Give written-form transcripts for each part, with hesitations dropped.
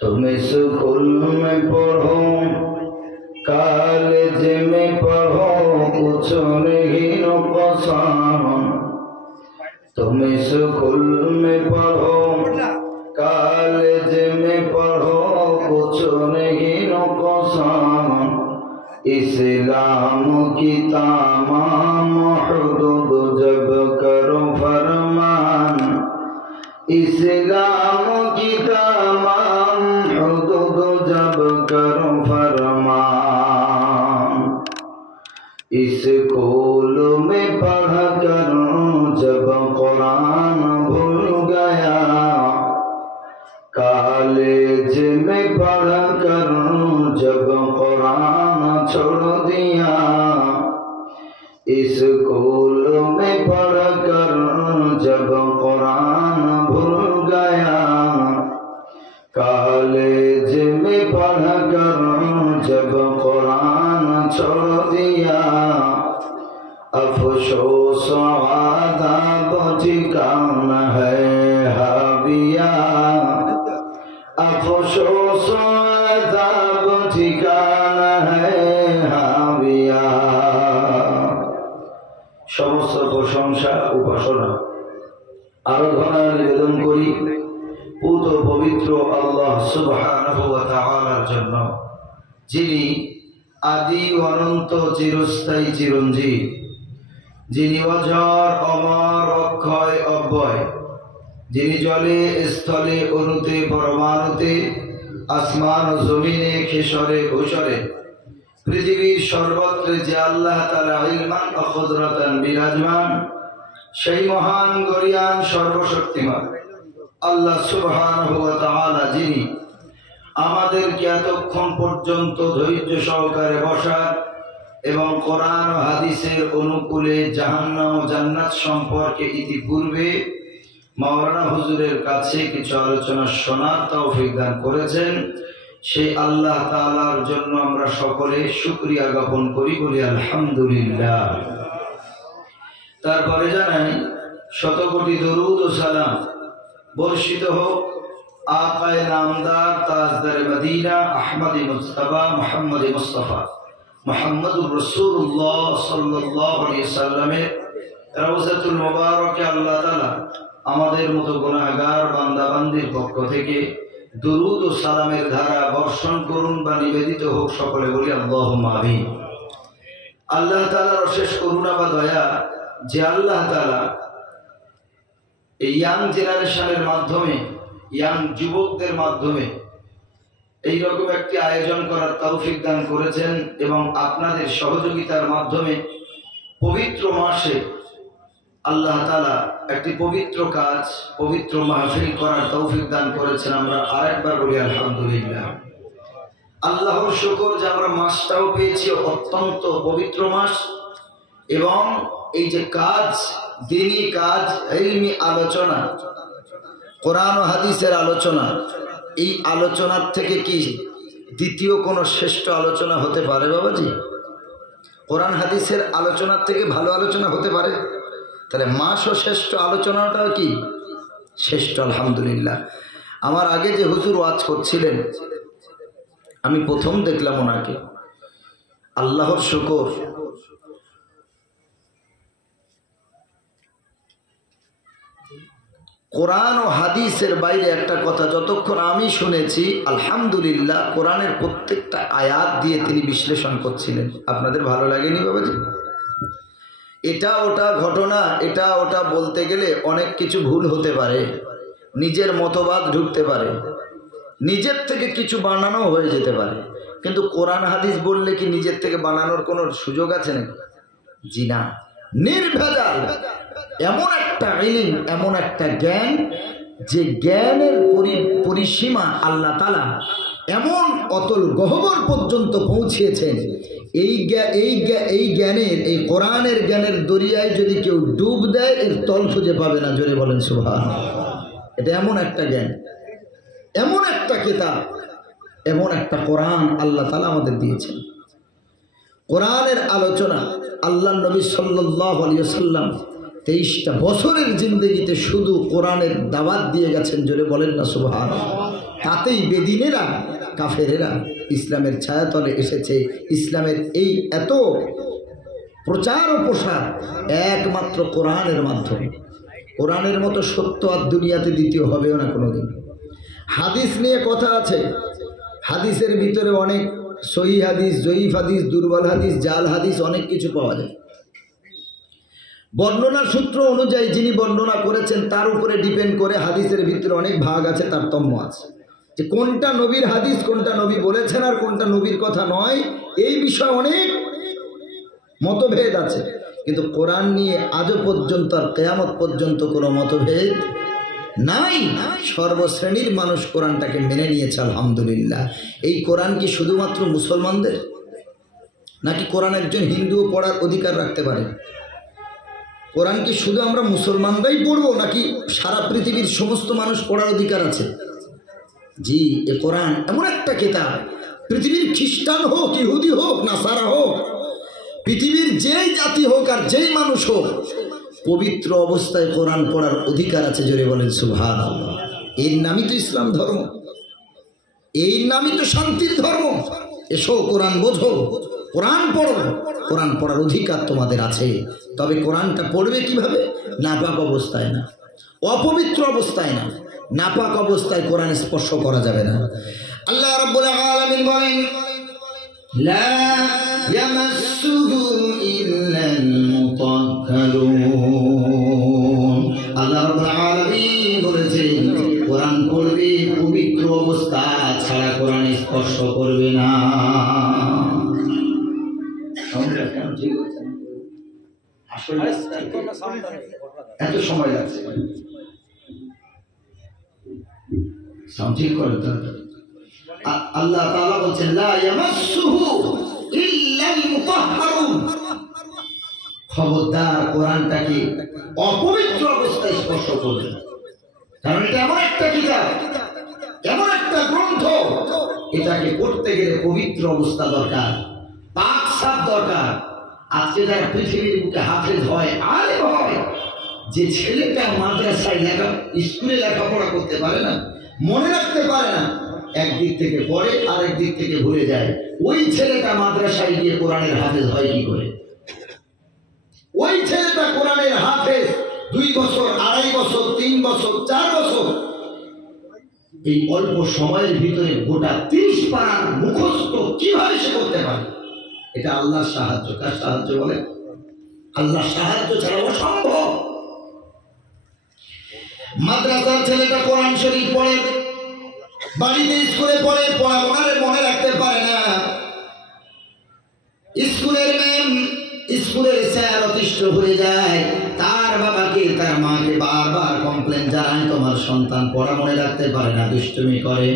तुम स्कूल में पढ़ो कॉलेज में पढ़ो कुछ नहीं नुकसान। तुम स्कूल में पढ़ो कॉलेज में पढ़ो कुछ नहीं नुकसान। इस्लाम की तमाम हुदूद जब करो फरमान। इस्लाम की तमाम हुदूद जब करो फरमान। स्कूल में पढ़ कर जब कुरान भूल गया, कॉलेज में पढ़ कर जब कुरान छोड़ दिया। स्कूल में पढ़ कर जब कुरान भूल गया, कॉलेज में पढ़ कर जब कुरान छोड़ दिया। अफसोस आदाब ठिकाना है हाविया। अफसोस आदाब ठिकाना है हाविया। समस्त प्रशंसा उपासना आराधना निवेदन करी पूत पवित्र आल्लाह सुब्हानाहु वा ताआलार जन्य, जिनि आदि अनंत चिरस्थायी चिरंजीव, जिनि अजर अमर अक्षय अव्यय, जिनि जले स्थले अणुते परमाणुते आसमान जमीने खेसरे घोषरे पृथिवीर सर्वत्र जे आल्लाह ताआला इल्मान व कुदरतान विराजमान, সেই মহান গরিয়ান সর্বশক্তিমান আল্লাহ সুবহানাহু ওয়া তাআলা, যিনি আমাদেরকে এতক্ষণ পর্যন্ত ধৈর্য সহকারে বসার এবং কোরআন ও হাদিসের অনুকূলে জাহান্নাম ও জান্নাত সম্পর্কে ইতিপূর্বে মাওলানা হুজুরের কাছে কিছু আলোচনা শোনার তৌফিক দান করেছেন, সেই আল্লাহ তাআলার জন্য আমরা সকলে শুকরিয়া জ্ঞাপন করি, বলি আলহামদুলিল্লাহ। তারপরে জানাই শত কোটি দরুদ ও সালাম বর্ষিত হোক আকায়ে নামদার তাজদারে মদিনা আহমদে মুজতবা মুহাম্মদে মুস্তাফা মুহাম্মদুর রাসূলুল্লাহ সাল্লাল্লাহু আলাইহি সাল্লামের রওজাতুল মুবারকে আল্লাহ তাআলা আমাদের মতো গুনাহগার বান্দা বান্দির পক্ষ থেকে দরুদ ও সালামের ধারা বর্ষণ করুন বা নিবেদিত হোক, সকলে বলি আল্লাহুম্মা আমিন। আল্লাহ তাআলার অশেষ করুণা বা দয়া যে আল্লাহ তাআলা এই ইয়াং জেনারেশনের মাধ্যমে, ইয়াং যুবকদের মাধ্যমে এইরকম একটি আয়োজন করার তৌফিক দান করেছেন এবং আপনাদের সহযোগিতার মাধ্যমে পবিত্র মাসে আল্লাহ তাআলা একটি পবিত্র কাজ, পবিত্র মাহফিল করার তৌফিক দান করেছেন। আমরা আরেকবার বলি আলহামদুলিল্লাহ। আল্লাহর শুকর যে আমরা মাসটাও পেয়েছি অত্যন্ত পবিত্র মাস, এবং এই যে কাজ, দ্বীনি কাজ, ইলমি আলোচনা, কোরআন ও হাদিসের আলোচনা, এই আলোচনার থেকে কি দ্বিতীয় কোনো শ্রেষ্ঠ আলোচনা হতে পারে বাবাজি? কোরআন হাদিসের আলোচনার থেকে ভালো আলোচনা হতে পারে? তাহলে মাস ও শ্রেষ্ঠ আলোচনাটাও কি শ্রেষ্ঠ? আলহামদুলিল্লাহ। আমার আগে যে হুজুর ওয়াজ করছিলেন, আমি প্রথম দেখলাম ওনাকে, আল্লাহর শুকর। কোরআন ও হাদিসের বাইরে একটা কথা যতক্ষণ আমি শুনেছি, আলহামদুলিল্লাহ, কোরআনের প্রত্যেকটা আয়াত দিয়ে তিনি বিশ্লেষণ করছিলেন। আপনাদের ভালো লাগেনি বাবাজি? এটা ওটা ঘটনা, এটা ওটা বলতে গেলে অনেক কিছু ভুল হতে পারে, নিজের মতবাদ ঢুকতে পারে, নিজের থেকে কিছু বানানো হয়ে যেতে পারে, কিন্তু কোরআন হাদিস বললে কি নিজের থেকে বানানোর কোনো সুযোগ আছে নাকি? জি না, নির্ভেজাল এমন একটা ইলম, এমন একটা জ্ঞান, যে জ্ঞানের পরিসীমা আল্লাহ তাআলা এমন অতল গহ্বর পর্যন্ত পৌঁছিয়েছেন। এই জ্ঞানের, এই কোরআনের জ্ঞানের দরিয়ায় যদি কেউ ডুব দেয়, এর তল খুঁজে পাবে না। জোরে বলেন সুবহানাল্লাহ। এটা এমন একটা জ্ঞান, এমন একটা কিতাব, এমন একটা কোরআন আল্লাহ তাআলা আমাদের দিয়েছেন। কোরআনের আলোচনা আল্লাহ নবী সাল্লাল্লাহু আলাইহি ওয়াসাল্লাম 23টা বছরের জিন্দেগিতে শুধু কোরআনের দাওয়াত দিয়ে গেছেন। জোরে বলেন না সুবহানাল্লাহ। তাতেই বেদিনেরা কাফেরেরা ইসলামের ছায়াতলে এসেছে। ইসলামের এই এত প্রচার ও প্রসার একমাত্র কোরআনের মাধ্যমে। কোরআনের মতো সত্য আর দুনিয়াতে দ্বিতীয় হবেও না কোনোদিন। হাদিস নিয়ে কথা আছে, হাদিসের ভিতরে অনেক সহিহ হাদিস, জয়ীফ হাদিস, দুর্বল হাদিস, জাল হাদিস অনেক কিছু পাওয়া যায়। বর্ণনার সূত্র অনুযায়ী যিনি বর্ণনা করেছেন তার উপরে ডিপেন্ড করে হাদিসের ভিতরে অনেক ভাগ আছে, তারতম্য আছে, যে কোনটা নবীর হাদিস, কোনটা নবী বলেছেন আর কোনটা নবীর কথা নয়, এই বিষয়ে অনেক মতভেদ আছে। কিন্তু কোরআন নিয়ে আজও পর্যন্ত আর কিয়ামত পর্যন্ত কোনো মতভেদ নাই। সর্বশ্রেণীর মানুষ কোরআনটাকে মেনে নিয়েছে, আলহামদুলিল্লাহ। এই কোরআন কি শুধুমাত্র মুসলমানদের, নাকি কোরআন একজন হিন্দুও পড়ার অধিকার রাখতে পারে? কোরআন কি শুধু আমরা মুসলমানরাই পড়বো, নাকি সারা পৃথিবীর সমস্ত মানুষ পড়ার অধিকার আছে? জি, এ কোরআন এমন একটা কিতাব, পৃথিবীর খ্রিস্টান হোক, ইহুদি হোক, নাসারা হোক, পৃথিবীর যেই জাতি হোক আর যেই মানুষ হোক, পবিত্র অবস্থায় কোরআন পড়ার অধিকার আছে। জোরে বলেন সুবহানাল্লাহ। এর নামই তো ইসলাম ধর্ম, এই নামই তো শান্তির ধর্ম। এসো কোরআন বোঝো, কোরআন পড়ো, কোরআন পড়ার অধিকার তোমাদের আছে। তবে কোরআনটা পড়বে কিভাবে? নাপাক অবস্থায় না, অপবিত্র অবস্থায় না, নাপাক অবস্থায় কোরআন স্পর্শ করা যাবে না। আল্লাহ রাব্বুল আলামিন বলেন, লা ইয়ামাসসুহু ইল্লাল মুতাহহারুন। আল্লাহ রাব্বুল আলামিন বলেছেন, কোরআন পড়বে পবিত্র অবস্থা ছাড়া কোরআন স্পর্শ করবে না। এত সময় লাগছে আল্লাহ তাআলা বলছেন, লা ইয়ামাসসুহু ইল্লাল মুতাহহারুন। খবরদার কোরআনটাকে অপবিত্র অবস্থায় স্পর্শ করবে না, কারণ এটা এমন একটা কিতাব, এমন একটা গ্রন্থ, এটাকে পড়তে গেলে পবিত্র অবস্থা দরকার, পাক সাফ দরকার। আজকে যারা পৃথিবীর বুকে হাফেজ হয়, আলেম হয়, যে ছেলেটা মাদ্রাসায় স্কুলে লেখাপড়া করতে পারে না, মনে রাখতে পারে না, একদিক থেকে পড়ে আর একদিক থেকে ভুলে যায়, ওই ছেলেটা মাদ্রাসায় গিয়ে কোরআনের হাফেজ হয় কি করে? ওই ছেলেটা কোরআনের হাফেজ 2 বছর, 2.5 বছর, 3 বছর, 4 বছর, এই অল্প সময়ের ভিতরে গোটা 30 পারা মুখস্থ কিভাবে সে করতে পারে? এটা আল্লাহর সাহায্য। কার সাহায্য বলে? আল্লাহর সাহায্য ছাড়া অসম্ভব। মাদ্রাসার ছেলেটা কোরআন শরীফ পড়ে, বাড়িতে স্কুলে পড়ে, পড়াশোনার মনে রাখতে পারে না। স্কুলের ম্যাম, স্কুলের স্যার অতিষ্ঠ হয়ে যায়, তার বাবাকে, তার মাকে বারবার কমপ্লেন জানায়, তোমার সন্তান পড়া মনে রাখতে পারে না, দুষ্টুমি করে,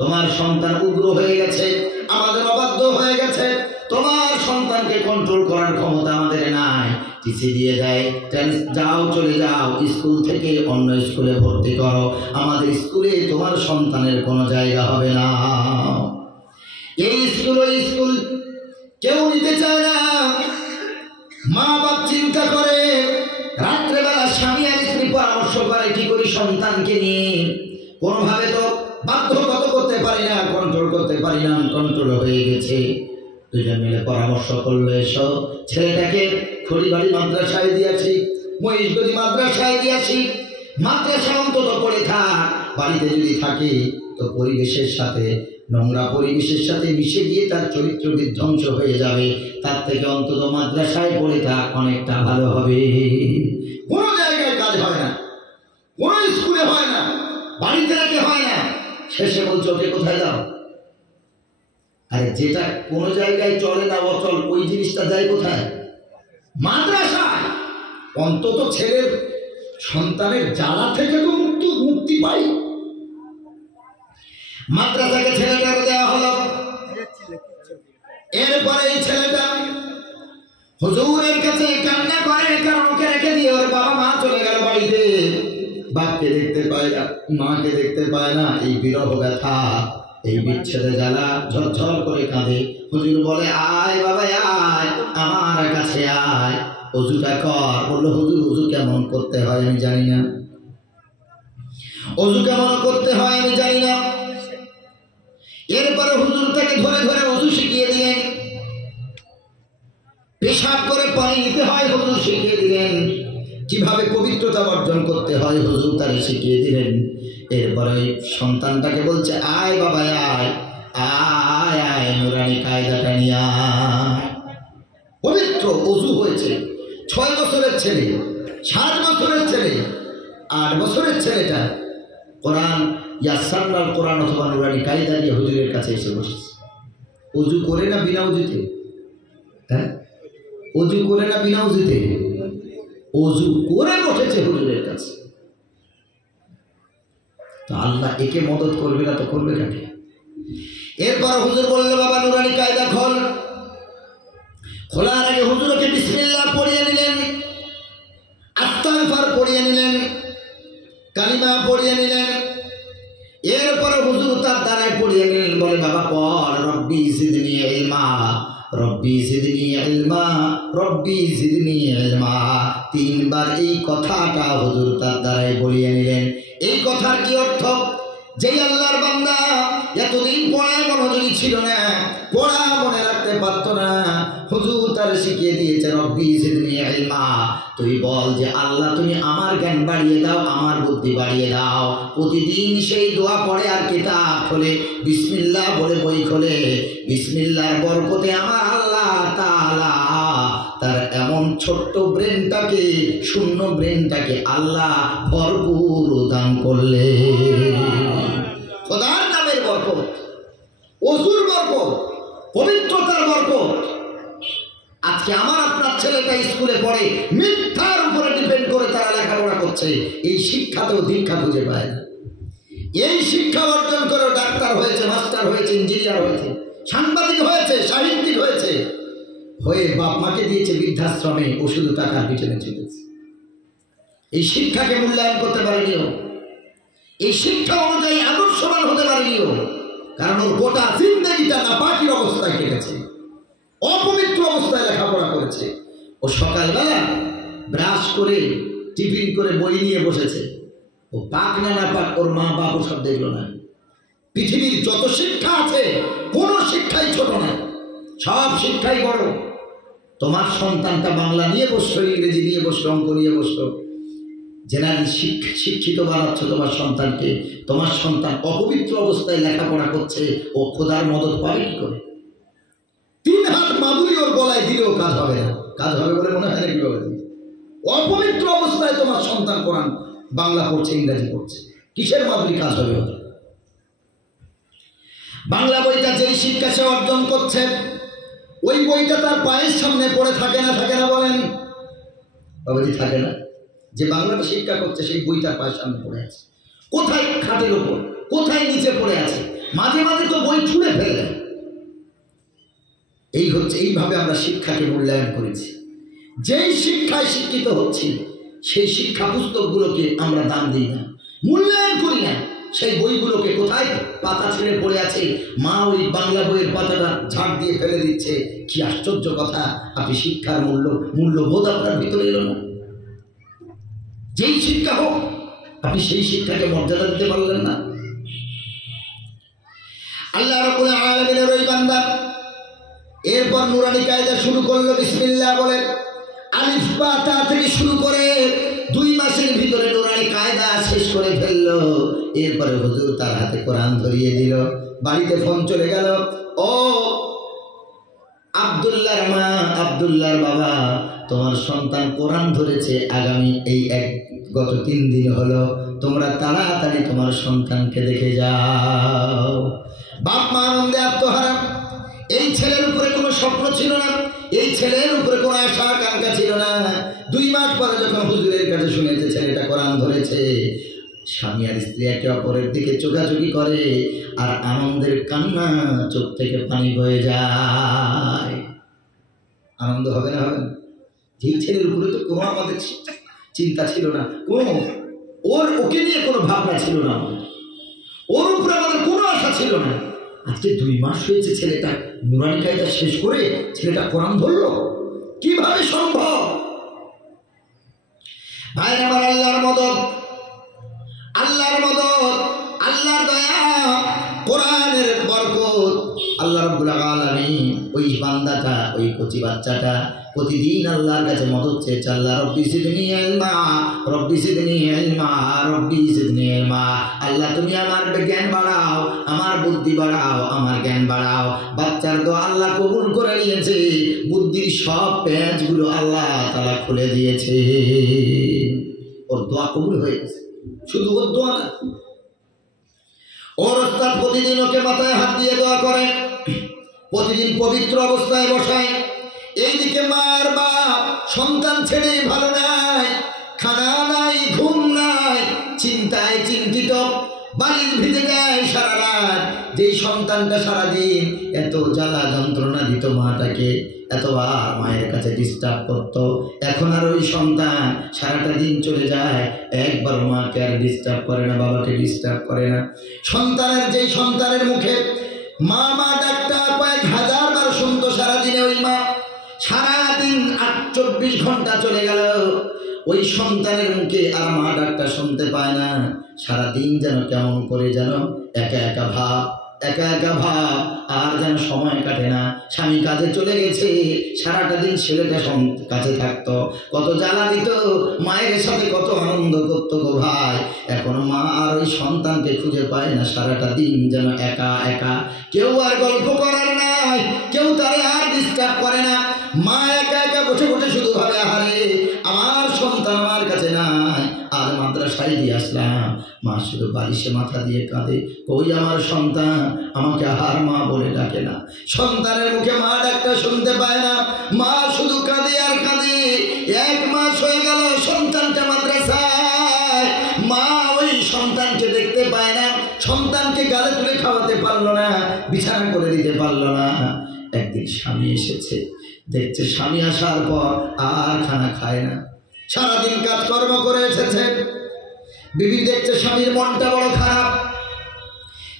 তোমার সন্তান উগ্র হয়ে গেছে, আমাদের অবাধ্য হয়ে গেছে, তোমার সন্তানকে কন্ট্রোল করার ক্ষমতা আমাদের নাই। চিঠি দিয়ে দেয়, যাও, চলে যাও, স্কুল থেকে অন্য স্কুলে ভর্তি করো, আমাদের স্কুলে তোমার সন্তানের কোনো জায়গা হবে না। এই স্কুল ওই স্কুল কেউ নিতে চায় না। মা বাপ চিন্তা করে, রাত্রেবেলা স্বামী আর স্ত্রী পরামর্শ করে, কি করি সন্তানকে নিয়ে, কোনোভাবে তো বাধ্যগত করতে পারি না, কন্ট্রোল করতে পারি না, কন্ট্রোল হয়ে গেছে। দুজন মিলে পরামর্শ করলো, এসো ছেলেটাকে খড়িবাড়ি মাদ্রাসায় দিয়েছি, মহিষগঞ্জ মাদ্রাসায় দিয়েছি, মাদ্রাসা অন্তত পড়ে থাক, বাড়িতে যদি থাকে তো পরিবেশের সাথে, নোংরা পরিবেশের সাথে মিশে গিয়ে তার চরিত্র বিধ্বংস হয়ে যাবে, তার থেকে অন্তত মাদ্রাসায় পড়ে থাক, অনেকটা ভালো হবে। কোনো জায়গায় কাজ হয় না, কোনো স্কুলে হয় না, বাড়িতে রাখে হয় না, শেষে বলছো ওকে কোথায় যাও? আরে যেটা কোনো জায়গায় চলে না, অচল, ওই জিনিসটা যায় কোথায়? মাদ্রাসায়। অন্তত ছেলের সন্তানের জ্বালা থেকে তো মুক্তি পাই। মাদ্রাসাকে ছেলেটাকে দেওয়া হলো, এরপরে এই ছেলেটা হুজুরের কাছে কান্না করে, কারণ ওকে রেখে দিয়ে ওর বাবা মা চলে গেল বাড়িতে, বাপকে দেখতে পায় না, মাকে দেখতে পায় না, এই বিরহ ব্যথা, এই বিচ্ছেদে জ্বালা ঝরঝর করে কাঁদে। হুজুর বলে, আয় বাবা আয়, আমার কাছে আয়, অজুটা কর। বললো, হুজুর অজু কেমন করতে হয় আমি জানি না, অজু কেমন করতে হয় আমি জানি না, এরপরে হুজুর তাকে ধরে ধরে ওযু শিখিয়ে দিলেন, পেশাব করে পানি নিতে হয় হুজুর শিখিয়ে দিলেন, কিভাবে পবিত্রতা অর্জন করতে হয় হুজুর তাকে শিখিয়ে দিলেন। এরপরে সন্তানটাকে বলছে, আয় বাবা আয় আয় আয়, নুরানি কায়দাটা নিয়ে আয়। পবিত্র ওযু হয়েছে। 6 বছরের ছেলে, 7 বছরের ছেলে, 8 বছরের ছেলেটা কোরআন ইয়াসান্নাল কোরআন অথবা নুরানি কায়দা নিয়ে হুজুরের কাছে এসে বসেছে। ওযু করে না বিনা ওযুতে? হ্যাঁ, ওযু করে না বিনা ওযুতে? ওযু করে বসেছে হুজুরের কাছে। তো আল্লাহ একে মদত করবে না তো করবে কাকে? এরপর হুজুর বলল, বাবা নুরানি কায়দা খোল। খোলার আগে হুজুরকে বিসমিল্লাহ পড়িয়ে নিলেন, আস্তাগফার পড়িয়ে নিলেন, কালিমা পড়িয়ে নিলেন। এরপর হুজুর তার দ্বারাই পড়িয়ে নিলেন, বলে বাবা পড়, রব্বি জিদনি ইলমা, রব্বি জিদনি ইলমা, রব্বি জিদনি ইলমা। 3 বার এই কথাটা হুজুর তার দ্বারাই বলিয়ে নিলেন। এই কথার কি অর্থ? যেই আল্লাহর বান্দা এতদিন পড়ায় মনোযোগী ছিল না, পড়া মনে রাখতে পারত না, হুজুর তার শিখিয়ে দিয়েছে রব্বি জিদনি ইলমা। তুই বল যে আল্লাহ তুমি আমার জ্ঞান বাড়িয়ে দাও, আমার বুদ্ধি বাড়িয়ে দাও। প্রতিদিন সেই দোয়া পড়ে আর কিতাব খোলে, বিসমিল্লাহ বলে বই খোলে। বিসমিল্লাহর বরকতে আমার আল্লাহ তাআলা তার এমন ছোট্ট ব্রেনটাকে, শূন্য ব্রেনটাকে আল্লাহ ভরপুর দান করলে। খোদার নামের বরকত, ওযুর বরকত, পবিত্রতার বরকত। আজকে আমার আপনার ছেলেটা স্কুলে পড়ে, মিথ্যার উপরে ডিপেন্ড করে তারা লেখাপড়া করছে। এই শিক্ষাতেও দীক্ষা খুঁজে পায় না। এই শিক্ষা অর্জন করে ডাক্তার হয়েছে, মাস্টার হয়েছে, ইঞ্জিনিয়ার হয়েছে, সাংবাদিক হয়েছে, সাহিত্যিক হয়েছে, হয়ে বাপ মাকে দিয়েছে বৃদ্ধাশ্রমে, ও শুধু টাকার পিছনে চলেছে। এই শিক্ষাকে মূল্যায়ন করতে পারেনিও, এই শিক্ষা অনুযায়ী আদর্শবান হতে পারেনিও, কারণ ওর গোটা জিন্দেগিটা নাপাকির অবস্থায় কেটেছে, অপবিত্র অবস্থায় লেখাপড়া করেছে। ও সকালবেলা ব্রাশ করে টিফিন করে বই নিয়ে বসেছে, ও পাক না না পাক ওর মা বাবু সব দেখলো না। পৃথিবীর যত শিক্ষা আছে কোনো শিক্ষাই ছোট না, সব শিক্ষাই বড়। তোমার সন্তানটা বাংলা নিয়ে বসলো, ইংরেজি নিয়ে বসলো, অঙ্ক নিয়ে বসলো, জেনারেল শিক্ষিত বানাচ্ছ তোমার সন্তানকে, তোমার সন্তান অপবিত্র অবস্থায় লেখাপড়া করছে, ও খোদার মদত পাবে কি করে? 3 হাত মাদুরি ওর গলায় দিলেও কাজ হবে না। কাজ হবে বলে মনে হয় না? কি বলে? অপবিত্র অবস্থায় তোমার সন্তান কোরআন বাংলা পড়ছে, ইংরেজি পড়ছে, কিসের মাদুরি কাজ হবে ওর? বাংলা বইটা যেই শিক্ষা সে অর্জন করছে, ওই বইটা তার পায়ের সামনে পড়ে থাকে না? থাকে না বলেন? বাবাজি থাকে না? যে বাংলাটা শিক্ষা করছে সেই বইটা পায়ের সামনে পড়ে আছে, কোথায় খাটের ওপর, কোথায় নিচে পড়ে আছে, মাঝে মাঝে তো বই ছুঁড়ে ফেলে দেয়। এই হচ্ছে, এইভাবে আমরা শিক্ষাকে মূল্যায়ন করেছি। যেই শিক্ষায় শিক্ষিত হচ্ছি সেই শিক্ষা পুস্তকগুলোকে আমরা দাম দিই না, মূল্যায়ন করি না। সেই বইগুলোকে কোথায় পাতা ছেড়ে পড়ে আছে, মা ওই বাংলা বইয়ের পাতাটা ঝাড় দিয়ে ফেলে দিচ্ছে। কি আশ্চর্য কথা! আপনি শিক্ষার মূল্যবোধ আপনার ভিতরে এলো না। যেই শিক্ষা হোক, আপনি সেই শিক্ষাকে মর্যাদা দিতে পারলেন না। আল্লাহ রাব্বুল আলামিনের ওই বান্দা এরপর নুরানি কায়দা শুরু করলো, বিসমিল্লাহ বলে আলিফ বা তা থেকে শুরু করে 2 মাসের ভিতরে নুরানি কায়দা শেষ করে ফেললো। এরপরে হুজুর তার হাতে কোরআন ধরিয়ে দিল। বাড়িতে ফোন চলে গেল, ও আব্দুল্লাহর মা, আব্দুল্লাহর বাবা, তোমার সন্তান কোরআন ধরেছে, আগামী এই গত 3 দিন হলো, তোমরা তাড়াতাড়ি তোমার সন্তানকে দেখে যাও। বাপ মা আনন্দে আত্মহারা। এই ছেলের উপরে কোনো স্বপ্ন ছিল না, এই ছেলের উপরে কোনো আশা আকাঙ্ক্ষা ছিল না। 2 মাস পরে যখন হুজুরের কাছে শুনেছে ছেলেটা কোরআন ধরেছে, স্বামী আর স্ত্রী একে অপরের দিকে চোখাচোখি করে, আর আনন্দের কান্না, চোখ থেকে পানি বয়ে যায়। আনন্দ হবে না? হবে না? যেই ছেলের উপরে তো কোনো আমাদের চিন্তা ছিল না, কোনো ওকে নিয়ে কোনো ভাবনা ছিল না, ওর উপরে আমাদের কোনো আশা ছিল না। আজকে 2 মাস হয়েছে ছেলেটা নুরানি কায়দা শেষ করে ছেলেটা কোরআন ধরলো, কিভাবে সম্ভব? ভাই আমার, আল্লাহর মদত, আল্লাহর মদত, আল্লাহর দয়া, কোরআনের বরকত, ওই বান্দাটা, ওই কচি বাচ্চাটা প্রতিদিন আল্লাহর কাছে মদত চেয়েছে, আল্লাহ রব্বি জিদনি ইলমা, রব্বি জিদনি ইলমা, রব্বি জিদনি ইলমা। আল্লাহ তুমি আমার জ্ঞান বাড়াও, আমার বুদ্ধি বাড়াও, আমার জ্ঞান বাড়াও। বাচ্চার দোয়া আল্লাহ কবুল করে নিয়েছে, বুদ্ধির সব পেঁচগুলো আল্লাহ তাআলা খুলে দিয়েছে। ওর দোয়া কবুল হয়ে গেছে। শুধু ওর দোয়া না, ওর ওস্তাদ প্রতিদিন ওকে মাথায় হাত দিয়ে দোয়া করে, প্রতিদিন পবিত্র অবস্থায় বসায়। এইদিকে মার বাপ সন্তান ছেড়ে ভালো নাই, খানা নাই, ঘুম নাই, চিন্তায় চিন্তিত, বালিশ ভিজে যায় সারা রাত। যেই সন্তানটা সারাদিন এত জ্বালা যন্ত্রণা দিত মাটাকে, এতবার মায়ের কাছে ডিস্টার্ব করত, এখন আর ওই সন্তান সারাটা দিন চলে যায়, একবার মাকে আর ডিস্টার্ব করে না, বাবাকে ডিস্টার্ব করে না। সন্তানের যেই সন্তানের মুখে মা মা ডাকটা কয়েক হাজার বার শুনতো সারাদিনে, ওই মা সারাদিন 24 ঘন্টা চলে গেল, ওই সন্তানের মুখে আর মা ডাকটা শুনতে পায় না। সারাদিন যেন কেমন করে যেন একা একা ভাব, একা একা ভাব, আর যেন সময় কাটে না। স্বামী কাজে চলে গেছে, সারাটা দিন ছেলেটা কাছে থাকতো, কত জ্বালা দিত, মায়ের সাথে কত আনন্দ করতো গো ভাই। এখন মা আর ওই সন্তানকে খুঁজে পায় না, সারাটা দিন যেন একা একা, কেউ আর গল্প করার নাই, কেউ তারে আর ডিস্টার্ব করে না। মা একা একা বসে বসে শুধু ভাবে, আহারে আমার সন্তান আমার কাছে নাই। আর মাদ্রাসায় দিয়ে আসলাম, মা শুধু বালিশে মাথা দিয়ে কাঁদে, কই আমার সন্তান, আমাকে আর মা বলে ডাকে না। সন্তানের মুখে মা ডাকটা শুনতে পায় না, মা শুধু কাঁদে আর কাঁদে। 1 মাস হয়ে গেল সন্তানটা মাদ্রাসায়, মা ওই সন্তানকে দেখতে পায় না, সন্তানকে গালে তুলে খাওয়াতে পারলো না, বিছানা করে দিতে পারলো না। একদিন স্বামী এসেছে, দেখছে স্বামী আসার পর আর খানা খায় না, সারাদিন কাজকর্ম করে এসেছে। বিবি দেখছে স্বামীর মনটা বড় খারাপ।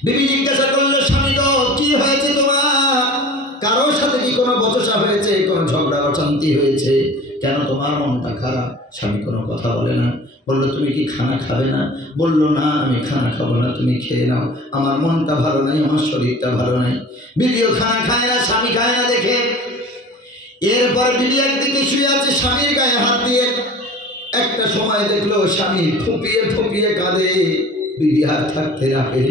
বিবি জিজ্ঞাসা করলো, স্বামী গো কি হয়েছে তোমার? কারোর সাথে কি কোনো বচসা হয়েছে, কোনো ঝগড়া অশান্তি হয়েছে, কেন তোমার মনটা খারাপ? স্বামী কোনো কথা বলে না। বললো, তুমি কি খানা খাবে না? বললো, না আমি খানা খাবো না, তুমি খেয়ে নাও, আমার মনটা ভালো নাই, আমার শরীরটা ভালো নাই। বিবিও খানা খায় না, স্বামী খায় না দেখে এরপর বিবি একদিকে শুয়ে আছে, স্বামীর গায়ে হাত দিয়ে। একটা সময় দেখলো স্বামী ফুপিয়ে ফুপিয়ে কাঁদে, বিবি হাত থাকতে রাখে,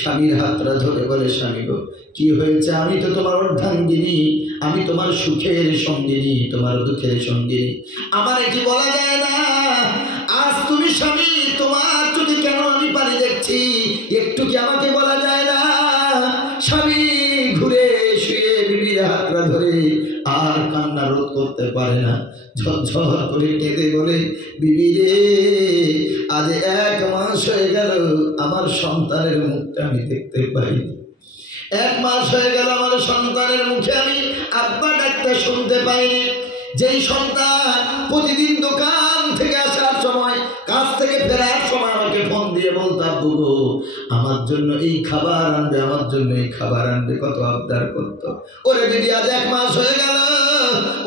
স্বামীর হাতটা ধরে বলে, স্বামী গো কি হয়েছে? আমি তো তোমার অর্ধাঙ্গিনী, আমি তোমার সুখের সঙ্গিনী, তোমার দুঃখের সঙ্গিনী, আমার কি বলা যায় না? আজ তুমি স্বামী, তোমার চোখে কেন আমি পানি দেখছি, একটু কি আমাকে বলা যায় না? স্বামী ঘুরে শুয়ে বিবির হাতটা ধরে আর কান্না রোধ করতে পারে না, ঝরঝর করে কেঁদে বলে, বিবি রে আজ 1 মাস হয়ে গেল আমার সন্তানের মুখটা আমি দেখতে পাইনি। 1 মাস হয়ে গেল আমার সন্তানের মুখে আমি আব্বা ডাকটা শুনতে পাইনি। যেই সন্তান প্রতিদিন দোকান থেকে আসার সময়, কাজ থেকে ফেরার সময় আমাকে ফোন দিয়ে বলতো, আব্বু গো আমার জন্য এই খাবার আনবে, আমার জন্য এই খাবার আনবে, কত আবদার করতো। ওরে বিবি আজ 1 মাস হয়ে গেল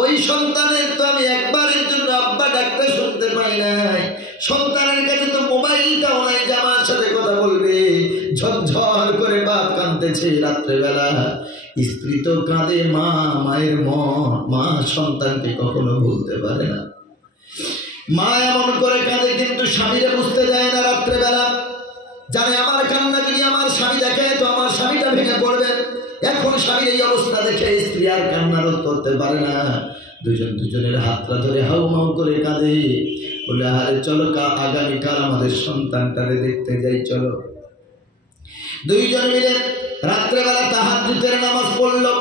ওই সন্তানের তো আমি একবারের জন্য আব্বা ডাকতে শুনতে পাই নাই। সন্তানের কাছে তো মোবাইলটাও নাই যে আমার সাথে কথা বলবে। ঝরঝর করে বাপ কাঁদতেছে রাত্রেবেলা, স্ত্রী তো কাঁদে, মা মায়ের মন, মা সন্তানকে কখনো ভুলতে পারে না। মা এমন করে কাঁদে কিন্তু স্বামীরা বুঝতে দেয় না। রাত্রেবেলা জানে আমার কান্না যদি আমার স্বামী দেখে তো আমার স্বামীটা ভেঙে পড়বে। এখন স্বামীর এই অবস্থা দেখে স্ত্রী আর কান্না রোধ করতে পারে না, দুজন দুজনের হাতটা ধরে হাউমাউ করে কাঁদে, বলে, আরে চলো আগামীকাল আমাদের সন্তানটারে দেখতে যাই, চলো। দুইজন মিলে রাত্রেবেলা তাহাজ্জুদের নামাজ পড়লো।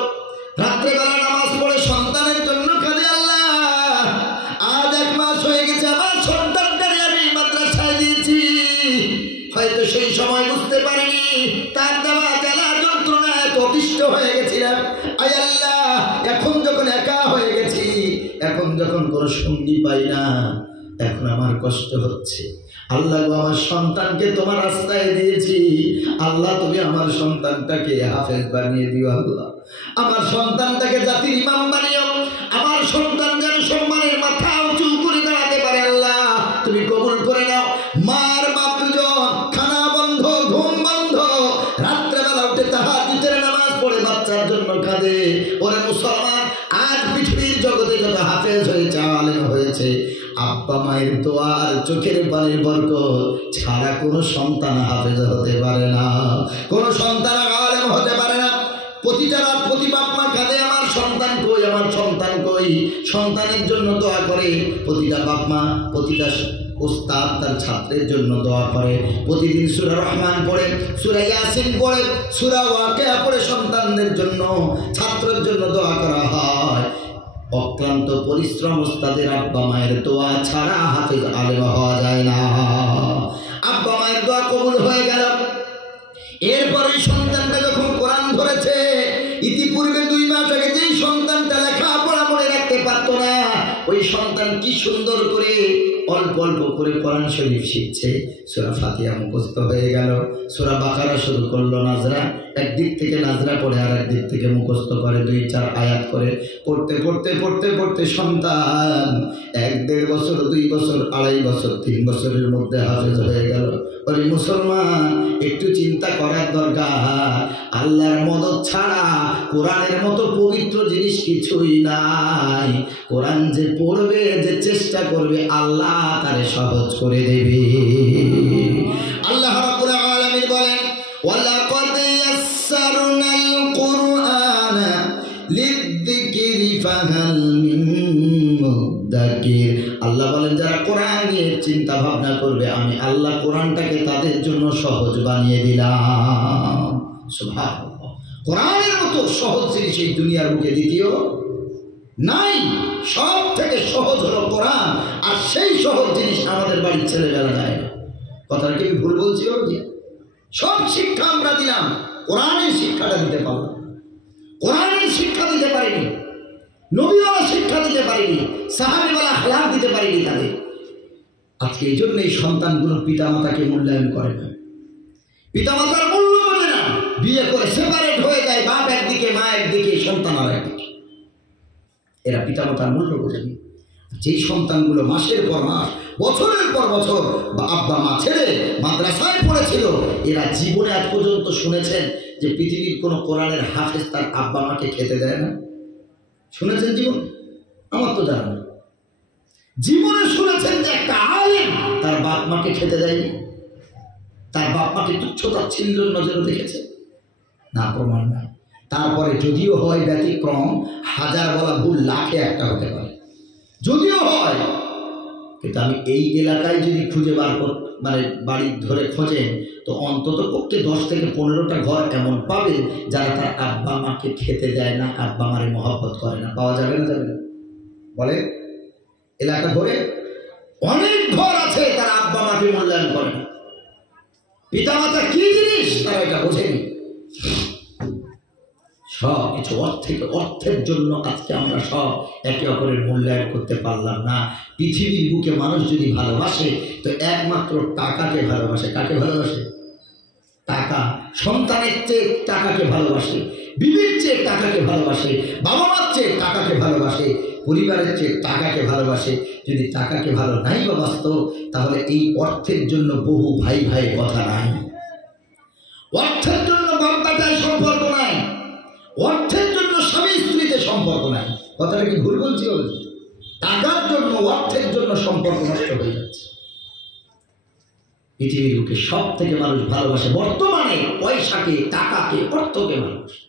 রাত্রেবেলা নামাজ পড়ে সন্তানের জন্য কাঁদে, আল্লাহ আজ 1 মাস হয়ে গেছে আমার সন্তানটারে আমি মাদ্রাসায় দিয়েছি, হয়তো সেই সময় বুঝতে পারিনি তার দেওয়া জ্বালা যন্ত্রণায় অতিষ্ঠ হয়ে গেছিলাম। আয় আল্লাহ এখন যখন একা হয়ে গেছি, এখন যখন কোনো সঙ্গী পাই না, এখন আমার কষ্ট হচ্ছে। আল্লাহ আমার সন্তানকে তোমার রাস্তায় দিয়েছি, আল্লাহ তুমি আমার সন্তানটাকে হাফেজ বানিয়ে দিও, আল্লাহ আমার সন্তানটাকে জাতির ইমাম বানিও, আমার সন্তান যেন সম্মানের মাথা উঁচু করে দাঁড়াতে পারে, আল্লাহ তুমি কবুল করে নাও। মার বাপ দুজন খানা বন্ধ, ঘুম বন্ধ, রাত্রেবেলা উঠে তাহাজ্জুদের নামাজ পড়ে বাচ্চার জন্য কাঁদে। ওরে মুসলমান, আজ পৃথিবীর জগতে যত হাফেজ হয়েছে, আলেম হয়েছে, আব্বা মায়ের দোয়া আর চোখের পানির বরকত ছাড়া কোনো সন্তান হাফেজ হতে পারে না, কোনো সন্তান আলেম হতে পারে না। প্রতিটা রাত প্রতি বাপ মা কাঁদে, আমার সন্তান কই, আমার সন্তান কই। সন্তানের জন্য দোয়া করে প্রতিটা বাপ মা, প্রতিটা উস্তাদ তার ছাত্রের জন্য দোয়া করে। প্রতিদিন সূরা রহমান পড়ে, সূরা ইয়াসিন পড়ে, সূরা ওয়াকিয়া পড়ে সন্তানদের জন্য, ছাত্রের জন্য দোয়া করা হয়। অক্লান্ত পরিশ্রম উস্তাদের আব্বা মায়ের দোয়া ছাড়া হাফেজ আলেম হওয়া যায় না। আব্বা মায়ের দোয়া কবুল হয়ে গেল, এরপরে সন্তানটা যখন কোরআন ধরেছে, ইতিপূর্বে 2 মাস আগে যেই সন্তানটা লেখাপড়া মনে রাখতে পারতো না, ওই সন্তান কি সুন্দর করে অল্প অল্প করে কোরআন শরীফ শিখছে। সূরা ফাতিহা মুখস্থ হয়ে গেল, সূরা বাকারা শুরু করলো নাজরা, একদিক থেকে নাজরা পড়ে আর একদিক থেকে মুখস্থ করে 2-4 আয়াত করে পড়তে পড়তে পড়তে পড়তে সন্তান 1-1.5 বছর, 2 বছর, 2.5 বছর, 3 বছরের মধ্যে হাফেজ হয়ে গেল। ওরে মুসলমান, একটু চিন্তা করার দরকার। আল্লাহর মদদ ছাড়া কোরআনের মতো পবিত্র জিনিস কিছুই নাই। কোরআন যে পড়বে, যে চেষ্টা করবে, আল্লাহ তারে সহজ করে দেবে। আল্লাহ রাব্বুল আলামিন বলেন, ওয়ালাকাদ ইয়াসসারনাল কুরআনা লিযিকরি ফাহাল মিন মুদ্দাকির। আল্লাহ বলেন, যারা কোরআন নিয়ে চিন্তা ভাবনা করবে, আমি আল্লাহ কোরআনটাকে তাদের জন্য সহজ বানিয়ে দিলাম। সুবহানাল্লাহ, কোরআনের মতো সহজ জিনিস এই দুনিয়ার বুকে দ্বিতীয় নাই। সব থেকে সহজ হলো কোরআন, আর সেই সহজ জিনিস আমাদের বাড়ির ছেলেবেলা যায় না। কথাটা কি ভুল বলছি? সব শিক্ষা আমরা দিলাম, কোরআনের শিক্ষাটা দিতে পারলাম। কোরআনের শিক্ষা দিতে পারিনি, নবীওয়ালা শিক্ষা দিতে পারিনি, সাহাবীওয়ালা আখলাক দিতে পারিনি তাদের। আজকে এই জন্যই সন্তানগুলো পিতামাতাকে মূল্যায়ন করে না, পিতামাতার মূল্য বোঝে না, বিয়ে করে সেপারেট হয়ে যায়, বাপ একদিকে মা একদিকে, সন্তান আর একদিকে। এরা পিতামাতার মূল্য বোঝেনি। যেই সন্তানগুলো মাসের পর মাস, বছরের পর বছর আব্বা মা ছেড়ে মাদ্রাসায় পড়েছিল, এরা জীবনে আজ পর্যন্ত শুনেছেন যে পৃথিবীর কোনো কোরআনের হাফেজ তার আব্বা মাকে খেতে দেয় না? শুনেছেন জীবনে? আমার তো জানা না। জীবনে শুনেছেন যে একটা আলেম তার বাপ মাকে খেতে দেয়নি, তার বাপ মাকে তুচ্ছ-তাচ্ছিল্যের নজরে দেখেছে? না, প্রমাণ নাই। তারপরে যদিও হয় ব্যতিক্রম, 1000 বলা ভুল, লাখে একটা হতে পারে, যদিও হয়। কিন্তু আমি এই এলাকায় যদি খুঁজে বার মানে বাড়ি ধরে খোঁজেন, তো অন্তত পক্ষে 10 থেকে 15টা ঘর এমন পাবে যারা তার আব্বা মাকে খেতে দেয় না, আব্বা মারে মহব্বত করে না। পাওয়া যাবে না? যাবে না? বলে এলাকা ঘরে অনেক ঘর আছে তারা আব্বা মাকে মূল্যায়ন করে না। পিতামাতা কি জিনিস তারা এটা বোঝেনি। সব কিছু অর্থের জন্য আজকে আমরা সব একে অপরের মূল্যায়ন করতে পারলাম না। পৃথিবীর বুকে মানুষ যদি ভালোবাসে তো একমাত্র টাকাকে ভালোবাসে। কাকে ভালোবাসে? টাকা। সন্তানের চেয়ে টাকাকে ভালোবাসে, বিবির চেয়ে টাকাকে ভালোবাসে, বাবা মার চেয়ে টাকাকে ভালোবাসে, পরিবারের চেয়ে টাকাকে ভালোবাসে। যদি টাকাকে ভালো নাই বা বাসত, তাহলে এই অর্থের জন্য বহু ভাই ভাই কথা নাই, অর্থের জন্য বাপ-বেটার সম্পর্ক নাই, অর্থের জন্য স্বামী স্ত্রীতে সম্পর্ক নাই। কথাটা কি ভুল বলছি? টাকার জন্য, অর্থের জন্য সম্পর্ক নষ্ট হয়ে যাচ্ছে। পৃথিবীর বুকে সব থেকে মানুষ ভালোবাসে বর্তমানে পয়সাকে, টাকাকে, অর্থকে ভালোবাসে।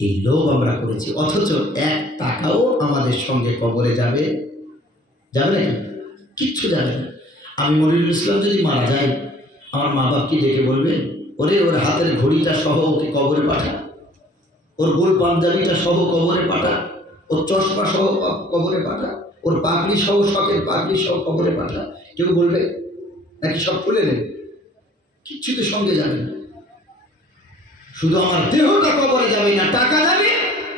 এই লোভ আমরা করেছি, অথচ 1 টাকাও আমাদের সঙ্গে কবরে যাবে যাবে না, কিচ্ছু যাবে না। আমি মনিরুল ইসলাম যদি মারা যাই, আমার মা বাপ কি ডেকে বলবে, ওরে ওর হাতের ঘড়িটা সহ ওকে কবরে পাঠা, ওর গোল পাঞ্জাবিটা সহ কবরে পাঠা, ওর চশমা সহ কবরে পাঠা, ওর পাগড়ি সহ, শখের পাগড়ি সহ কবরে পাঠা? কেউ বলবে? নাকি সব খুলে নেবে? কিচ্ছু তো সঙ্গে যাবে না। শুধু আমার দেহটা কবরে যাবে না, টাকা যাবে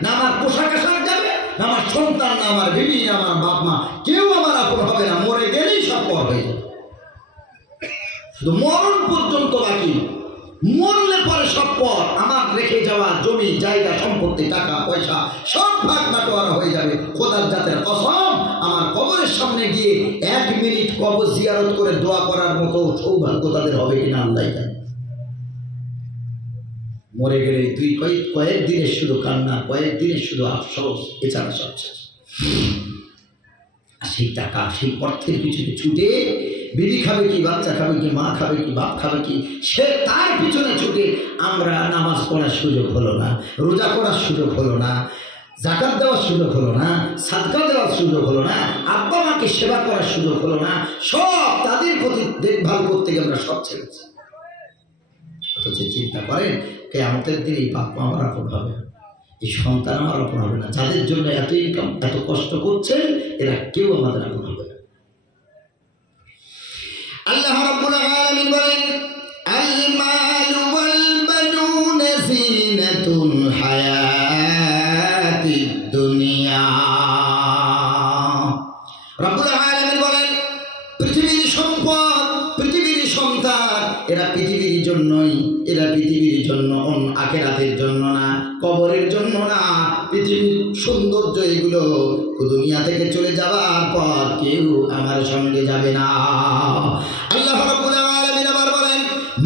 না, আমার পোশাক আশাক যাবে না, আমার সন্তান না, আমার বিবি না, আমার বাপ মা, কেউ আমার আপন হবে না। মরে গেলেই সব পর হয়ে যাবে, শুধু মরণ পর্যন্ত বাকি। মরলে পরে সব পর। আমার রেখে যাওয়া জমি জায়গা সম্পত্তি, টাকা পয়সা সব ভাগ বাটোয়ারা হয়ে যাবে। খোদার জাতের কসম, আমার কবরের সামনে গিয়ে 1 মিনিট কবর জিয়ারত করে দোয়া করার মতো সৌভাগ্য তাদের হবে কিনা আল্লাহ জানে। মরে গেলে তুই কয়েকদিনের শুধু কান্না, কয়েকদিনের শুধু আফসোস, এছাড়া সব শেষ। সেই টাকা, সেই অর্থের পিছনে ছুটে বিবি খাবে কি, বাচ্চা খাবে কি, মা খাবে কি, বাপ খাবে কি, সে তার পিছনে ছুটে আমরা নামাজ পড়ার সুযোগ হলো না, রোজা করার সুযোগ হলো না, যাকাত দেওয়ার সুযোগ হলো না, সাদকা দেওয়ার সুযোগ হলো না, আব্বা মাকে সেবা করার সুযোগ হলো না, সব তাদের প্রতি দেখভাল করতে গিয়ে আমরা সব ছেড়েছি। অথচ চিন্তা করেন কিয়ামতের দিন এই বাপ মা আমার আপন হবে না, এই সন্তান আমার আপন হবে না, যাদের জন্য এত ইনকাম, এত কষ্ট করছেন, এরা কেউ আমাদের আপন হবে না। আল্লাহ রাব্বুল আলামিন বলেন, আল মালু ওয়াল বানুনা জিনাতুল হায়াতিদ দুনিয়া। রাব্বুল আলামিন বলেন, পৃথিবীর সম্পদ, পৃথিবীর সন্তান, এরা পৃথিবীর জন্যই, এরা পৃথিবীর জন্য, আখিরাতের জন্য না, কবরের জন্য না। পৃথিবীর সৌন্দর্য এগুলো দুনিয়া থেকে চলে যাওয়ার পর কেউ আমার সঙ্গে যাবে না। আল্লাহ রাব্বুল আলামিন আবার বলেন,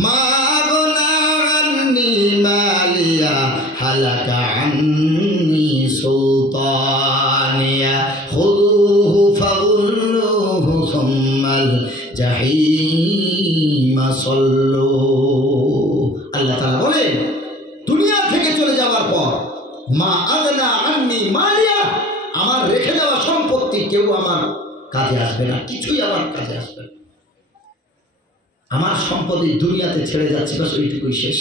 মা গনা আন্নি মালিয়া হালাকা আন্নি সুলতানিয়া খুযুহু ফাগুল্লুহু সুম্মাল জাহিমা সাল্লু। আল্লাহ তাআলা বলেন, দুনিয়া থেকে চলে যাওয়ার পর মা আগনা আন্নি মালিয়া, আমার রেখে দেওয়া সম্পত্তি কেউ আমার কাজে আসবে না, কিছুই আমার কাজে আসবে না। আমার সম্পত্তি দুনিয়াতে ছেড়ে যাচ্ছে, বাস ওইটুকুই শেষ,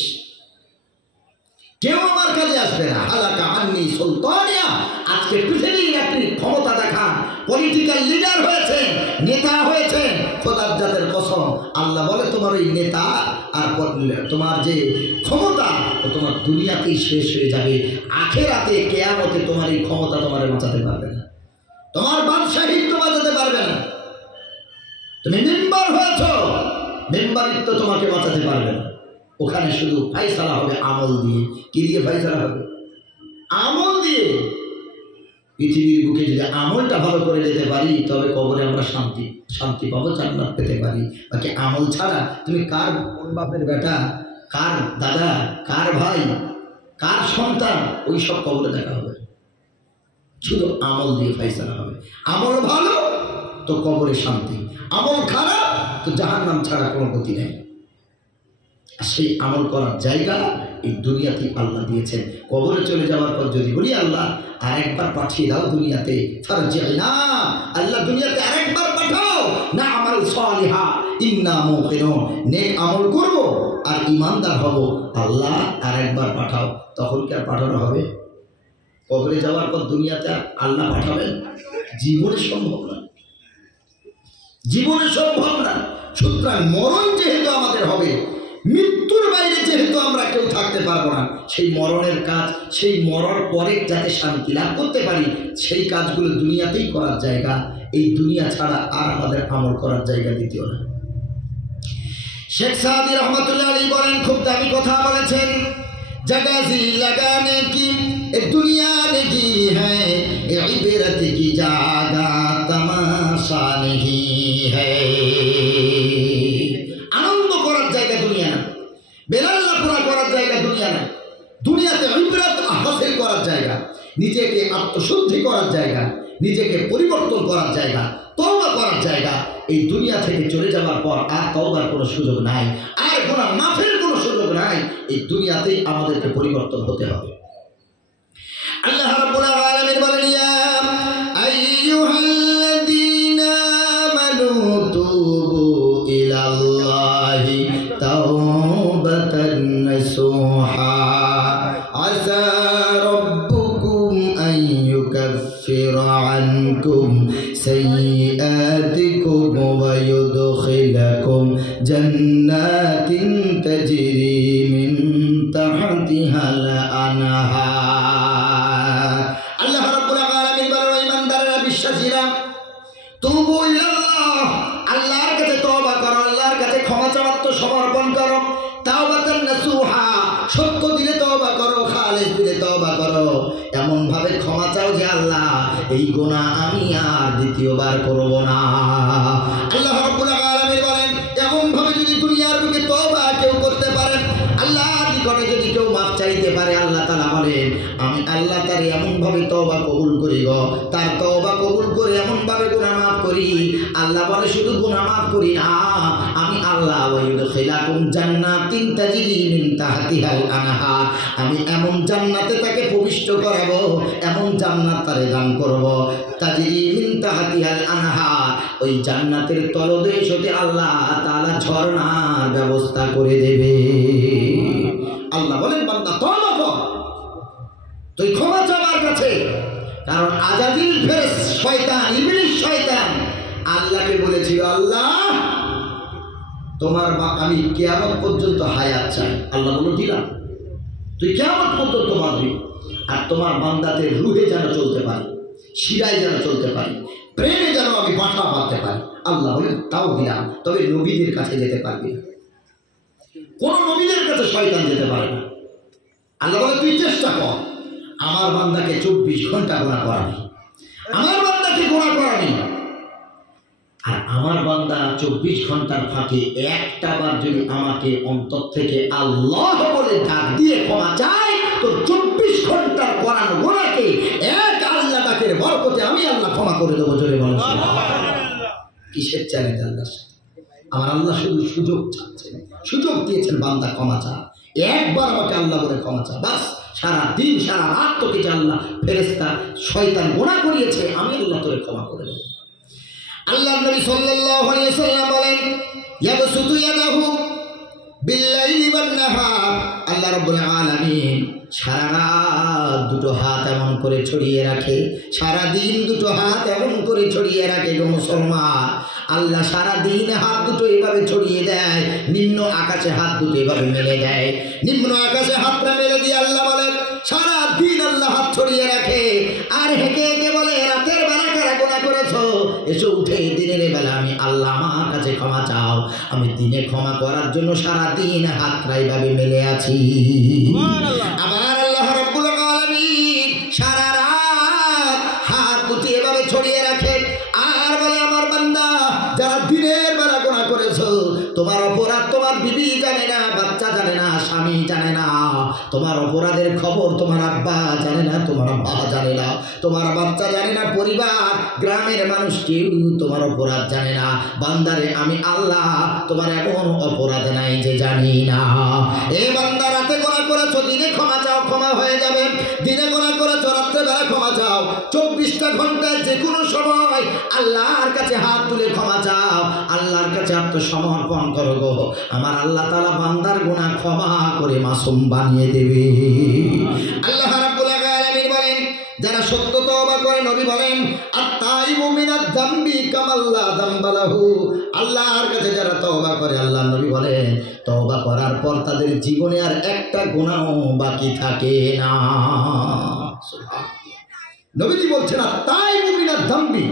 কেউ আমার কাজে আসবে না। হালাকা আন্নি সুলতানিয়া, আজকে পৃথিবীর একটি ক্ষমতা দেখান পলিটিক্যাল লিডার হয়েছে, নেতা হয়েছে, খোদার জাতের কসম, আল্লাহ বলে তোমার ওই নেতা আর তোমার যে ক্ষমতা ও তোমার দুনিয়াতেই শেষ হয়ে যাবে, আখিরাতে কিয়ামতে তোমার এই ক্ষমতা তোমার বাঁচাতে পারবে না, তোমার বাদশাহিত্ব বাঁচাতে পারবে না। তুমি মেম্বার হয়েছ, মেম্বারিত্ব তোমাকে বাঁচাতে পারবে না। ওখানে শুধু ফাইসালা হবে আমল দিয়ে। কি দিয়ে ফাইসালা হবে? আমল দিয়ে। পৃথিবীর বুকে যদি আমলটা ভালো করে যেতে পারি, তবে কবরে আমরা শান্তি পাবো, জান্নাত পেতে পারি। বাকি আমল ছাড়া তুমি কার কোন বাপের বেটা, কার দাদা, কার ভাই, কার সন্তান, ওই সব কবরে দেখা হবে। শুধু আমল দিয়ে ফাইসালা হবে। আমল ভালো তো কবরে শান্তি, আমল খারাপ তো জাহান্নাম ছাড়া কোনো গতি নেই। সেই আমল করার জায়গা এই দুনিয়াতে আল্লাহ দিয়েছেন। কবরে চলে যাওয়ার পর যদি বলি আল্লাহ আরেকবার পাঠিয়ে দাও দুনিয়াতে, ফারজি'না, আল্লাহ দুনিয়াতে আরেকবার পাঠাও, না আমাল সালিহা ইন্না মুকিনুন, নেক আমল করব আর ঈমানদার হব, আল্লাহ আরেকবার পাঠাও। তখন কি আর পাঠানো হবে? কবরে যাওয়ার পর দুনিয়াতে আল্লাহ পাঠাবেন? জীবনে সম্ভব না, জীবনে সম্ভব না। সুতরাং মরণ যেহেতু আমাদের হবে, মৃত্যুর বাইরে যেহেতু আমরা কেউ থাকতে পারবো না, সেই মরণের কাজ, সেই মরণ পরে যাতে শান্তি লাভ করতে পারি, সেই কাজগুলো দুনিয়াতেই করার জায়গা। এই দুনিয়া ছাড়া আর আমাদের আমল করার জায়গা দ্বিতীয় না। শেখ সাদি রহমতুল্লাহ আলাইহি বলেন, খুব দামি কথা বলেছেন, जगाजी लगाने की दुनिया की है, इबरत की जागा तमाशा नहीं है। आनंद करार जायगा दुनिया ना, बेलाल्ला पूरा करार जायगा दुनिया ना, दुनियाते इबरत हासिल करार जायगा, নিজেকে আত্মশুদ্ধি করার জায়গা, নিজেকে পরিবর্তন করার জায়গা, তওবা করার জায়গা। এই দুনিয়া থেকে চলে যাওয়ার পর আর তওবার কোনো সুযোগ নাই, আর গুনাহ মাফের কোনো সুযোগ নাই। এই দুনিয়াতেই আমাদেরকে পরিবর্তন হতে হবে। আল্লাহ রাব্বুল আলামিন বলেন, ইয়া আইয়ুহাল্লাযীনা আমানু তুবু ইলাল্লাহি তাওবাতান নাসুহা আসা রাব্বুকুম আন ইউকাফিরা আনকুম سيئاتكم ويدخلكم جنات تجري من تحتها الأنهار। الله رب العالمين বলেন, ঈমানদাররা, বিশ্বাসীরা, তুবু ইলাল্লাহ, আল্লাহর কাছে তওবা করো, আল্লাহর কাছে ক্ষমা চাও, আত্মসমর্পণ করো, তাওবাতান নাসুহা, সত্য দিলে তওবা করো, খালিস দিলে তওবা করো, এমন ভাবে ক্ষমা চাও যে আল্লাহ এই গুনাহ আমি আর দ্বিতীয়বার করব না। আল্লাহ রাব্বুল আলামিন বলেন, এমন ভাবে যদি দুনিয়ার বুকে তওবা কেউ করতে পারে, আল্লাহ নিকটে যদি কেউ মাফ চাইতে পারে, আল্লাহ তাআলা বলেন আমি আল্লাহ তার এমন ভাবে তওবা কবুল করি গো, তার তওবা কবুল করে এমন ভাবে গুনাহ মাফ করি। আল্লাহ বলে শুধু গুনাহ মাফ করি না, আমি আল্লাহ ওয়াইদখিলাকুম জান্নাতিন তাজরি মিন তাহতিহাল আনহার, আমি এমন জান্নাতে তাকে প্রবিষ্ট করাবো, এমন জান্নাত তারে দান করব, তাজরি মিন তাহতিহাল আনহার, ওই জান্নাতের তলদেশ হতে আল্লাহ তাআলা ঝর্ণার ব্যবস্থা করে দেবে। আল্লাহ বলেন বান্দা তওবা কর, তুই ক্ষমা চা আমার কাছে। কারণ আজাদিল ফেরেশতা শয়তান, ইবলিস শয়তান আল্লাহকে বলেছিল আল্লাহ তোমার আমি কিয়ামত পর্যন্ত হায়াত চাই। আল্লাহ বলে দিলাম, তুই কিয়ামত পর্যন্ত বাঁচবি, আর তোমার বান্দাদের রুহে যেন চলতে পারে, শিরায় যেন চলতে পারে, ব্রেনে যেন আমি বাসা বাঁধতে পারি। আল্লাহ বলেন তাও দিলাম, তবে নবীদের কাছে যেতে পারবি না, কোন নবীদের কাছে শয়তান যেতে পারে না। আল্লাহ বলে তুই চেষ্টা কর, আমার বান্দাকে 24 ঘন্টা গুনাহ করাবি, আমার বান্দাকে গুনাহ করাবি, আর আমার বান্দা 24 ঘন্টার ফাঁকে একটা বার যদি আমাকে অন্তর থেকে আল্লাহ বলে ডাক দিয়ে ক্ষমা চায়, তো 24 ঘন্টার করানো গুনাহকে এক আল্লাহ ডাকের বরকতে আমি আল্লাহ ক্ষমা করে দেবো। জোরে বলো সুবহানাল্লাহ। কিসের চ্যালেঞ্জ আল্লাহ? আমার আল্লাহ শুধু সুযোগ চাচ্ছেন, সুযোগ দিয়েছেন বান্দা ক্ষমা চা, একবার আমাকে আল্লাহ বলে ক্ষমা চা, বাস সারা দিন সারা রাত তোকে যে আল্লাহ ফেরেশতা শয়তান গুনাহ করিয়েছে আমি আল্লাহ তোরে ক্ষমা করে দেব। আল্লাহ নবী সাল্লাল্লাহু আলাইহি ওয়াসাল্লাম বলেন ইয়াবসুতু ইয়াদাহু বিল্লাইলি ওয়ান নাহার, আল্লাহ রাব্বুল আলামিন সারা রাত দুটো হাত এমন করে ছড়িয়ে রাখে, সারা দিন দুটো হাত এমন করে ছড়িয়ে রাখে গো মুসলমান। আল্লাহ সারা দিন হাত দুটো এভাবে ছড়িয়ে দেয়, নিম্ন আকাশে হাত দুটো এভাবে মেলে দেয়, নিম্ন আকাশে হাতটা মেলে দিয়ে আল্লাহ বলেন সারা দিন আল্লাহ হাত ছড়িয়ে রাখে, আর হেঁকে হেঁকে বলে রাতের বেলা কারা গুনাহ করেছো, এসো উঠে দিনের বেলা আমি আল্লাহ আমার কাছে ক্ষমা চাও। আমি দিনে ক্ষমা করার জন্য সারা দিন হাতটা এইভাবে মেলে আছি। আবার আল্লাহ রাব্বুল আলামিন সারা রাত হাত দুটো এভাবে ছড়িয়ে রাখে, আর বলে আমার বান্দা যারা দিনের বেলা গুনাহ করেছো, তোমার অপরাধ তোমার বিবি জানে না, বাচ্চা জানে না, স্বামী জানে না, তোমার অপরাধের খবর তোমার আব্বা জানে না, তোমার মা জানে না, তোমার বাচ্চা জানে না, পরিবার গ্রামের মানুষ কেউ তোমার অপরাধ জানে না। বান্দারে আমি আল্লাহ তোমার এমন অপরাধ নাই যে জানি না। এ বান্দা রাতে গুনাহ করেছো, দিনে ক্ষমা চাও, ক্ষমা হয়ে যাবে। দিনে গুনাহ করেছো, রাত্রে বেলা ক্ষমা চাও, 24টা ঘন্টায় যে কোনো সময় আল্লাহর কাছে হাত তুলে ক্ষমা চাও, আল্লাহর কাছে আত্মসমর্পণ করো গো, আমার আল্লাহ তাআলা বান্দার গুনাহ ক্ষমা করে মাসুম বানিয়ে দেবে। আল্লাহ রাব্বুল আলামিন বলেন যারা সত্য তওবা করে, নবী বলেন আত-তাইবু মিনাদ যামবি কামাল্লা যামবা লাহু, আল্লাহর কাছে যারা তওবা করে, আল্লাহ নবী বলেন তওবা করার পর তাদের জীবনে আর একটা গুনাহও বাকি থাকে না। সুবহানাল্লাহ। নবীজি বলছেন আত-তাইবু মিনাদ যামবি,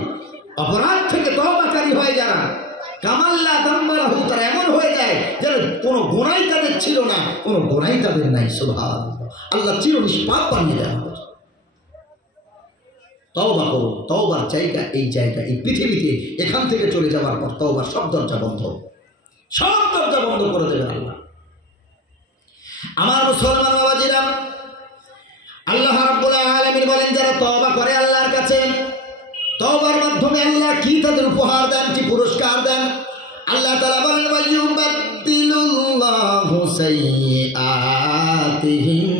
অপরাধ থেকে তওবাকারী হয় যারা, কামাল্লা যামবা লাহু, তারা এমন হয়ে যায় যেন কোনো গুনাহই তাদের ছিল না, কোনো গুনাহই তাদের নাই। সুবহানাল্লাহ। আল্লাহ চিরনিষ্পাপ বানিয়ে দেন। তওবা করো, তওবার জায়গা এই জায়গা, এই পৃথিবীতে এখান থেকে চলে যাওয়ার পর তওবার সব দরজা বন্ধ, সব দরজা বন্ধ করে দেবেন আল্লাহ। আমার মুসলমান বাবাজিরা, আল্লাহ রাব্বুল আলামিন বলেন যারা তওবা করে আল্লাহর কাছে, তওবার মাধ্যমে আল্লাহ কি তাদের উপহার দেন, কি পুরস্কার দেন। আল্লাহ তাআলা বলেন ওয়ায়ুবাদদিলুল্লাহু সাইয়্যাতিহিম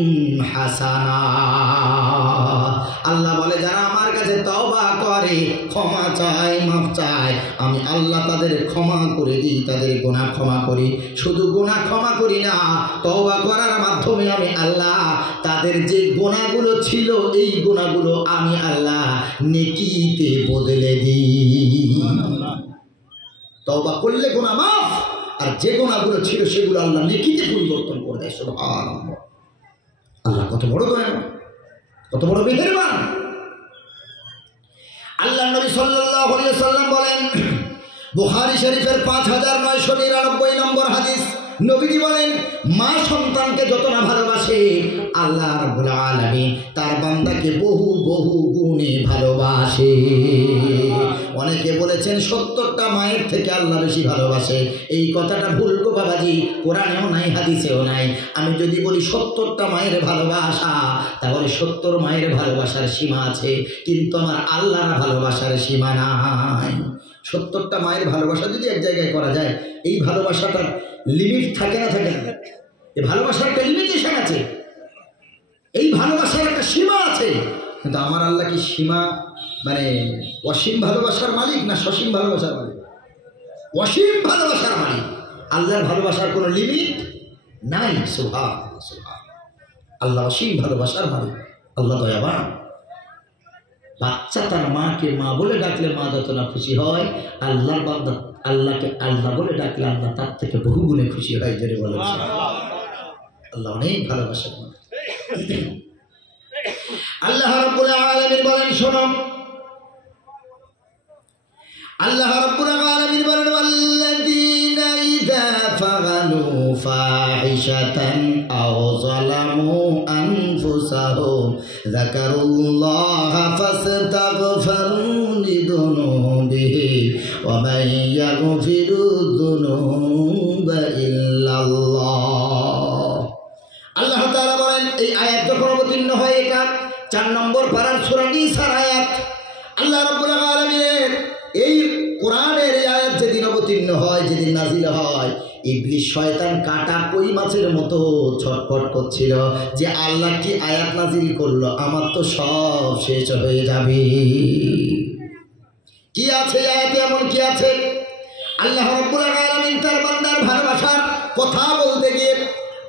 হাসানাত, আল্লাহ বলে যারা আমার কাছে তওবা করে, ক্ষমা চায়, মাফ চায়, আমি আল্লাহ তাদের ক্ষমা করে দিই, তাদের গুনাহ ক্ষমা করি। শুধু গুনাহ ক্ষমা করি না, তওবা করার মাধ্যমে আমি আল্লাহ তাদের যে গুনাহগুলো ছিল এই গুনাহগুলো আমি আল্লাহ নেকিতে বদলে দিই। তওবা করলে গুনাহ মাফ, আর যে গুনাহগুলো ছিল সেগুলো আল্লাহ নেকিতে পরিবর্তন করে দেয়। সুবহানাল্লাহ। আল্লাহ কত বড় দয়াবান, কত বড় মেহেরবান। আল্লাহ নবী সাল্লাল্লাহু আলাইহি ওয়াসাল্লাম বলেন, বুখারী শরীফের 5999 নম্বর হাদিস, নবীজি বলেন মা সন্তানকে যত না ভালোবাসে আল্লাহ রাব্বুল আলামিন তার বান্দাকে বহু বহু গুণে ভালোবাসে। অনেকে বলেছেন 70টা মায়ের থেকে আল্লাহ বেশি ভালোবাসে। এই কথাটা ভুল গো বাবাজি, কোরআনেও নাই, হাদিসেও নাই। আমি যদি বলি 70টা মায়ের ভালোবাসা, তাহলে 70 মায়ের ভালোবাসার সীমা আছে, কিন্তু আমার আল্লাহর ভালোবাসার সীমা নাই। 70টা মায়ের ভালোবাসা যদি এক জায়গায় করা যায়, এই ভালোবাসাটার লিমিট থাকে না? থাকে না? এই ভালোবাসার একটা লিমিটেশন আছে, এই ভালোবাসার একটা সীমা আছে। কিন্তু আমার আল্লাহ কি সীমা মানে অসীম ভালোবাসার মালিক না সসীম ভালোবাসার মালিক? অসীম ভালোবাসার মালিক। আল্লাহর ভালোবাসার কোনো লিমিট নাই। সুবহানাল্লাহ, সুবহানাল্লাহ। আল্লাহ অসীম ভালোবাসার মালিক, আল্লাহ দয়াবান। বাচ্চা তার মাকে মা বলে ডাকলে মা যত না খুশি হয়, আল্লাহর বান্দা আল্লাহকে আল্লাহ বলে ডাকলে আল্লাহ তার থেকে বহু গুণে খুশি হয়। জোরে বলেন আল্লাহ অনেক ভালোবাসেন। আল্লাহ রাব্বুল আলামিন বলেন, শোনো, আল্লাহ রাব্বুল আলামিন বলেন, ওয়াল্লাযীনা ইযা ফাআলু ফাহিশাতান আও যালামু আনফুসাহুম যাকারুল্লাহা ফাস্তাগফিরু লিযুনুবিহি ওয়া মান ইয়াগফিরুয যুনুবা ইল্লাল্লাহ। আল্লাহ তাআলা বলেন, এই আয়াত যখন অবতীর্ণ হয়, এটা 4 নম্বর পারার সূরা নিসার আয়াত। আল্লাহ রাব্বুল আলামিনের এই কোরআনের এই আয়াত যেদিন অবতীর্ণ হয়, যেদিন নাজিল হয়, ইবলিস শয়তান কাটা কই মাছের মতো ছটফট করছিল যে আল্লাহ কি আয়াত নাজিল করলো, আমার তো সব শেষ হয়ে যাবে। কি আছে আয়াতে, এমন কি আছে? আল্লাহ রাব্বুল আলামিন তার বান্দার ভালোবাসার কথা বলতে গিয়ে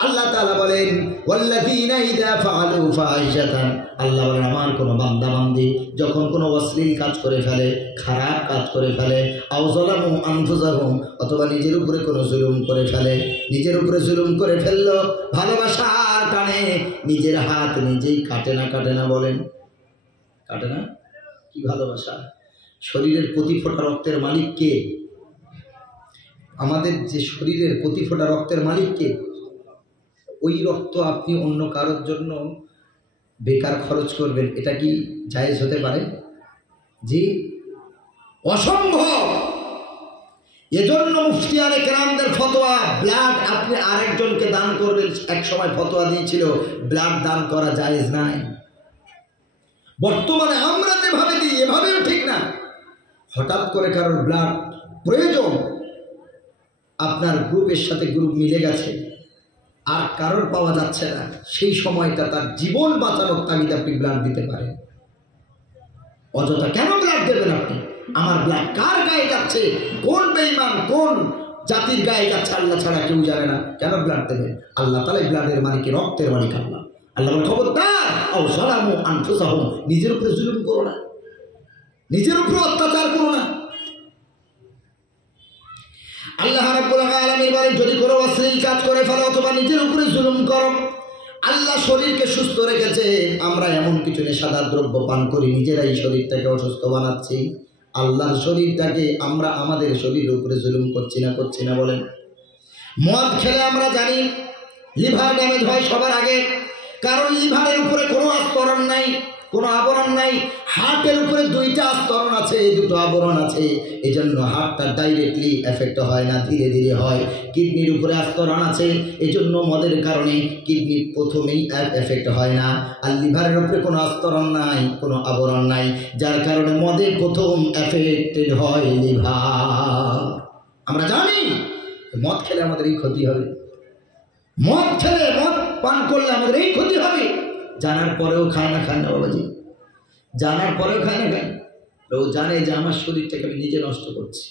আল্লাহ তাআলা বলেন, ওয়াল্লাযীনা ইযা ফাআলু ফাহিশাতান, আল্লাহ বলেন আমার কোনো বান্দা বান্দি যখন কোনো অশ্লীল কাজ করে ফেলে, খারাপ কাজ করে ফেলে, আও যালামু আনফুসাহুম, অথবা নিজের উপরে কোনো জুলুম করে ফেলে, নিজের উপরে জুলুম করে ফেললো, ভালোবাসার টানে নিজের হাত নিজেই কাটে না, কাটে না, বলেন কাটে না? কি ভালোবাসা! শরীরের প্রতি ফোঁটা রক্তের মালিক কে? আমাদের যে শরীরের প্রতি ফোঁটা রক্তের মালিক কে? ওই রক্ত আপনি অন্য কারোর জন্য বেকার খরচ করবেন, এটা কি জায়েজ হতে পারে? জি, অসম্ভব। এজন্য মুফতিয়ানে কেরামদের ফতোয়া, ব্লাড আপনি আরেকজনকে দান করবেন, এক সময় ফতোয়া দিয়েছিল ব্লাড দান করা জায়েজ নাই। বর্তমানে আমরা যেভাবে দিই এভাবেও ঠিক না। হঠাৎ করে কারোর ব্লাড প্রয়োজন, আপনার গ্রুপের সাথে গ্রুপ মিলে গেছে, আর কারোর পাওয়া যাচ্ছে না, সেই সময়টা তার জীবন বাঁচানোর তাগিদে আপনি ব্লাড দিতে পারেন। অযথা কেন ব্লাড দেবেন আপনি? আমার ব্লাড কার গায়ে যাচ্ছে, কোন বেঈমান কোন জাতির গায়ে যাচ্ছে আল্লাহ ছাড়া কেউ জানে না, কেন ব্লাড দেবেন? আল্লাহ তাআলা ব্লাডের মালিক, রক্তের মালিক আল্লাহ। আল্লাহ বলেন, খবরদার, আও যালামু আনফুসাহুম, নিজের উপরে জুলুম করো না, নিজের উপরে অত্যাচার করো না। আল্লাহ রাব্বুল আলামিন বলেন, যদি কোনো অশ্লীল কাজ করে ফেলো অথবা নিজের উপরে জুলুম করো, আল্লাহ শরীরকে সুস্থ রেখেছে, আমরা এমন কিছু নেশাদার দ্রব্য পান করি, নিজেরাই শরীরটাকে অসুস্থ বানাচ্ছি। আল্লাহর শরীরটাকে আমরা আমাদের শরীরের উপরে জুলুম করছি না, করছি না, বলেন? মদ খেলে আমরা জানি লিভার ড্যামেজ হয় সবার আগে, কারণ লিভারের উপরে কোনো আস্তরণ নাই, কোনো আবরণ নাই। হার্টের উপরে 2টা আস্তরণ আছে, 2টো আবরণ আছে, এই জন্য হার্টটা ডাইরেক্টলি এফেক্ট হয় না, ধীরে ধীরে হয়। কিডনির উপরে আস্তরণ আছে, এই জন্য মদের কারণে কিডনি প্রথমেই এফেক্ট হয় না। আর লিভারের উপরে কোনো আস্তরণ নাই, কোনো আবরণ নাই, যার কারণে মদে প্রথম এফেক্টেড হয় লিভার। আমরা জানি মদ খেলে আমাদের এই ক্ষতি হবে, মদ খেলে, মদ পান করলে আমাদের এই ক্ষতি হবে, জানার পরেও খায় না, খায় না বাবাজি, জানার পরেও খায় না, খায় না। ও জানে যে আমার শরীরটাকে আমি নিজে নষ্ট করছি,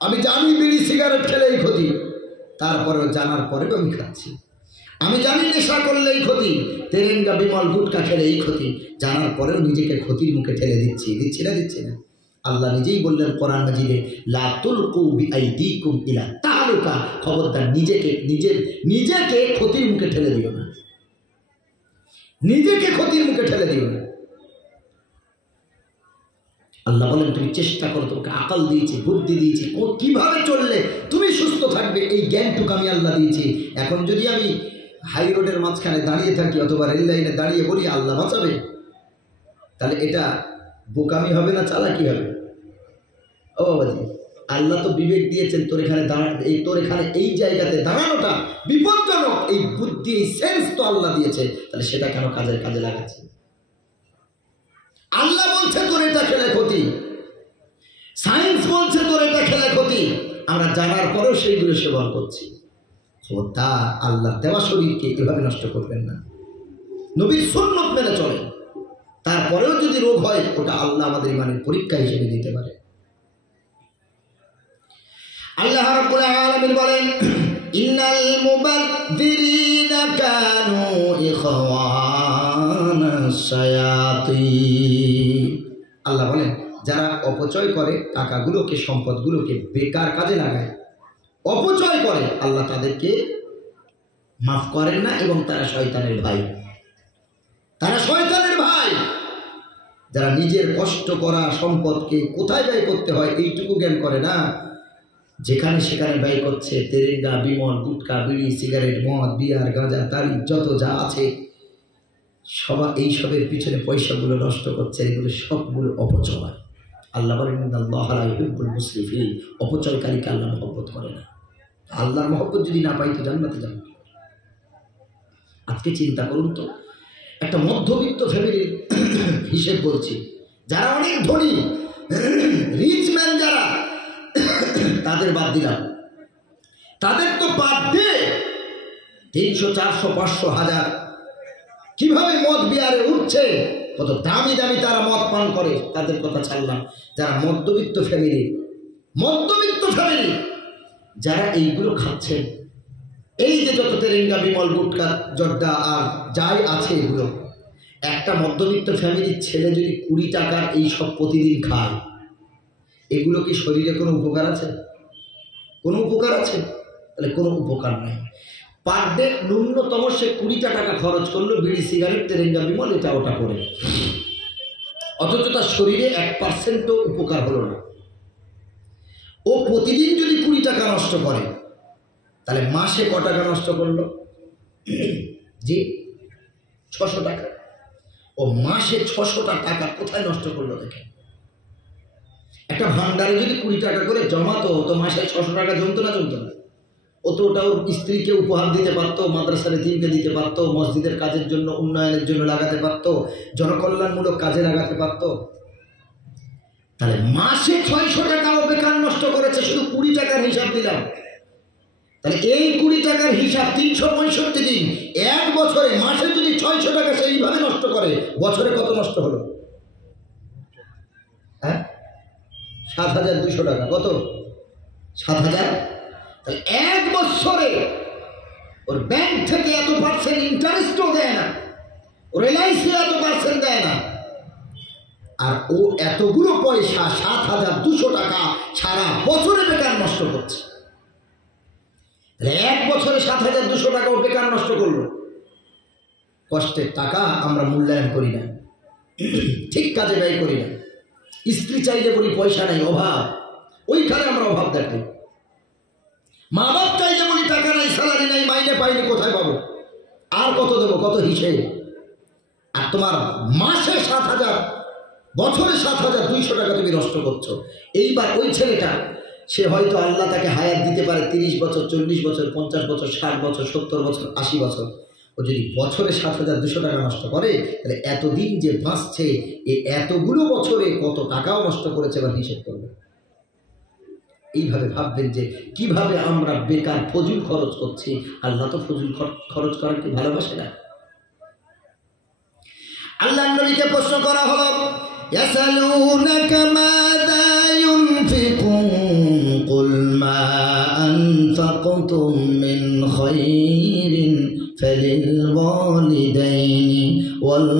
আমি জানি বিড়ি সিগারেট খেলে এই ক্ষতি, তারপরেও জানার পরেও আমি খাচ্ছি। আমি জানি নেশা করলে এই ক্ষতি, তেরেঙ্গা বিমল গুটকা খেলে এই ক্ষতি, জানার পরেও নিজেকে ক্ষতির মুখে ঠেলে দিচ্ছি, দিচ্ছি না, দিচ্ছি না। আল্লাহ নিজেই বললেন কোরআন মাজিদে, লা তুলকু বিআইদিকুম ইলা তাহলুকা, খবরদার নিজেকে ক্ষতির মুখে ঠেলে দিও না, নিজেকে ক্ষতির মুখে ঠেলে দিও না। আল্লাহ বলেন, তুমি চেষ্টা করো, তোমাকে আকল দিয়েছি, বুদ্ধি দিয়েছি, কিভাবে চললে তুমি সুস্থ থাকবে, এই জ্ঞানটুকু আমি আল্লাহ দিয়েছি। এখন যদি আমি হাই রোডের মাঝখানে দাঁড়িয়ে থাকি অথবা রেল লাইনে দাঁড়িয়ে বলি আল্লাহ বাঁচাবে, তাহলে এটা বোকামি হবে না চালাকি হবে? ও বাবাজি, আল্লাহ তো বিবেক দিয়েছেন, তোর এখানে তোর এখানে এই জায়গাতে দাঁড়ানোটা বিপজ্জনক, এই বুদ্ধি এই সেন্স তো আল্লাহ দিয়েছে, তাহলে সেটা কেন কাজে লাগাচ্ছে? আল্লাহ বলছে তোর এটা খেলে ক্ষতি, সায়েন্স বলছে তোর এটা খেলে ক্ষতি, আমরা জানার পরেও সেইগুলো সেবন করছি। তা আল্লাহ দেওয়া শরীরকে এভাবে নষ্ট করবেন না, নবীর সুন্নত মেনে চলে, তারপরেও যদি রোগ হয় ওটা আল্লাহ আমাদের ইমানের পরীক্ষা হিসেবে দিতে পারে। আল্লাহ রাব্বুল আলামিন বলেন ইন্নাল মুবাযযিরিনা কানু ইখওয়ানাস শায়াতিন। আল্লাহ বলেন যারা অপচয় করে, টাকাগুলোকে সম্পদগুলোকে বেকার কাজে লাগায়, অপচয় করে, আল্লাহ তাদেরকে মাফ করেন না এবং তারা শয়তানের ভাই, তারা শয়তানের ভাই। যারা নিজের কষ্ট করা সম্পদকে কোথায় ব্যয় করতে হয় এইটুকু জ্ঞান করে না, যেখানে সেখানে ব্যয় করছে, তেরেঙ্গা, বিমল, গুটকা, বিড়ি, সিগারেট, মদ, বিয়ার, গাঁজা, তারিখ যত যা আছে সবাই এইসবের পিছনে পয়সাগুলো নষ্ট করছে, এগুলো সবগুলো অপচয়। আল্লাহ বলেন আল্লাহ লা ইউহিব্বুল মুসরিফিন, অপচয়কারীকে আল্লাহ মহব্বত করে না। আল্লাহর মহব্বত যদি না পাই তো জান্নাতে যাব। আজকে চিন্তা করুন তো, একটা মধ্যবিত্ত ফ্যামিলির হিসেব বলছি, যারা অনেক ধনী রিচ ম্যান যারা, তাদের বাদ দিলাম, তাদের তো পার ডে 300, 400, 500, 1000 কিভাবে মদ বিয়ারে উঠছে, কত দামি দামি তারা মদ পান করে, তাদের কথা ছাড়লাম। যারা মধ্যবিত্ত ফ্যামিলি যারা এইগুলো খাচ্ছেন, এই যে যত তেরেঙ্গা, বিমল, গুটকা, জর্দা আর যাই আছে, এগুলো একটা মধ্যবিত্ত ফ্যামিলির ছেলে যদি 20 টাকার এই সব প্রতিদিন খায়, এগুলো কি শরীরে কোনো উপকার আছে? কোনো উপকার আছে? তাহলে কোনো উপকার নাই। পার ডে ন্যূনতম সে 20টা টাকা খরচ করলো বিড়ি, সিগারেট, তেরেঙ্গা, বিমল, এটা ওটা করে, অথচ তার শরীরে 1% উপকার হলো না। ও প্রতিদিন যদি 20 টাকা নষ্ট করে, তাহলে মাসে ক টাকা নষ্ট করলো? জি 600 টাকা। ও মাসে 600টা টাকা কোথায় নষ্ট করলো দেখেন। একটা ভান্ডারে যদি 20 টাকা করে জমাতো, তো মাসে 600 টাকা জমতো না? ও তো ওটা ওর স্ত্রীকে উপহার দিতে পারতো, মাদ্রাসার এতিমকে দিতে পারতো, মসজিদের কাজের জন্য, উন্নয়নের জন্য লাগাতে পারতো, জনকল্যাণমূলক কাজে লাগাতে পারতো। তাহলে মাসে 600 টাকাও বেকার নষ্ট করেছে, শুধু 20 টাকার হিসাব দিলাম। তাহলে এই 20 টাকার হিসাব 365 দিন, এক বছরে মাসে যদি 600 টাকা সেইভাবে নষ্ট করে, বছরে কত নষ্ট হলো? হ্যাঁ 7200 টাকা। কত? 7000। তাহলে এক বছরে ওর ব্যাংক থেকে এত পার্সেন্ট ইন্টারেস্টও দেয় না, ওর এলআইসি এত পার্সেন্ট দেয় না, আর ও এতগুলো পয়সা 7200 টাকা সারা বছরে বেকার নষ্ট করছে। এক বছরে 7200 টাকা ও বেকার নষ্ট করলো। কষ্টের টাকা আমরা মূল্যায়ন করি না, ঠিক কাজে ব্যয় করি না। স্ত্রী চাইলে বলি পয়সা নাই, অভাব, ওইখানে আমরা অভাব দেখাই। মা বাপ চাইলে বলি টাকা নাই, স্যালারি নাই, মাইনে পাইনি, কোথায় পাবো, আর কত দেবো, কত হিসেব। আর তোমার মাসে 7000, বছরে 7200 টাকা তুমি নষ্ট করছো। এইবার ওই ছেলেটা, সে হয়তো আল্লাহ তাকে হায়াত দিতে পারে 30 বছর, 40 বছর, 50 বছর, 60 বছর, 70 বছর, 80 বছর। ও যদি বছরে 7200 টাকা নষ্ট করে, তাহলে এতদিন যে বাঁচছে, এতগুলো বছরে কত টাকাও নষ্ট করেছে, এবার হিসেব করবে। এইভাবে ভাববেন যে কিভাবে আমরা বেকার ফজুল খরচ করছি। আল্লাহ তো ফজুল খরচ করাকে ভালোবাসে না। আল্লাহ নবীকে প্রশ্ন করা হলো, ইয়াসালুনাকা মাযা ইউনফিকুন কুল মা আনফাকতুম মিন খায়রিন ফালিল ওয়ালিদাইনি ওয়াল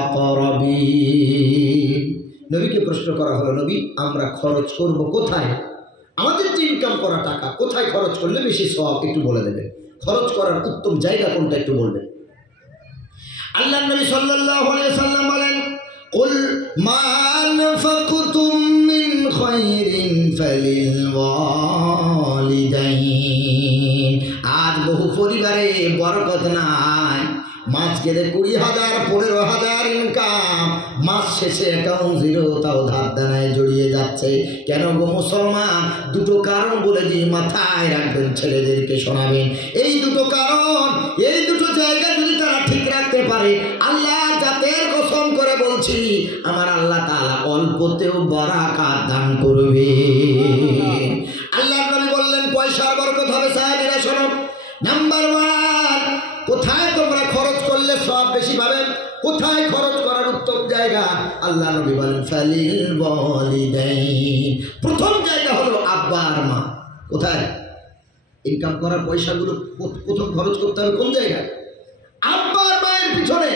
আকরাবিন। নবীকে প্রশ্ন করা হলো, নবী আমরা খরচ করব কোথায়? আমাদের যে ইনকাম করা টাকা কোথায় খরচ করলে বেশি সওয়াব একটু বলে দেবেন। খরচ করার উত্তম জায়গা কোনটা একটু বলবেন। আল্লাহ নবী সাল্লাল্লাহু আলাইহি ওয়াসাল্লাম বলেন, কুল মা আনফাকতুম মিন খায়রিন ফালিল ওয়ালিদাইন। আজ বহু পরিবারে বরকত নাই, মাছ গেলে 20,000 15,000 ইনকাম, মাস শেষে অ্যাকাউন্ট জিরো, তাও ধার দানায় জড়িয়ে যাচ্ছে। কেন গো মুসলমান? দুটো কারণ বলে দিয়ে মাথায় রাখবেন, ছেলেদেরকে শোনাবেন। এই দুটো কারণ, এই দুটো জায়গা যদি তারা ঠিক রাখতে পারে, আল্লাহ জাতের কসম করে বলছি, আমার আল্লাহ তাআলা অল্পতেও বরাকাত দান করবে। আল্লাহ নবী বললেন পয়সার বরকত হবে। সাহাবীরা শোনো, নাম্বার 1, কোথায় তোমরা খরচ করলে সব বেশি পাবেন? কোথায় খরচ করার উত্তম জায়গা? আল্লাহ নবী বলেন ফালিল ওয়ালিদাইন। প্রথম জায়গা হলো আব্বা আর মা। কোথায়? ইনকাম করার পয়সাগুলো প্রথম খরচ করতে হবে কোন জায়গায়? আব্বা আর মায়ের পিছনে।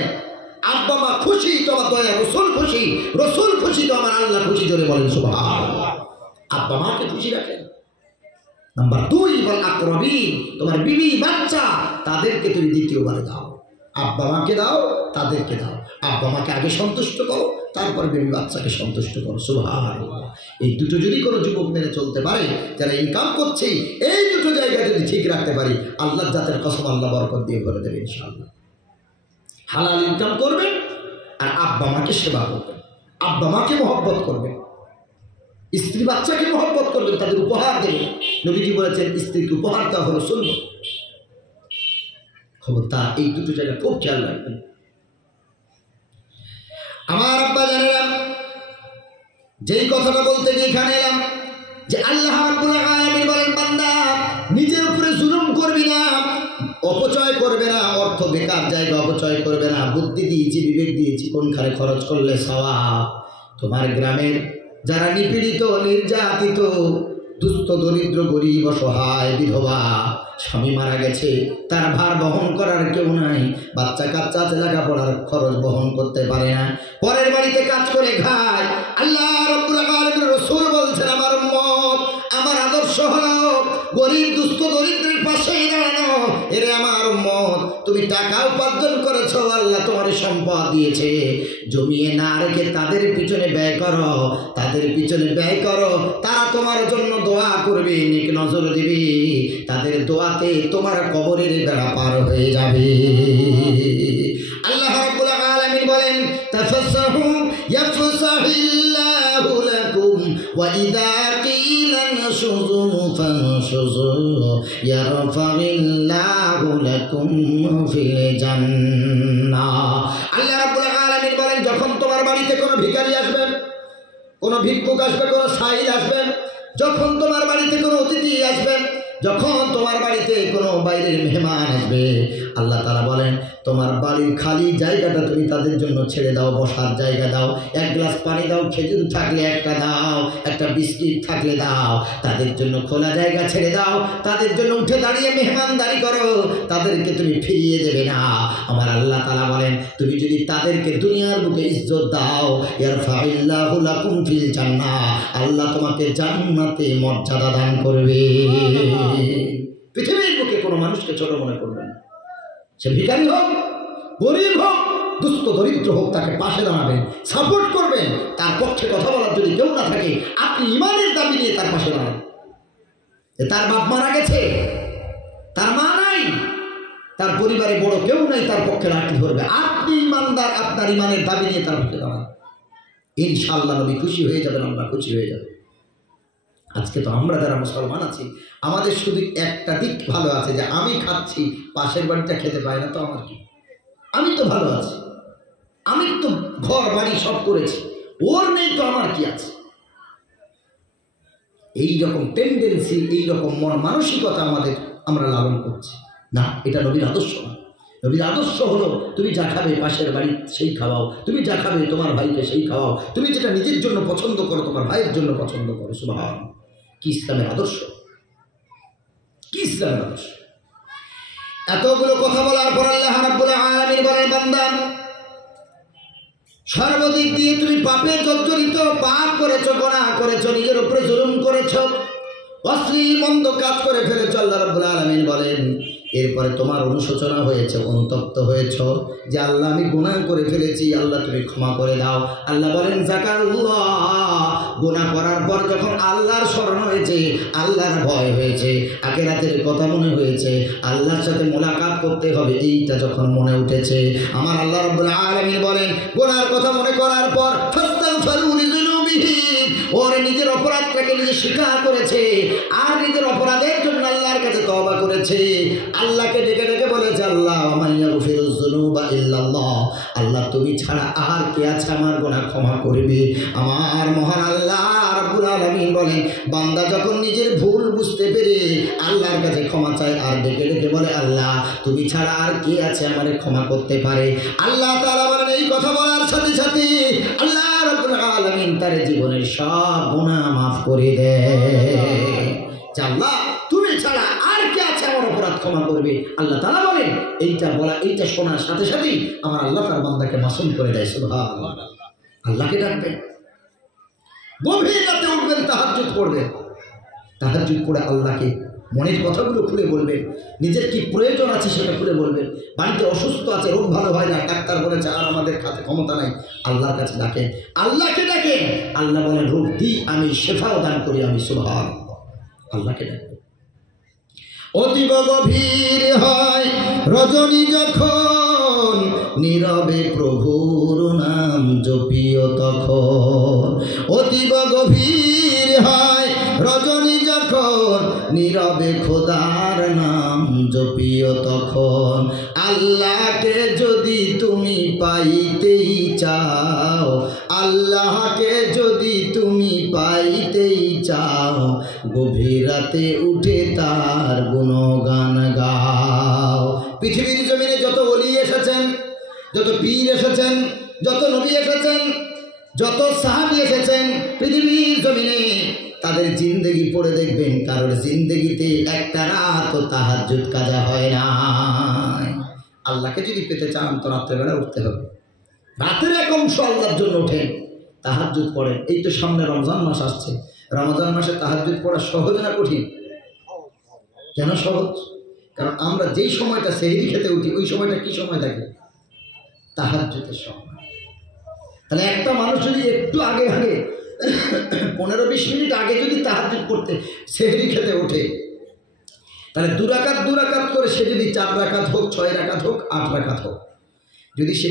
আব্বা মা খুশি তো আমার দয়া রসুল খুশি, রসুল খুশি তো আমার আল্লাহ খুশি। জোরে বলেন সুবহানাল্লাহ। আব্বা মাকে খুশি রাখেন। নাম্বার 2 বল আকরাবিন, তোমার বিবি বাচ্চা তাদেরকে তুমি দ্বিতীয়বারে দাও। আব্বা মাকে দাও, তাদেরকে দাও। আব্বা মাকে আগে সন্তুষ্ট করো, তারপর বিবি বাচ্চাকে সন্তুষ্ট করো। সুবহানাল্লাহ। এই দুটো যদি কোনো যুবক মেনে চলতে পারে, যারা ইনকাম করছে, এই দুটো জায়গা যদি ঠিক রাখতে পারি, আল্লাহর জাতের কসম আল্লাহ বরকত দিয়ে ভরে দেবে ইনশাআল্লাহ। হালাল ইনকাম করবেন আর আব্বা মাকে সেবা করবেন, আব্বা মাকে মহব্বত করবেন, স্ত্রী বাচ্চাকে মহব্বত করবেন, তাদের উপহার দেবেন। নবীজি বলেছেন স্ত্রীকে উপহার দেওয়া হলো সুন্নাত। খবরদার এই দুটো জায়গা খুব খেয়াল রাখবেন। আমার আব্বা জানেন, যেই কথাটা বলতে গিয়ে এখানে এলাম যে আল্লাহ রাব্বুল আলামিন বলেন, বান্দা নিজের উপরে জুলুম করবি না, অপচয় করবে না, অর্থ বেকার জায়গা অপচয় করবে না। বুদ্ধি দিয়েছি, বিবেক দিয়েছি, কোনখানে খরচ করলে সওয়াব। তোমার গ্রামের যারা নিপীড়িত, নির্যাতিত, দুস্থ, দরিদ্র, গরিব, অসহায়, বিধবা, স্বামী মারা গেছে, তার ভার বহন করার কেউ নাই, বাচ্চা কাচ্চা লেখাপড়ার খরচ বহন করতে পারে না, পরের বাড়িতে কাজ করে খায়। আল্লাহ রাব্বুল আলামিন রাসূল বলছেন, আমার উম্মত, আমার আদর্শ হলো গরিব, দুস্থ, দরিদ্রের পাশে দাঁড়ানো। এরে আমার উম্মত, তুমি টাকা উপার্জন করেছো, আল্লাহ তোমার সম্পদ দিয়েছে, জমিয়ে না রেখে তাদের পিছনে ব্যয় করো, তাদের পিছনে ব্যয় করো। তারা তোমার জন্য দোয়া করবে, নেক নজর দিবে, তাদের দোয়াতে তোমার কবরের বেড়া পার হয়ে যাবে। আল্লাহ রাব্বুল আলামিন বলেন, তাফাসসাহু ইয়াফসাহিল্লাহু লাকুম ওয়া ইযা কিলা নশুযু ফানশুযু ইয়ারফাইল্লাহু লাকুম ফিল জান্নাহ। আল্লাহ রাব্বুল আলামিন বলেন, যখন তোমার বাড়িতে কোনো ভিখারি আসবে, কোনো ভিক্ষুক আসবে, কোনো সাইল আসবে, যখন তোমার বাড়িতে কোনো অতিথি আসবে, যখন তোমার বাড়িতে কোনো বাইরের মেহমান আসবে, আল্লাহ তাআলা বলেন তোমার বাড়ির খালি জায়গাটা তুমি তাদের জন্য ছেড়ে দাও, বসার জায়গা দাও, এক গ্লাস পানি দাও, খেজুর থাকলে একটা দাও, একটা বিস্কিট থাকলে দাও, তাদের জন্য খোলা জায়গা ছেড়ে দাও, তাদের জন্য উঠে দাঁড়িয়ে মেহমানদারি করো, তাদেরকে তুমি ফিরিয়ে দেবে না। আমার আল্লাহ তাআলা বলেন, তুমি যদি তাদেরকে দুনিয়ার বুকে ইজ্জত দাও, ইয়ারফাইল্লাহু লাকুম ফিল জান্নাহ, আল্লাহ তোমাকে জান্নাতে মর্যাদা দান করবে। পৃথিবীর বুকে কোনো মানুষকে ছোট মনে করবেন না, সে ভিখারি হোক, গরিব হোক, দুস্থ দরিদ্র হোক, তাকে পাশে দাঁড়াবেন, সাপোর্ট করবেন। তার পক্ষে কথা বলার যদি কেউ না থাকে, আপনি ইমানের দাবি নিয়ে তার পাশে দাঁড়ান। তার বাপ মারা গেছে, তার মা নাই, তার পরিবারে বড় কেউ নাই, তার পক্ষে লাঠি ধরবে, আপনি ইমানদার, আপনার ইমানের দাবি নিয়ে তার পক্ষে দাঁড়ান, ইনশাআল্লাহ নবী খুশি হয়ে যাবেন, আমরা খুশি হয়ে যাবেন। আজকে তো আমরা যারা মুসলমান আছি, আমাদের শুধু একটা দিক ভালো আছে যে আমি খাচ্ছি, পাশের বাড়িটা খেতে পায় না, তো আমার কি? আমি তো ভালো আছি, আমি তো ঘর বাড়ি সব করেছি, ওর নেই তো আমার কি আছে? এই রকম টেন্ডেন্সি, এই রকম মন মানসিকতা আমরা লালন করছি না, এটা নবীর আদর্শ না। নবীর আদর্শ হলো তুমি যা খাবে পাশের বাড়ি সেই খাওয়াও, তুমি যা খাবে তোমার ভাইকে সেই খাওয়াও, তুমি যেটা নিজের জন্য পছন্দ করো তোমার ভাইয়ের জন্য পছন্দ করো। সুবহানাল্লাহ, কি ইসলামের আদর্শ, কি ইসলামের আদর্শ! এতগুলো কথা বলার পর আল্লাহ রাব্বুল আলামিন বলেন, বান্দা সর্বদিক দিয়ে তুমি পাপে জর্জরিত, পাপ করেছো, গুনাহ করেছো, নিজের উপরে জুলুম করেছো, অশ্লীল মন্দ কাজ করে ফেলেছো। আল্লাহ রাব্বুল আলামিন বলেন, এরপরে তোমার অনুশোচনা হয়েছে, অনুতপ্ত হয়েছ যে আল্লাহ আমি গুনাহ করে ফেলেছি, আল্লাহ তুমি ক্ষমা করে দাও। আল্লাহ বলেন যাকারুল্লাহ, গুনাহ করার পর যখন আল্লাহর স্মরণ হয়েছে, আল্লাহর ভয় হয়েছে, আখিরাতের কথা মনে হয়েছে, আল্লাহর সাথে মোলাকাত করতে হবে, এইটা যখন মনে উঠেছে, আমার আল্লাহ রাব্বুল আলামিন বলেন গুনাহর কথা মনে করার পর ফাস্তাগফিরু লিযুনুবিহিম, ওর নিজের অপরাধটাকে নিজে স্বীকার করেছে আর নিজের অপরাধের জন্য আল্লাহর কাছে তওবা করেছে। আল্লাহকে ডেকে ডেকে বলেছে আল্লাহ ওয়া ইয়াগফিরুয যুনুবা ইল্লাল্লাহ, আল্লাহ তুমি ছাড়া আর কে আছে আমার গুনাহ ক্ষমা করবে। আমার মহান আল্লাহ রাব্বুল আলামিন বলেন বান্দা যখন নিজের ভুল বুঝতে পেরে আল্লাহর কাছে ক্ষমা চায় আর ডেকে ডেকে বলে আল্লাহ তুমি ছাড়া আর কে আছে আমারে ক্ষমা করতে পারে, আল্লাহ তাআলা বলেন এই কথা বলার সাথে সাথে আল্লাহ রাব্বুল আলামিন তার জীবনের সব গুনাহ মাফ করে দেয়। আল্লাহ তুমি ছাড়া আর কে আছে আমার অপরাধ ক্ষমা করবে। আল্লাহ তাআলা বলেন এইটা বলা, এইটা শোনার সাথে সাথেই আমার আল্লাহ তার বান্দাকে মাসুম করে দেয়। সুবহানাল্লাহ। আল্লাহকে ডাকবেন, গভীর রাতে উঠবেন, তাহাজ্জুদ পড়বেন, তাহাজ্জুদ পড়ে আল্লাহকে মনের কথাগুলো খুলে বলবেন, নিজের কি প্রয়োজন আছে সেটা খুলে বলবেন, বাড়িতে অসুস্থ আছে, রোগ ভালো হয় না, ডাক্তার বলেছে আর আমাদের কাছে ক্ষমতা নাই, আল্লাহর কাছে ডাকেন, আল্লাহকে ডাকেন। আল্লাহ বলেন রোগ দিই আমি, শেফাও দান করি আমি। সুবহানাল্লাহ। আল্লাহকে ডাকবেন। অতীব গভীর হয় রজনী যখন, নীরবে প্রভুর নাম জপিও তখন। অতীব গভীর হয় রজনী যখন, নীরবে খোদার নাম জপিও তখন। আল্লাহকে যদি তুমি পাইতেই চাও, আল্লাহকে যদি তুমি পাইতেই চাও, গভীর রাতে উঠে তার গুণগান গাও। পৃথিবীর জমিনে যত ওলি এসেছেন, যত পীর এসেছেন, যত নবী এসেছেন, যত সাহাবী এসেছেন পৃথিবীর জমিনে, তাদের জিন্দেগি পড়ে দেখবেন কারোর জিন্দেগিতে একটা রাত তাহাজ্জুদ কাজা হয় না। আল্লাহকে যদি পেতে চান তো রাত্রেবেলা উঠতে হবে, রাতের এক অংশ আল্লাহর জন্য ওঠেন, তাহাজ্জুদ পড়েন। এই তো সামনে রমজান মাস আসছে, রমজান মাসে তাহাজ্জুদ পড়া সহজ না কঠিন? কেন সহজ? কারণ আমরা যেই সময়টা সেহরি খেতে উঠি ওই সময়টা কি সময় থাকে? তাহাজ্জুদের সময়। তাহলে একটা মানুষ যদি একটু আগে আগে 15-20 মিনিট আগে যদি তাহাজ্জুদ করতে সেহরি খেতে ওঠে, তাহলে 2 রাকাত করে সে যদি 4 রাকাত হোক, 6 রাকাত হোক, 8 রাকাত হোক, যদি সে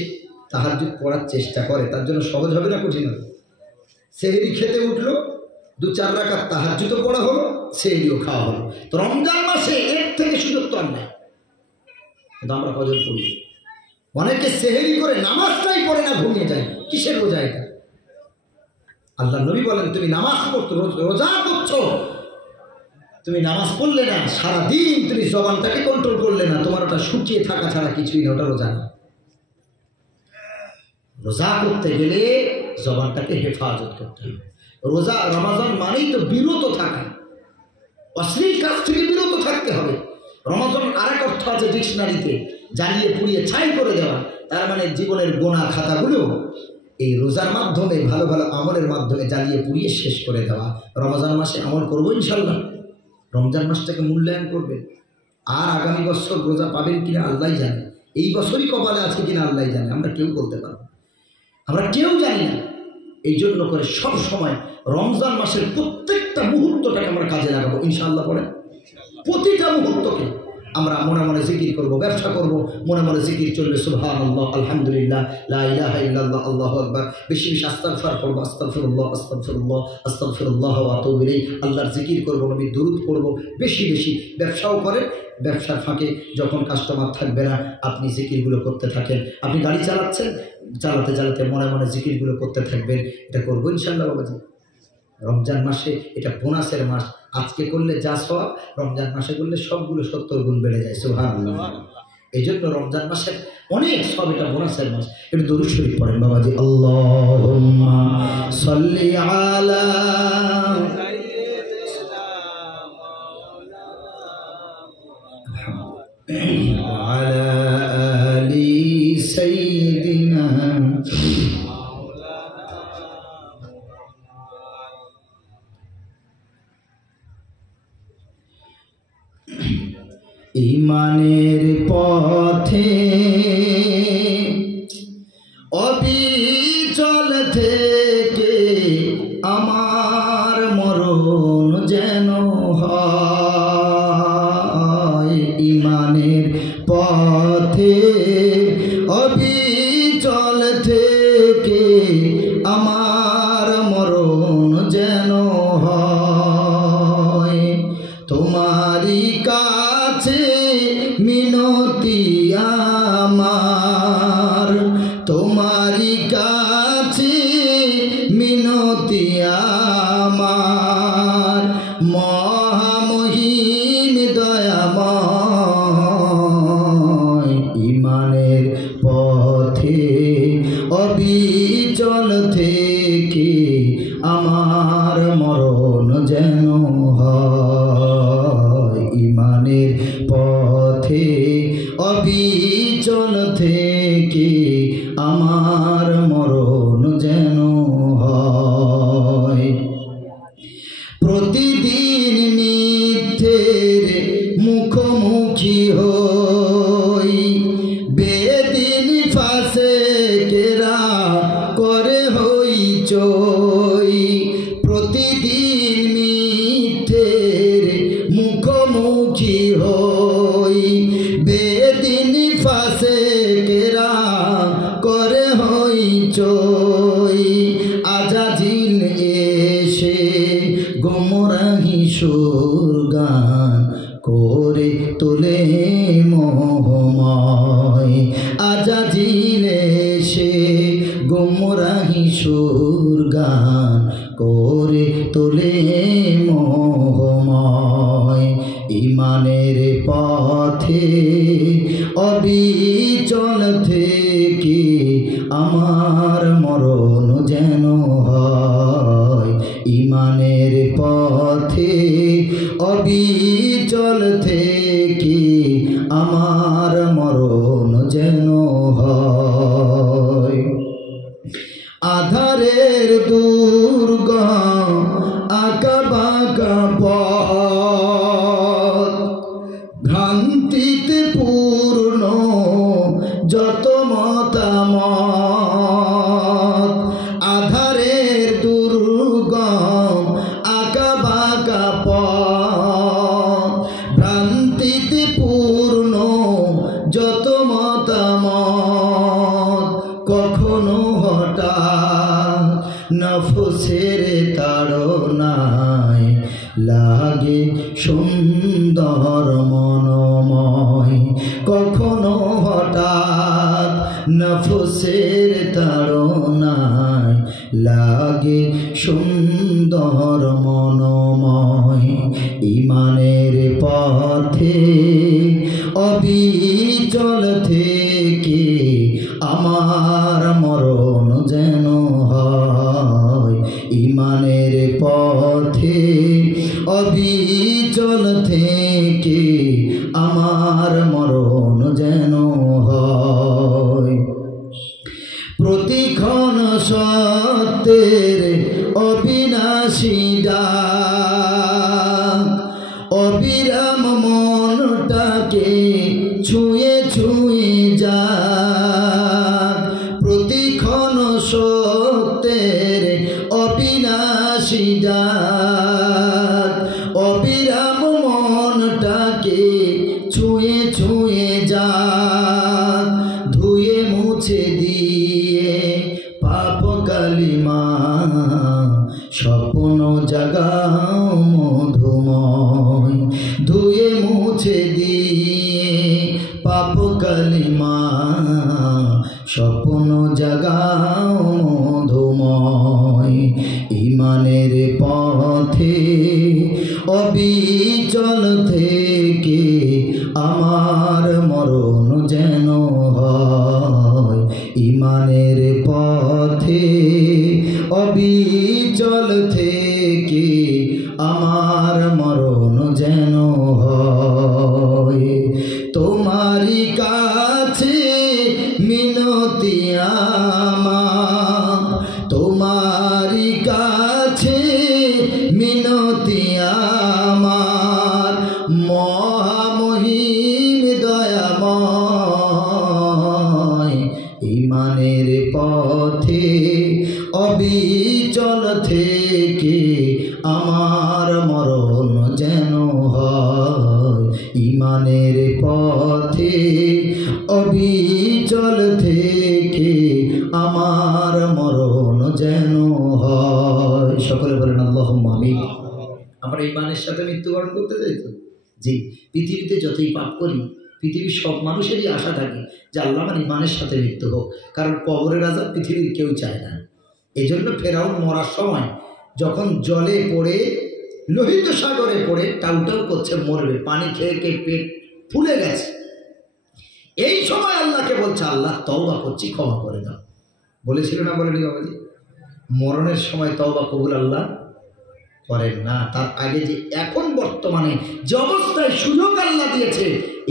তাহাজ্জুদ পড়ার চেষ্টা করে, তার জন্য সহজ হবে না কঠিন হবে? সেহরি খেতে উঠলো, 2-4 রাকাত তাহাজ্জুদও পড়া হলো, সেহরিও খাওয়া হলো। তো রমজান মাসে এর থেকে সুযোগ তো আর নাই। কিন্তু আমরা কজন পড়ি? অনেকে সেহরি করে নামাজটাই পড়ে না, ঘুমিয়ে যায়। কিসের রোজা এটা? আল্লাহ নবী বলেন তুমি নামাজ পড়তো, রোজা করছো, তুমি নামাজ পড়লে না, সারাদিন তুমি জবানটাকে কন্ট্রোল করলে না, তোমার ওটা শুকিয়ে থাকা ছাড়া কিছুই না, ওটা রোজা না। রোজা করতে গেলে জবানটাকে হেফাজত করতে হবে। রোজা রমজান মানেই তো বিরত থাকা, অশ্লীল কাজ থেকে বিরত থাকতে হবে। রমজান আরেক অর্থ আছে ডিকশনারিতে, জ্বালিয়ে পুড়িয়ে ছাই করে দেওয়া। তার মানে জীবনের গোনা খাতাগুলো এই রোজার মাধ্যমে, ভালো ভালো আমলের মাধ্যমে জ্বালিয়ে পুড়িয়ে শেষ করে দেওয়া। রমজান মাসে আমল করবো ইনশাল্লাহ, রমজান মাসটাকে মূল্যায়ন করবেন। আর আগামী বছর রোজা পাবেন কিনা আল্লাহ জানে, এই বছরই কপালে আছে কিনা আল্লাহ জানে, আমরা কেউ বলতে পারবো, আমরা কেউ জানি না। এই জন্য করে সব সময় রমজান মাসের প্রত্যেকটা মুহূর্তটাকে আমরা কাজে লাগাবো ইনশাআল্লাহ। পড়ে প্রতিটা মুহূর্তকে আমরা মনে মনে জিকির করব, ব্যবসা করব, মনে মনে জিকির চলবে, সুবহানাল্লাহ, আলহামদুলিল্লাহ, লা ইলাহা ইল্লাল্লাহ, আল্লাহু আকবার। বেশি বেশি আস্তাগফার করব, আস্তাগফিরুল্লাহ, আস্তাগফিরুল্লাহ, আস্তাগফিরুল্লাহ ওয়া আতুবু ইলাইহি। আল্লাহর জিকির করব, নবীর দুরূদ পড়ব বেশি বেশি। ব্যবসাও করেন, ব্যবসার ফাঁকে যখন কাস্টমার থাকবে না আপনি জিকিরগুলো করতে থাকেন। আপনি গাড়ি চালাচ্ছেন, চালাতে চালাতে মনে মনে জিকিরগুলো করতে থাকবেন। এটা করবো ইনশাআল্লাহ বাবাজি। রমজান মাসে এটা বোনাসের মাস, আজকে করলে যা সওয়াব রমজান মাসে করলে সবগুলো 70 গুণ বেড়ে যায়। সুবহানাল্লাহ। এই জন্য রমজান মাসের অনেক সব, এটা বোনাসের মাস। একটু দরুদ শরীফ পড়েন বাবাজি। আল্লাহুম্মা সাল্লি আলা وعلى آل سيدنا ইমানের পথে অবিচল থেকে আমার মরণ যেন হয়। ইমানের পথে অবিচল থেকে আমার মরণ যেন হয়। তোমারই কাছে মিনতি আমার, তোমারই কাছে মিনতি আমার, মহামহিম দয়াময়। ইমানের পথে অবিচল থেকে আমার মরণ যেন হয়। ইমানের পথে অবিচল থেকে আমার মরণ যেন হয়। প্রতিদিন মিথ্যের মুখোমুখি হই, বেদিন ফাসেকেরা করে হইচই। প্রতিদিন মিথ্যের মুখোমুখি হই, বেদিন ফাসেকেরা করে হইচই। আজাজিল এসে গোমরাহি সুর গান করে তোলে মোহময়। আজাজিল এসে গোমরাহি সুর গান করে তোলে মোহময়। ইমানের পথে অবিচল থেকে আমার মরণ যেন হয়। ইমানের পথে অবিচল থেকে আমার মরণ যেন হয়। আধারের দুর্গম আঁকা বাঁকা পথ, ভ্রান্তিতে পূর্ণ যত মতামত। আধারের দুর্গম আঁকা বাঁকা পথ, ভ্রান্তিতে পূর্ণ যত মতামত। কখনো হঠাৎ নফসের তাড়নায় লাগে সুন্দর মনময়। কখনো হঠাৎ নফসের তাড়নায় লাগে সুন্দর মনময়। ইমানের পথে অবিচল থেকে আমার মরণ যেন হয়। ইমানের পথে অবিচল থেকে আমার মরণ যেন হয়। প্রতিক্ষণ সত্যের অবিনাশী ডাক, অবিরাম মনটাকে ছুঁয়ে ছুঁয়ে যাক। প্রতিক্ষণ সত্যের অবিনাশী ডাক, অবিরাম মনটাকে ছুঁয়ে ছুঁয়ে যাক। ধুয়ে মুছে দিয়ে পাপ কালিমা স্বপ্ন জাগাও মধুময়। ধুয়ে মুছে দিয়ে পাপ কালিমা স্বপ্ন জাগাও মধুময়। ইমানের পথে অবিচল থেকে আমার মরণ যেন হয়। ইমানের পথে অবিচল থেকে আমার মরণ যেন হয়। তোমারই কাছে মিনতি আমার, তোমারই কাছে মিনতি আমার, মহামহিম পথে অবিচল থেকে আমার মরণ যেন হয় ঈমানের পথে অবিচল থেকে আমার মরণ যেন হয়। সকলে বলেন আল্লাহুম্মা আমিন। আমরা ঈমানের সাথে মৃত্যুবরণ করতে চাই তো? জি। পৃথিবীতে যতই পাপ করি পৃথিবীর সব মানুষেরই আশা থাকে যে আল্লাহ আমার ঈমানের সাথে মৃত্যু হোক, কারণ কবরের আযাব পৃথিবীর কেউ চায় না। এজন্য ফেরাউন মরার সময় যখন জলে পড়ে লোহিত সাগরে পড়ে টাউটাউ করছে মরবে, পানি খেয়ে খেয়ে পেট ফুলে গেছে, এই সময় আল্লাহকে বলছে আল্লাহ তওবা করছি, ক্ষমা করে দাও। বলেছিল না বলেনি বাবাজি? মরণের সময় তওবা কবুল আল্লাহ করেন না, তার আগে যে এখন বর্তমানে যে অবস্থায় সুযোগ আল্লাহ দিয়েছে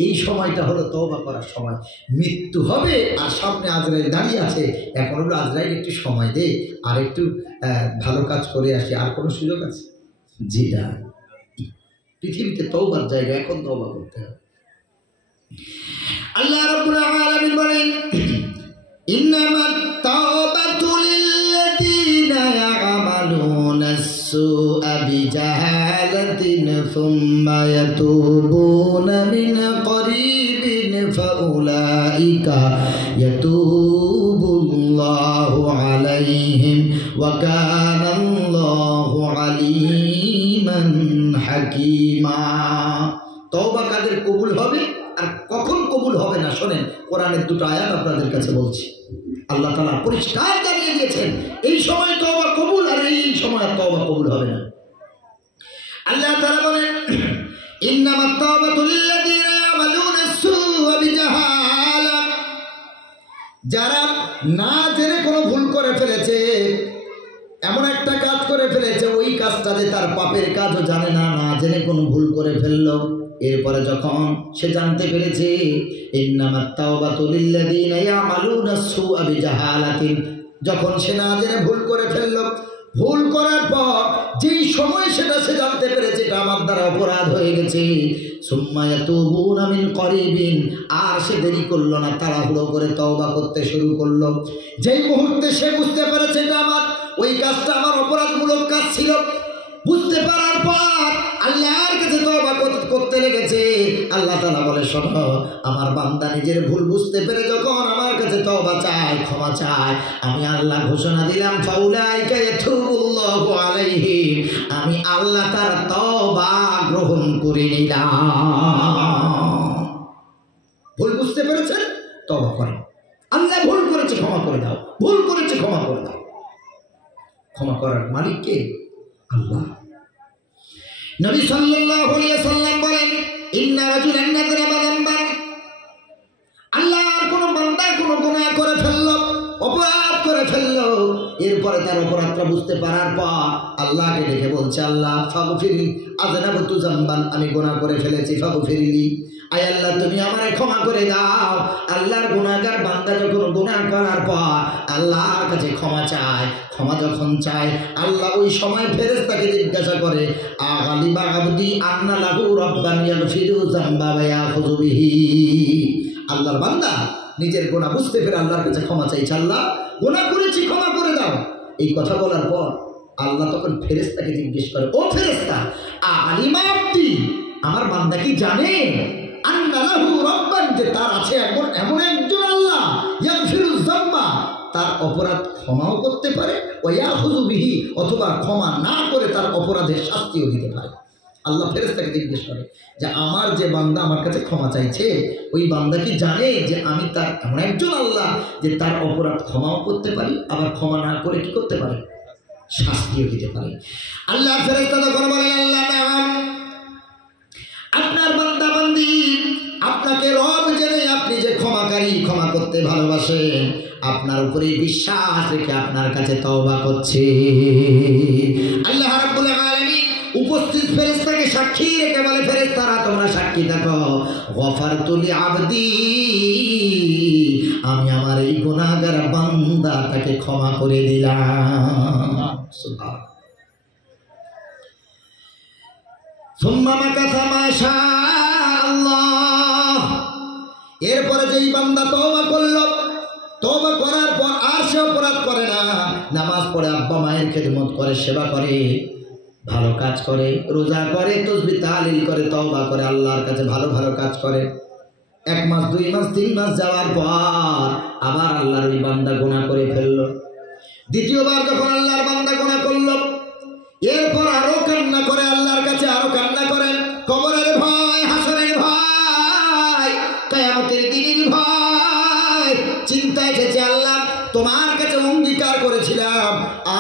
এই সময়টা হলো তওবা করার সময়। মৃত্যু হবে আর সামনে আজরাইল দাঁড়িয়ে আছে, এখন হলো আজরাইল একটু সময় দে আর একটু ভালো কাজ করে আসি, আর কোনো সুযোগ আছে? জি না। পৃথিবীতে তওবার জায়গা, এখন তওবা করতে হবে। আল্লাহ রাব্বুল আলামিন বলেন ইন্নামাত তাওবাতু লিল্লাযীনা ইয়া'মালুনা السوء بجهالة ثم يتوبون من قريب فأولئك يتوب الله عليهم وكان الله عليما حكيما। তওবা কাদের কবুল হবে আর কখন কবুল হবে না শোনেন, কোরআনের দুটো আয়াত আপনাদের কাছে বলছি। আল্লাহ তাআলা পরিষ্কার জানিয়ে দিয়েছেন এই সময় তওবা কবুল আর এই সময় তওবা কবুল হবে না। আল্লাহ তাআলা বলেন ইন্নামাত তাওবাতু লিল্লাযীনা ইয়া'মালুনা আস-সু'a বিজাহালা, যারা না জেনে কোনো ভুল করে ফেলেছে, এমন একটা কাজ করে ফেলেছে ওই কাজটাতে তার পাপের কাজও জানে না, না জেনে কোনো ভুল করে ফেললো, এরপরে যখন সে জানতে পেরেছে ইন্নামাত তাওবাতু লিল্লাযীনা ইয়া'মালুনা আস-সু'a বিজাহালাতিন, যখন সে না জেনে ভুল করে ফেললো, ভুল করার পর যেই সময় সেটা সে জানতে পেরেছে এটা আমার দ্বারা অপরাধ হয়ে গেছে, সুম্মা ইয়াতুবুনা মিন করিবিন, আর সে দেরি করলো না, তাড়াহুড়ো করে তওবা করতে শুরু করলো। যেই মুহূর্তে সে বুঝতে পেরেছে এটা আমার ওই কাজটা আমার অপরাধমূলক কাজ ছিল, বুঝতে পারার পর আল্লাহর কাছে তওবা করতে লেগেছে। আল্লাহ তাআলা বলে শোনো, আমার বান্দা নিজের ভুল বুঝতে পেরে যখন আমার কাছে তওবা চায়, ক্ষমা চায়, আমি আল্লাহ ঘোষণা দিলাম ফাউলাইকা ইয়াতুবুল্লাহু আলাইহিম, আমি আল্লাহ তার তওবা গ্রহণ করে নিলাম। ভুল বুঝতে পেরেছেন, তওবা করেন। আল্লাহ ভুল করেছে ক্ষমা করে দাও, ভুল করেছে ক্ষমা করে দাও। ক্ষমা করার মালিক কে? আল্লাহ। নবী সাল্লাল্লাহু আলাইহি ওয়াসাল্লাম বলেন ইন্না রাজুলান নাযরাবা যামবান, আল্লাহর কোন বান্দা কোন গুনাহ করে ফেললো, অপরাধ করে ফেললো, এরপরে তার অপরাধটা বুঝতে পারার পর আল্লাহকে ডেকে বলছে আল্লাহ ফাগফিরলি আযনাবতু যামবান, আমি গুনাহ করে ফেলেছি, ফাগফিরলি, আয় আল্লাহ তুমি আমারে ক্ষমা করে দাও। আল্লাহর গুনাহগার বান্দা যখন গুনাহ করার পর আল্লাহর কাছে ক্ষমা চায়, ক্ষমা যখন চায় আল্লাহ ওই সময় ফেরেশতাকে জিজ্ঞাসা করে আগালিবা আবদি আন্না লাহু রাব্বান ইয়াগফিরু যামবা ওয়া ইয়াখুযু বিহি, আল্লাহর বান্দা নিজের গুনাহ বুঝতে পেরে আল্লাহর কাছে ক্ষমা চাইছে, আল্লাহ গুনাহ করেছি ক্ষমা করে দাও। এই কথা বলার পর আল্লাহ তখন ফেরেশতাকে জিজ্ঞেস করে ও ফেরেশতা আলিমা আবদি, আমার বান্দা কি জানে আন্না লাহু রাব্বান, যে তার আছে এমন একজন আল্লাহ ইয়াগফিরু যামবা, তার অপরাধ ক্ষমাও করতে পারে, ওয়া ইয়াখুযু বিহি, অথবা ক্ষমা না করে তার অপরাধের শাস্তিও দিতে পারে। আল্লাহ ফেরেশতাকে জিজ্ঞেস করে যে আমার যে বান্দা আমার কাছে ক্ষমা চাইছে ওই বান্দা কি জানে যে আমি তার এমন একজন আল্লাহ যে তার অপরাধ ক্ষমাও করতে পারি, আবার ক্ষমা না করে কি করতে পারে? শাস্তিও দিতে পারে। আল্লাহ ফেরেশতা তখন বলেন আল্লাহ নাম, আপনার বান্দা বান্দি আপনাকে রব জেনে আপনি যে ক্ষমাকারী, ক্ষমা করতে ভালোবাসেন, আপনার উপরে বিশ্বাস রেখে আপনার কাছে তওবা করছে। আল্লাহ রাব্বুল আলামিন উপস্থিত ফেরেশতাকে সাক্ষী রেখে বলে ফেরেশতারা তোমরা সাক্ষী থাকো, গফারতু লি আবদি, আমি আমার এই গুনাহগার বান্দাটাকে ক্ষমা করে দিলাম। সুবহানাল্লাহ। সুম্মা মাকাসা মা শাআল্লাহ, এরপরে যেই বান্দা তওবা করলো, তওবা করার পর আর সে অপরাধ অপরাধ করে না, নামাজ পড়ে, আব্বা মায়ের খেদমত করে, সেবা করে, ভালো কাজ করে, রোজা করে, তাসবিহ তাহলিল করে, তওবা করে, আল্লাহর কাছে ভালো ভালো কাজ করে। 1 মাস 2 মাস 3 মাস যাওয়ার পর আবার আল্লাহর ওই বান্দা গুনাহ করে ফেলল। দ্বিতীয়বার যখন আল্লাহর বান্দা গুনাহ করল, এরপর আরো কান্না করে আল্লাহর কাছে, আরো কান্না করে, কবরের ভয়, হাসরের ভয়, কিয়ামতের দিনের ভয়, চিন্তা এসেছে, আল্লাহ তোমার কাছে অঙ্গীকার করেছিলাম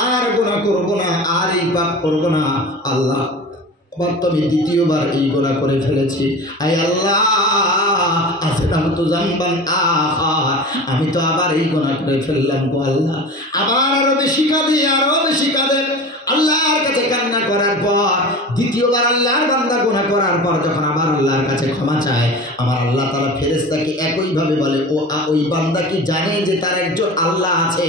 আর গুনাহ করব না, আর এই পাপ করব না। আল্লাহ আমি দ্বিতীয়বার এই গুনাহ করে ফেলেছি। আয় আল্লাহ, আসলামতু যামবান আখার, আমি তো আবার এই গুনাহ করে ফেললাম গো আল্লাহ। আবার আরো বেশি কাঁদে, আরো বেশি কাঁদে, আল্লাহর কাছে কান্না করার পর দ্বিতীয়বার আল্লাহর বান্দা গুনাহ করার পর যখন আবার আল্লাহর কাছে ক্ষমা চায়, আমার আল্লাহ তাআলা ফেরেশতাকে একইভাবে বলে, ওই বান্দা কি জানে যে তার একজন আল্লাহ আছে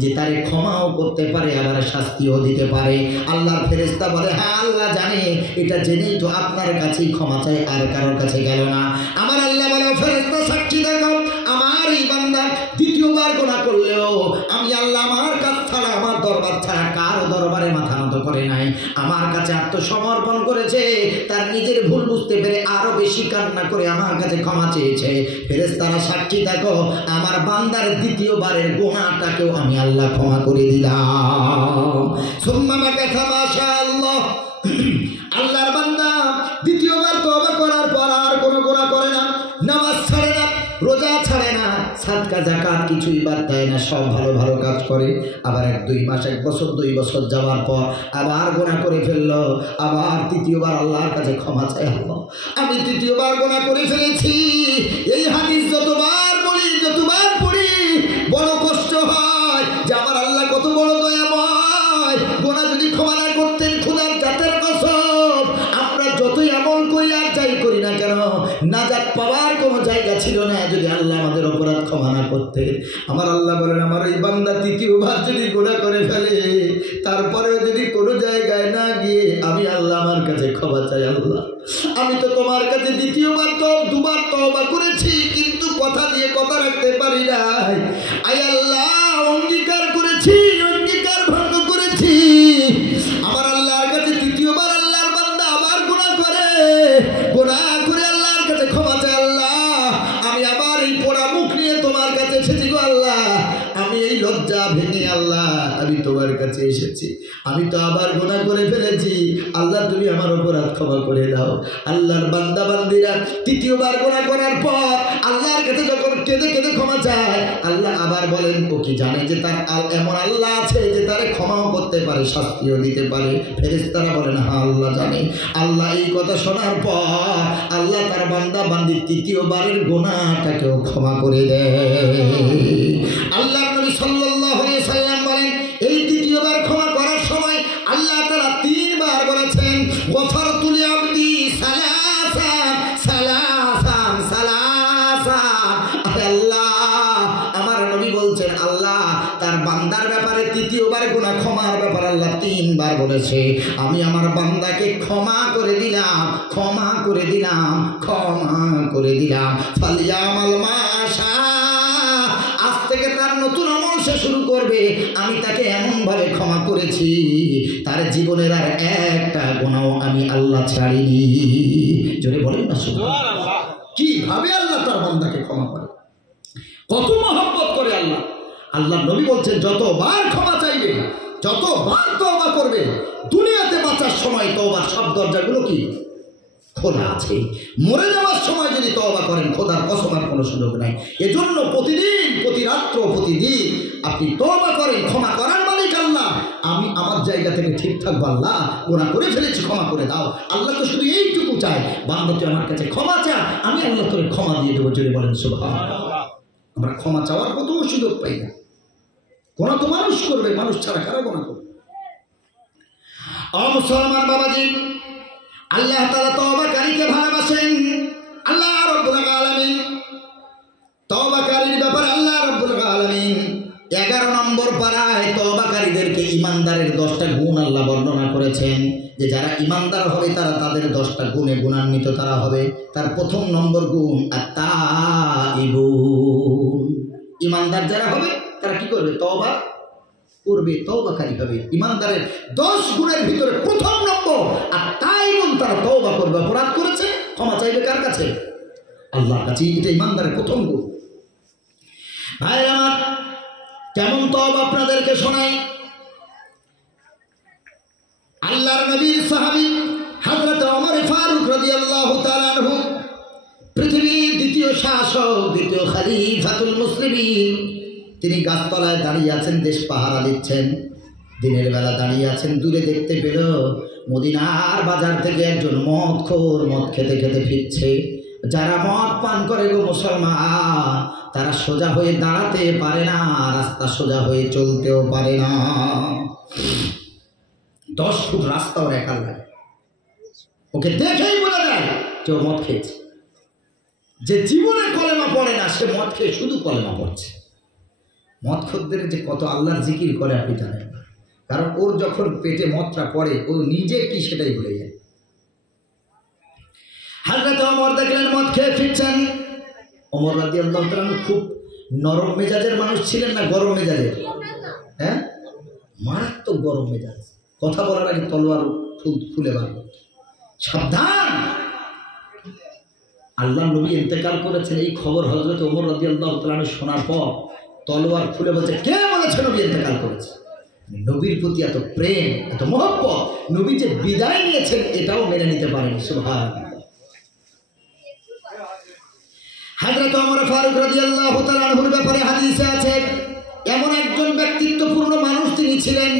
যে তারে ক্ষমাও করতে পারে, আবার শাস্তিও দিতে পারে? আল্লাহর ফেরেশতা বলে, হ্যাঁ আল্লাহ জানে, এটা জেনেই তো আপনার কাছেই ক্ষমা চায়, আর কারোর কাছে গেল না। আমার আল্লাহ বলে, ফেরেশতা সাক্ষী দেখো, আমার এই বান্দা দ্বিতীয়বার গুনাহ করলেও আমি আল্লাহ আমার কাছ ছাড়া, আমার দরবার ছাড়া কারো দরবারে মাথা নত করে নাই, আমার কাছে আত্মসমর্পণ করেছে, তার নিজের ভুল বুঝতে পেরে আরো বেশি কান্না করে আমার কাছে ক্ষমা চেয়েছে। ফেরেশতারা সাক্ষী থাকো, আমার বান্দার দ্বিতীয়বারের গুনাহটাকেও আমি আল্লাহ ক্ষমা করে দিলাম। সুম্মা মাকাসা মাশাআল্লাহ, আল্লাহর বান্দা দ্বিতীয়বার তওবা করার পর আর কোনো গুনাহ করে না, নামাজ ছাড়ে না, রোজা ছাড়ে না, সাদকা যাকাত কিছুই বাদ দেয় না, সব ভালো ভালো কাজ করে। আবার 1-2 মাস, 1 বছর 2 বছর যাওয়ার পর আবার গুনাহ করে ফেললো, আবার তৃতীয়বার আল্লাহর কাছে ক্ষমা চায়, আল্লাহ আমি তৃতীয়বার গুনাহ করে ফেলেছি। এই হাদিস যতবার বলি, যতবার পড়ি, বড় কষ্ট হয় যে আমার আল্লাহ কত বড় দয়াময়। গুনাহ যদি ক্ষমা না করতেন, খোদার জাতের কসম, আমরা যতই আমল করি আর যাই করি না কেন, নাজাত পাওয়ার কোনো জায়গা ছিল না যদি আল্লাহ আমাদের অপরাধ ক্ষমা না করতে। আমার আল্লাহ বলেন, আমার এই বান্দা তৃতীয়বার যদি গুনাহ করে ফেলে, তারপরেও যদি কোনো জায়গায় না গিয়ে আমি আল্লাহ আমার কাছে ক্ষমা চাই, আল্লাহ আমি তো তোমার কাছে দ্বিতীয়বার তো 2বার তওবা করেছি, কিন্তু কথা দিয়ে কথা রাখতে পারি নাই। আয় আল্লাহ, অঙ্গীকার করেছি, অঙ্গীকার ভঙ্গ করেছি। আমার আল্লাহর কাছে তৃতীয়বার আল্লাহর বান্দা আবার গুনাহ করে, গুনাহ করে আল্লাহর কাছে ক্ষমা চায়, আল্লাহ আমি আবার এই পোড়া মুখ নিয়ে তোমার কাছে এসেছি গো আল্লাহ, আমি এই লজ্জা ভেঙে আল্লাহ আমি তোমার কাছে এসেছি, আমি তো আবার গুনাহ করে ফেলেছি, আল্লাহ তুমি আমার অপরাধ ক্ষমা করে দাও। আল্লাহর বান্দা বান্দিরা তৃতীয়বার গুনাহ করার পর আল্লাহর কাছে যখন কেঁদে কেঁদে ক্ষমা চায়, আল্লাহ আবার বলেন, ও কি জানে যে তার এমন আল্লাহ আছে যে তারে ক্ষমাও করতে পারে, শাস্তিও দিতে পারে? ফেরেশতারা বলেন, হ্যাঁ আল্লাহ জানে। আল্লাহ এই কথা শোনার পর আল্লাহ তার বান্দা বান্দির তৃতীয়বারের গুনাহটাকেও ক্ষমা করে দেয়। আল্লাহ নবী সাল্লাল্লাহু আলাইহি সাল্লাম বলেন, এই তৃতীয়বার ক্ষমা করার সময় আল্লাহ তাআলা 3 বার বলেছেন, গফারতু লি আবদি সালাসান সালাসান সালাসান। আল্লাহ, আমার নবী বলছেন, আল্লাহ তার বান্দার ব্যাপারে তৃতীয়বার গুনাহ ক্ষমার ব্যাপারে আল্লাহ 3 বার বলেছে, আমি আমার বান্দাকে ক্ষমা করে দিলাম, ক্ষমা করে দিলাম, ক্ষমা করে দিলাম। ফালিয়ামাল মাশা, আজ থেকে তার নতুন আমল সে শুরু করবে, আমি তাকে এমনভাবে ক্ষমা করেছি তার জীবনের আর একটা গুনাহ আমি আল্লাহ ছাড়িনি। জোরে বলেন না সুবহানাল্লাহ। কিভাবে আল্লাহ তার বান্দাকে ক্ষমা করে, কত মহব্বত করে আল্লাহ। আল্লাহ নবী বলছেন, যতবার ক্ষমা চাইবে, যতবার তওবা করবে, দুনিয়াতে বাঁচার সময় তওবার সব দরজাগুলো কি খোলা আছে, মরে যাওয়ার সময় যদি তওবা করেন, খোদার কসম আর কোনো সুযোগ নাই। এজন্য প্রতিদিন, প্রতি রাত্র, প্রতিদিন আপনি তওবা করেন, ক্ষমা করার মালিক আল্লাহ। আমি আমার জায়গা থেকে ঠিক থাকবো, আল্লাহ গুনাহ করে ফেলেছি, ক্ষমা করে দাও। আল্লাহ তো শুধু এইটুকু চায়, বান্দা তুই আমার কাছে ক্ষমা চা, আমি আল্লাহ তোরে ক্ষমা দিয়ে দেবো। জোরে বলেন সুবহানাল্লাহ। আমরা ক্ষমা চাওয়ার কত সুযোগ পাই না। গুনাহ তো মানুষ করবে, মানুষ ছাড়া কারা গুনাহ করবে? ও মুসলমান বাবাজি, আল্লাহ তাআলা তওবাকারীকে ভালোবাসেন। আল্লাহ রাব্বুল আলামিন তওবাকারীর ব্যাপারে আল্লাহ রাব্বুল আলামিন 11 নম্বর পারায় তওবাকারীদেরকে ঈমানদারের 10টা গুণ আল্লাহ বর্ণনা করেছেন, যে যারা ঈমানদার হবে তারা তাদের 10টা গুণে গুণান্বিত তারা হবে। তার 1ম নম্বর গুণ আত-তাইবুন। ঈমানদার যারা হবে তারা কি করবে? তওবা করবে, তওবাকারী হবে। ইমানদারের 10 গুণের ভিতরে প্রথম নম্বর। আর তাই বল তারা তওবা করবে, অপরাধ করেছে, ক্ষমা চাইবে কার কাছে? আল্লাহর কাছে। এটা ইমানদারের প্রথম গুণ। ভাইরা আমার, কেমন তওবা আপনাদেরকে শোনাই। আল্লাহর নবীর সাহাবী হযরত ওমর ফারুক রাদিয়াল্লাহু তাআলা আনহু, পৃথিবীর দ্বিতীয় শাসক, দ্বিতীয় খলিফাতুল মুসলিমিন, তিনি গাছতলায় দাঁড়িয়ে আছেন, দেশ পাহারা দিচ্ছেন। দিনের বেলা দাঁড়িয়ে আছেন, দূরে দেখতে পেল মদিনার বাজার থেকে একজন মদখোর মদ খেতে খেতে ফিরছে। যারা মদ পান করে গো মুসলমান, তারা সোজা হয়ে দাঁড়াতে পারে না, রাস্তা সোজা হয়ে চলতেও পারে না। 10 ফুট রাস্তাও একার লাগে, ওকে দেখেই বোঝা যায় যে ও মদ খেয়েছে। যে জীবনে কলেমা পড়ে না, সে মদ খেয়ে শুধু কলেমা পড়ছে। মদ খদ্দের যে কত আল্লাহর জিকির করে আপনি জানেন না, কারণ ওর যখন পেটে মদটা পড়ে, ও নিজে কি সেটাই ভুলে যায়। হযরত ওমর দেখলেন মদ খেয়ে ফিরছেন। ওমর রাদিয়াল্লাহু তাআলা খুব নরম মেজাজের মানুষ ছিলেন না গরম মেজাজের? হ্যাঁ, মারাত্মক গরম মেজাজ। কথা বলার আগে তলোয়ার খুলে বার করত। সাবধান, আল্লাহ নবী ইন্তেকাল করেছেন, এই খবর হযরত ওমর রাদিয়াল্লাহু তাআলা শোনার পর তলোয়ার খুলে বলছে, কে বলেছে নবী ইন্তেকাল করেছে? নবীর প্রতি এত প্রেম, এত মহব্বত, নবী যে বিদায় নিয়েছেন এটাও মেনে নিতে পারেনি। সুবহানাল্লাহ। হযরত ওমর ফারুক রাদিয়াল্লাহু তাআলা আনহুর ব্যাপারে হাদিসে আছে, এমন একজন ব্যক্তিত্বপূর্ণ মানুষ তিনি ছিলেন,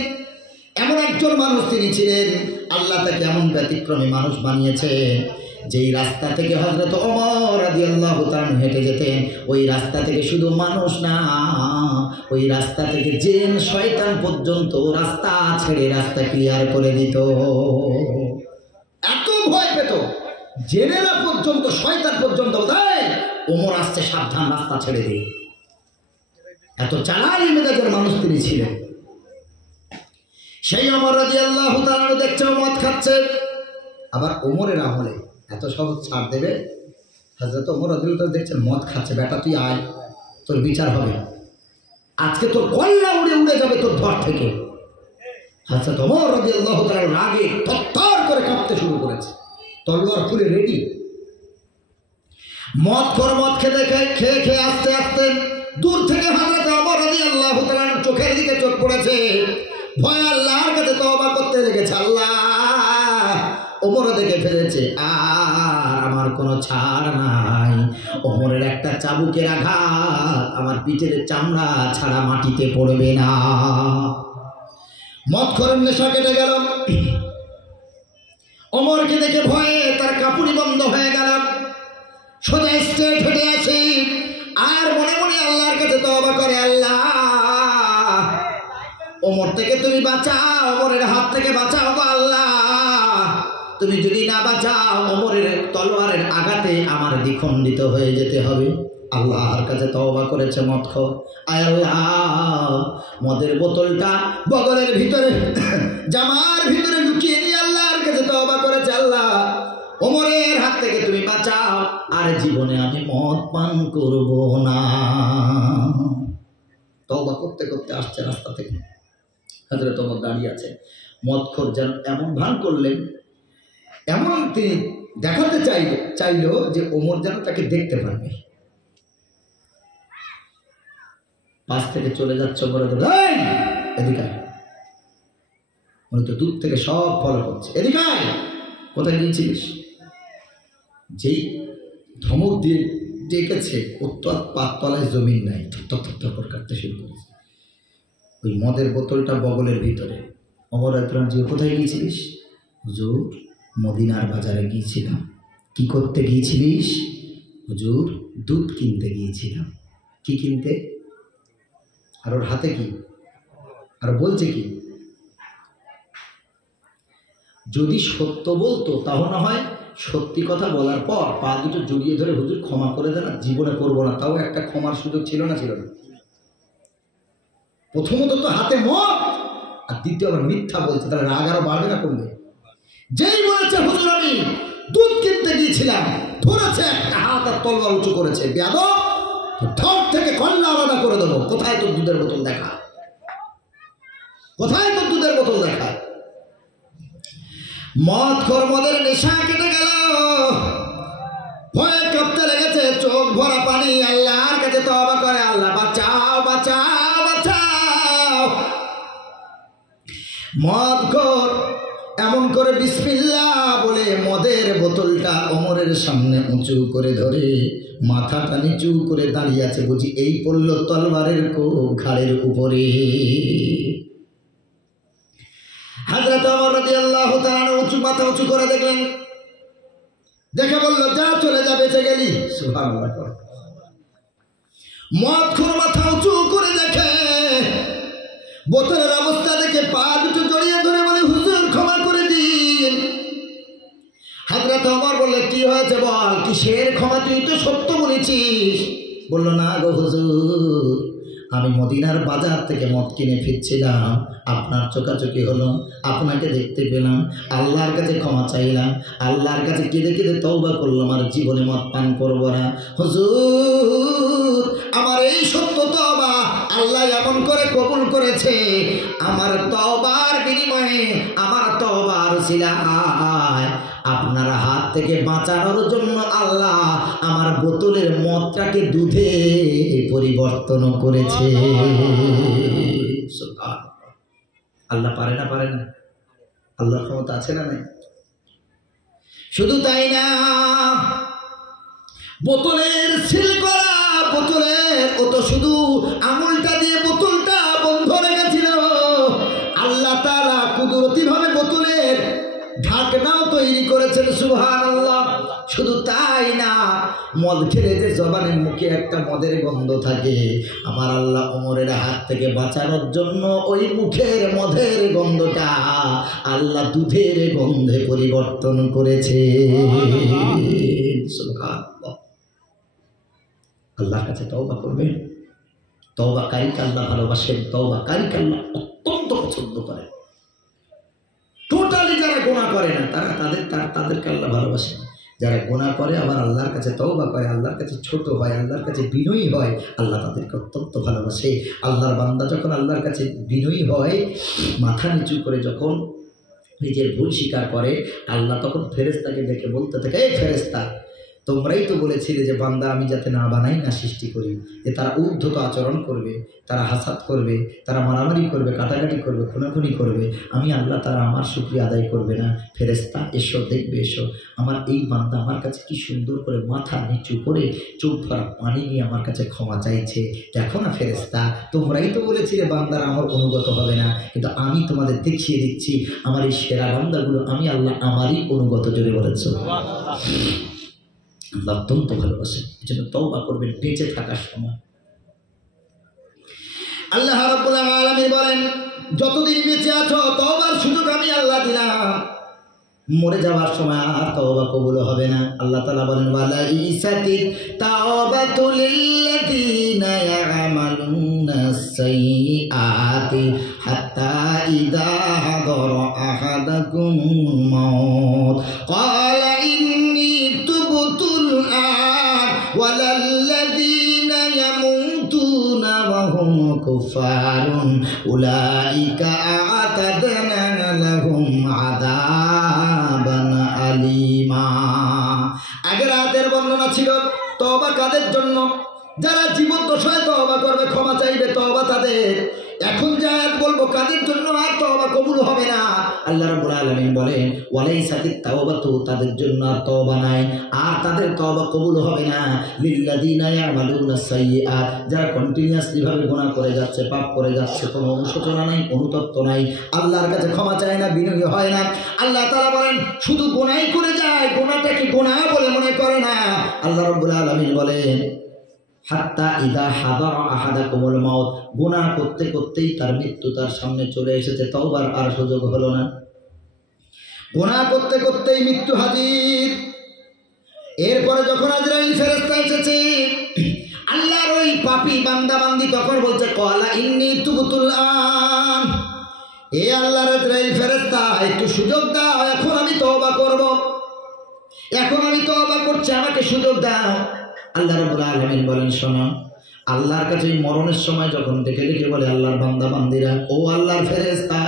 এমন একজন মানুষ তিনি ছিলেন, আল্লাহ তাকে এমন ব্যতিক্রমী মানুষ বানিয়েছে, যেই রাস্তা থেকে হযরত ওমর রাদিয়াল্লাহু তাআলা হেঁটে যেতেন, ওই রাস্তা থেকে শুধু মানুষ না, ওই রাস্তা থেকে জিন শয়তান পর্যন্ত রাস্তা ছেড়ে রাস্তা ক্লিয়ার করে দিত। এত ভয় পেত, জেনেরা পর্যন্ত, শয়তান পর্যন্ত, তাই ওমর আসছে, সাবধান, রাস্তা ছেড়ে দিই। এত চালাকি মেজাজের মানুষ তিনি ছিলেন। সেই ওমর রাদিয়াল্লাহু তাআলা দেখছে মদ খাচ্ছে, আবার ওমরের আমলে এত সহজ ছাড় দেবে? হযরত ওমর রাদিয়াল্লাহু তাআলা দেখছেন মদ খাচ্ছে, বেটা তুই আয়, তোর বিচার হবে, আজকে তোর কল্লা উড়ে উড়ে যাবে তোর ধর থেকে। হযরত ওমর রাদিয়াল্লাহু তাআলা রাগে থরথর করে কাঁপতে শুরু করেছে, তলোয়ার খুলে রেডি। মদ খেতে খেয়ে খেয়ে আস্তে আস্তে দূর থেকে হযরত ওমর রাদিয়াল্লাহু তাআলা চোখের দিকে চোখ পড়েছে, ভয় আল্লাহর কাছে তওবা করতে লেগেছে। আল্লাহ, ওমরও দেখে ফেলেছে, আর আমার কোনো ছাড় নাই। ওমরের একটা চাবুকের আঘাত আমার পিঠের চামড়া ছাড়া মাটিতে পড়বে না। মদখোরের নেশা কেটে গেল, ওমরকে দেখে ভয়ে তার কাঁপুনি বন্ধ হয়ে গেল, সোজা স্ট্রেট হেঁটে আসি, আর মনে মনে আল্লাহর কাছে তওবা করে, আল্লাহ ওমর থেকে তুমি বাঁচাও, ওমরের হাত থেকে বাঁচাও গো আল্লাহ। তুমি যদি না বাঁচাও, ওমরের তলোয়ারের আঘাতে আমার দ্বিখণ্ডিত হয়ে যেতে হবে। আল্লাহর কাছে তওবা করেছে মদখোর। আয় আল্লাহ, মদের বোতলটা বগলের ভিতরে, জামার ভিতরে লুকিয়ে নিয়ে আল্লাহর কাছে তওবা করেছে, আল্লাহ ওমরের হাত থেকে তুমি বাঁচাও, আর জীবনে আমি মদ পান করব না। তওবা করতে করতে আসছে রাস্তা থেকে, হযরত ওমর দাঁড়িয়ে আছে। মদখোর যেন এমন ভান করলেন, এমন তিনি দেখাতে চাইল যে ওমর যেন তাকে দেখতে পারবে। পাশ থেকে চলে যাচ্ছে, এদিকে উনি তো দূর থেকে সব ফলো করছে, এদিকে কোথায় গিয়েছিলিস? যেই ধমক দিয়ে ডেকেছে, উত্তর পাততলায় জমিন নাই, থর করে কাটতে শুরু করেছে। ওই মদের বোতলটা বগলের ভিতরে। ওমর রাদিয়াল্লাহু তাআলা, কোথায় গিয়েছিলিস? হুজুর, মদিনার বাজারে গিয়েছিলাম। কি করতে গিয়েছিলিস? হুজুর, দুধ কিনতে গিয়েছিলাম। কি কিনতে? আর ওর হাতে কি? আর বলছে কি? যদি সত্য বলতো তাহলে না হয় সত্যি কথা বলার পর পা দুটো জড়িয়ে ধরে, হুজুর ক্ষমা করে দেন, জীবনে করবো না, তাও একটা ক্ষমার সুযোগ ছিল না? ছিল না। প্রথমত তো হাতে মদ, আর দ্বিতীয় আবার মিথ্যা বলছে, তাহলে রাগ আরো বাড়বে না কমবে? যেই বলেছে হুজুর আমি দুধ কিনতে গিয়েছিলাম, ধরেছে একটা হাত আর তলোয়ার উঁচু করেছে, বেয়াদব, ধর থেকে কল্লা আলাদা করে দেবো, কোথায় তোর দুধের বোতল দেখা? কোথায় তোর দুধের বোতল দেখা? মদ খোর, মদের নেশা কেটে গেল, ভয়ে কাঁপতে লেগেছে, চোখ ভরা পানি, আল্লাহর কাছে তওবা করে, আল্লাহ বাঁচাও বাঁচাও বাঁচাও। মদ খোর এমন করে বিসমিল্লাহ বলে মদের বোতলটা ওমরের সামনে উঁচু করে ধরে মাথাটা নিচু করে দাঁড়িয়ে আছে, বুঝি এই পড়ল তলবারের কোপ ঘাড়ের উপরে। হযরত ওমর রাদিয়াল্লাহু তাআলা উঁচু মাথা উঁচু করে দেখলেন, দেখে বলল, যা চলে যা, বেঁচে গেলি। সুবহানাল্লাহ। মদখোর মাথা উঁচু করে দেখে, বোতলের অবস্থা দেখে পা দুটো জড়িয়ে ধরে বলে, হুজুর ক্ষমা করে দিন। হযরত ওমর বললে, কি হয়েছে বল, কিসের ক্ষমা, তুই তো সত্য বলেছিস। বলল, না গো হুজুর, আমি মদিনার বাজার থেকে মদ কিনে ফিরছিলাম, আপনার চোখাচোখি হলো, আপনাকে দেখতে পেলাম, আল্লাহর কাছে ক্ষমা চাইলাম, আল্লাহর কাছে কেঁদে কেঁদে তওবা করলাম, আর জীবনে মদ পান করব না। হুজুর, আমার এই সত্য তওবা আল্লাহ এমন করে কবুল করেছে, আমার তওবার বিনিময়ে, আমার তওবার উসিলায় আপনার হাত থেকে বাঁচানোর জন্য আল্লাহ আমার বোতলের মদটাকে দুধে পরিবর্তন করেছে। আল্লাহ পারে না? পারে না? আল্লাহর ক্ষমতা আছে না নাই? শুধু তাই না, বোতলের সিল করা, বোতলের ও তো শুধু আঙুলটা দিয়ে বোতলটা বন্ধ রেখেছিল, আল্লাহ তাআলা কুদরতি ভাবে বোতলের ঢাকনাও তৈরি করেছেন। সুবহানাল্লাহ। শুধু তাই না, মদ খেলে যে জবানের মুখে একটা মদের গন্ধ থাকে, আমার আল্লাহ ওমরের হাত থেকে বাঁচানোর জন্য ওই মুখের মদের গন্ধটা আল্লাহ দুধের গন্ধে পরিবর্তন করেছে। সুবহানাল্লাহ। আল্লাহর কাছে তওবা করবেন, তওবাকারীকে আল্লাহ ভালোবাসেন, তওবাকারীকে আল্লাহ অত্যন্ত পছন্দ করেন। টোটালি যারা গুনাহ করে না তাদেরকে আল্লাহ ভালোবাসেন। যারা গুনাহ করে আবার আল্লাহর কাছে তওবা করে, আল্লাহর কাছে ছোট হয়, আল্লাহর কাছে বিনয়ী হয়, আল্লাহ তাদেরকে অত্যন্ত ভালোবাসে। আল্লাহর বান্দা যখন আল্লাহর কাছে বিনয়ী হয়, মাথা নিচু করে যখন নিজের ভুল স্বীকার করে, আল্লাহ তখন ফেরেশতাকে ডেকে বলতে থাকে, এই ফেরেশতা, তোমরাই তো বলেছিলে যে বান্দা আমি যাতে না বানাই, না সৃষ্টি করি, যে তারা উদ্ধত আচরণ করবে, তারা হাসাদ করবে, তারা মারামারি করবে, কাটাকাটি করবে, খুনাখুনি করবে, আমি আল্লাহ তারা আমার শুকরিয়া আদায় করবে না। ফেরেশতা এসো, দেখবে, এসো, আমার এই বান্দা আমার কাছে কি সুন্দর করে মাথা নিচু করে চোখ ভরা পানি নিয়ে আমার কাছে ক্ষমা চাইছে। দেখো না ফেরেশতা, তোমরাই তো বলেছিলে বান্দারা আমার অনুগত হবে না, কিন্তু আমি তোমাদের দেখিয়ে দিচ্ছি আমার এই সেরা বান্দাগুলো আমি আল্লাহ আমারই অনুগত। জোরে বলেছো। আল্লাহ অত্যন্ত ভালোবাসেন, এই জন্য তওবা করবেন বেঁচে থাকার সময়। আল্লাহ রাব্বুল আলামিন বলেন, যতদিন বেঁচে আছো তওবার সুযোগ আমি আল্লাহ দিলাম, মরে যাওয়ার সময় আর তওবা কবুল হবে না। আল্লাহ তাআলা বলেন, ওয়ালা ইসাতিত তাওবাতু লিল্লাযিনা ইয়ামালুনা সাইয়্যাতি হাত্তা ইযা হাদারা আহাদাকুমুল মাউত ক্বালা ইন্নী তুবতুল আন ওয়ালাল্লাযিনা ইয়ামুতুনা ওয়া হুম কুফারুন উলাইকা আ'তাদনা লাহুম আযাবান আলিমা। আগের আয়াতের বর্ণনা ছিল তওবা কাদের জন্য? যারা জীবদ্দশায় তওবা করবে, ক্ষমা চাইবে, তওবা তাদের। এখন যে আয়াত বলবো কাদের জন্য আর তওবা কবুল হবে না, আল্লাহ রাব্বুল আলামিন বলেন, ওয়ালাইসাতিত তাওবাতু, তাদের জন্য আর তওবা নাই, আর তাদের তওবা কবুল হবে না লিল্লাযিনা ইয়ামালুনা সাইয়্যাত, যারা কন্টিনিউয়াসলি ভাবে গুনাহ করে যাচ্ছে, পাপ করে যাচ্ছে, কোনো অনুশোচনা নাই, অনুতপ্ত নাই, আল্লাহর কাছে ক্ষমা চায় না, বিনয়ী হয় না। আল্লাহ তাআলা বলেন শুধু গুনাহই করে যায়, গুনাহটাকে গুনাহ বলে মনে করে না। আল্লাহ রাব্বুল আলামিন বলেন, হাত্তা ইদা হাদারা আহাদাকুমুল মাউত, গুনাহ করতে করতেই তার মৃত্যু তার সামনে চলে এসেছে, তওবার আর সুযোগ হলো না। গুনাহ করতে করতেই মৃত্যু হাজির। এরপরে যখন আজরাইল ফেরেশতা এসেছে, আল্লাহর ওই পাপী বান্দা বান্দি তখন বলছে, ক্বালা ইন্নী তুবতুল আন, এ আল্লাহর আজরাইল ফেরেশতা একটু সুযোগ দাও, এখন আমি তওবা করব, এখন আমি তওবা করছি, আমাকে সুযোগ দাও। আল্লাহ রাব্বুল আলামিন বলেন, শোনো, আল্লাহর কাছে এই মরণের সময় যখন ডেকে ডেকে বলে আল্লাহর বান্দা বান্দিরা, ও আল্লাহর ফেরেশতা,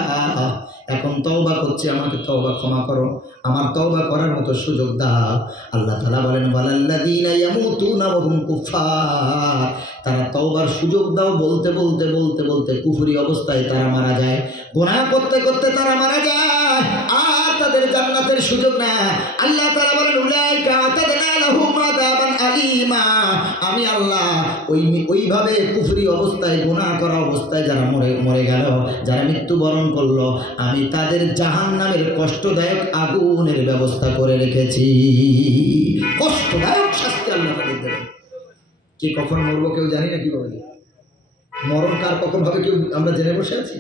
এখন তওবা করছি, আমাকে তওবা ক্ষমা করো, আমার তওবা করার মতো সুযোগ দাও। আল্লাহ তাআলা বলেন ওয়ালাল্লাযীনা ইয়ামুতুনা ওয়া হুম কুফার, তারা তওবার সুযোগ দাও বলতে বলতে বলতে বলতে কুফরি অবস্থায় তারা মারা যায়, গুনাহ করতে করতে তারা মারা যায়, আর তাদের জান্নাতের সুযোগ না। আল্লাহ তাআলা বলেন উলাইকা আতাদনা লাহুম আযাবান আলীমা, আমি আল্লাহ ওইভাবে কুফরি অবস্থায় গুনাহ করা অবস্থায় যারা মরে গেল, যারা মৃত্যুবরণ করলো, আমি তাদের জাহান্নামের কষ্টদায়ক আগুনের ব্যবস্থা করে রেখেছি। কষ্টদায়ক শাস্তি আল্লাহ তাদের দেবেন। কে কখন মরবো কেউ জানি না, কিভাবে মরণ কার কখন হবে কেউ আমরা জেনে বসে আছি?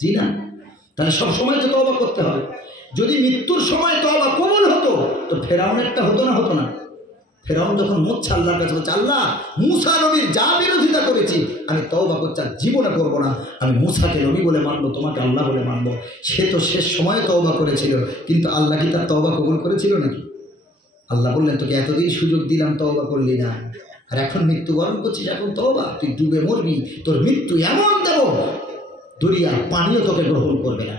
জি না। তাহলে সব সময় তো তওবা করতে হবে। যদি মৃত্যুর সময় তওবা কবুল হতো তো ফেরাউনেরটা হতো না? হতো না। ফেরাউন যখন মরছে আল্লাহর কাছে বলছে, আল্লাহ মুসা নবীর যা বিরোধিতা করেছি আমি তওবা করছি, আর জীবনে করবো না, আমি মুসাকে নবী বলে মানবো, তোমাকে আল্লাহ বলে মানবো। সে তো শেষ সময়ে তওবা করেছিল, কিন্তু আল্লাহ কি তার তওবা কবুল করেছিল নাকি? আল্লাহ বললেন তোকে এতদিন সুযোগ দিলাম, তওবা করলি না, আর এখন মৃত্যুবরণ করছিস, এখন তওবা, তুই ডুবে মরবি, তোর মৃত্যু এমন দেব দরিয়ার পানিও তোকে গ্রহণ করবে না,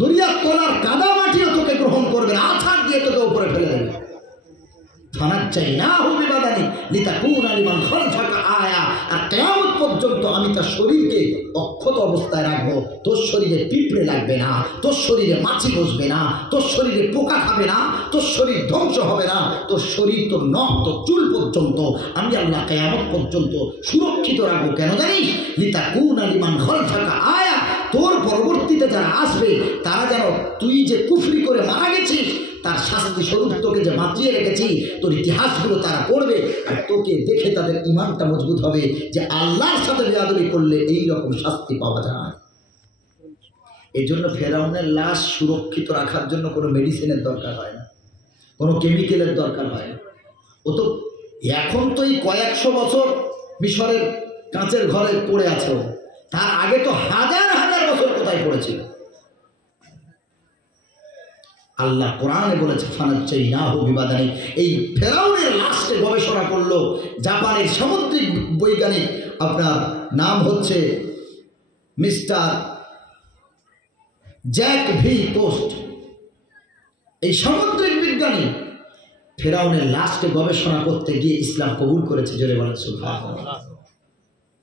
দরিয়ার তলার কাদা মাটিও তোকে গ্রহণ করবে না, আছাড় দিয়ে তোকে উপরে ফেলে দেবে। কিয়ামত পর্যন্ত আমি তার শরীরকে অক্ষত অবস্থায় রাখবো, তোর শরীরে পিঁপড়ে লাগবে না, তোর শরীরে মাছি বসবে না, তোর শরীরে পোকা খাবে না, তোর শরীর ধ্বংস হবে না, তোর শরীর, তোর নখ, তোর চুল পর্যন্ত আমি আল্লাহ কিয়ামত পর্যন্ত সুরক্ষিত রাখবো। কেন জানিস? লিতাকুনা লিমান খালফাকা আয়া, তোর পরবর্তীতে যারা আসবে তারা যেন তুই যে কুফরি করে মারা গেছিস তার শাস্তি স্বরূপ তোকে যে বাঁচিয়ে রেখেছি, তোর ইতিহাসগুলো তারা পড়বে, আর তোকে দেখে তাদের ঈমানটা মজবুত হবে যে আল্লাহর সাথে বেয়াদবি করলে এই রকম শাস্তি পাওয়া যায়। এই জন্য ফেরাউনের লাশ সুরক্ষিত রাখার জন্য কোনো মেডিসিনের দরকার হয় না, কোনো কেমিক্যালের দরকার হয় না। ও তো এখন তো এই কয়েকশো বছর মিশরের কাঁচের ঘরে পড়ে আছে, তার আগে তো হাজার হাজার বছর কোথায় পড়েছিল। আল্লাহ কোরআনে বলেছে ফানাজ্জাইনাহু বিবাদানি, এই ফেরাউনের লাশকে গবেষণা করলো জাপানের সামুদ্রিক বৈজ্ঞানিক, আপনার নাম হচ্ছে মিস্টার জ্যাক ভি পোস্ট। এই সামুদ্রিক বিজ্ঞানী ফেরাউনের লাশকে গবেষণা করতে গিয়ে ইসলাম কবুল করেছে। জোরে বলেন সুবহানাল্লাহ।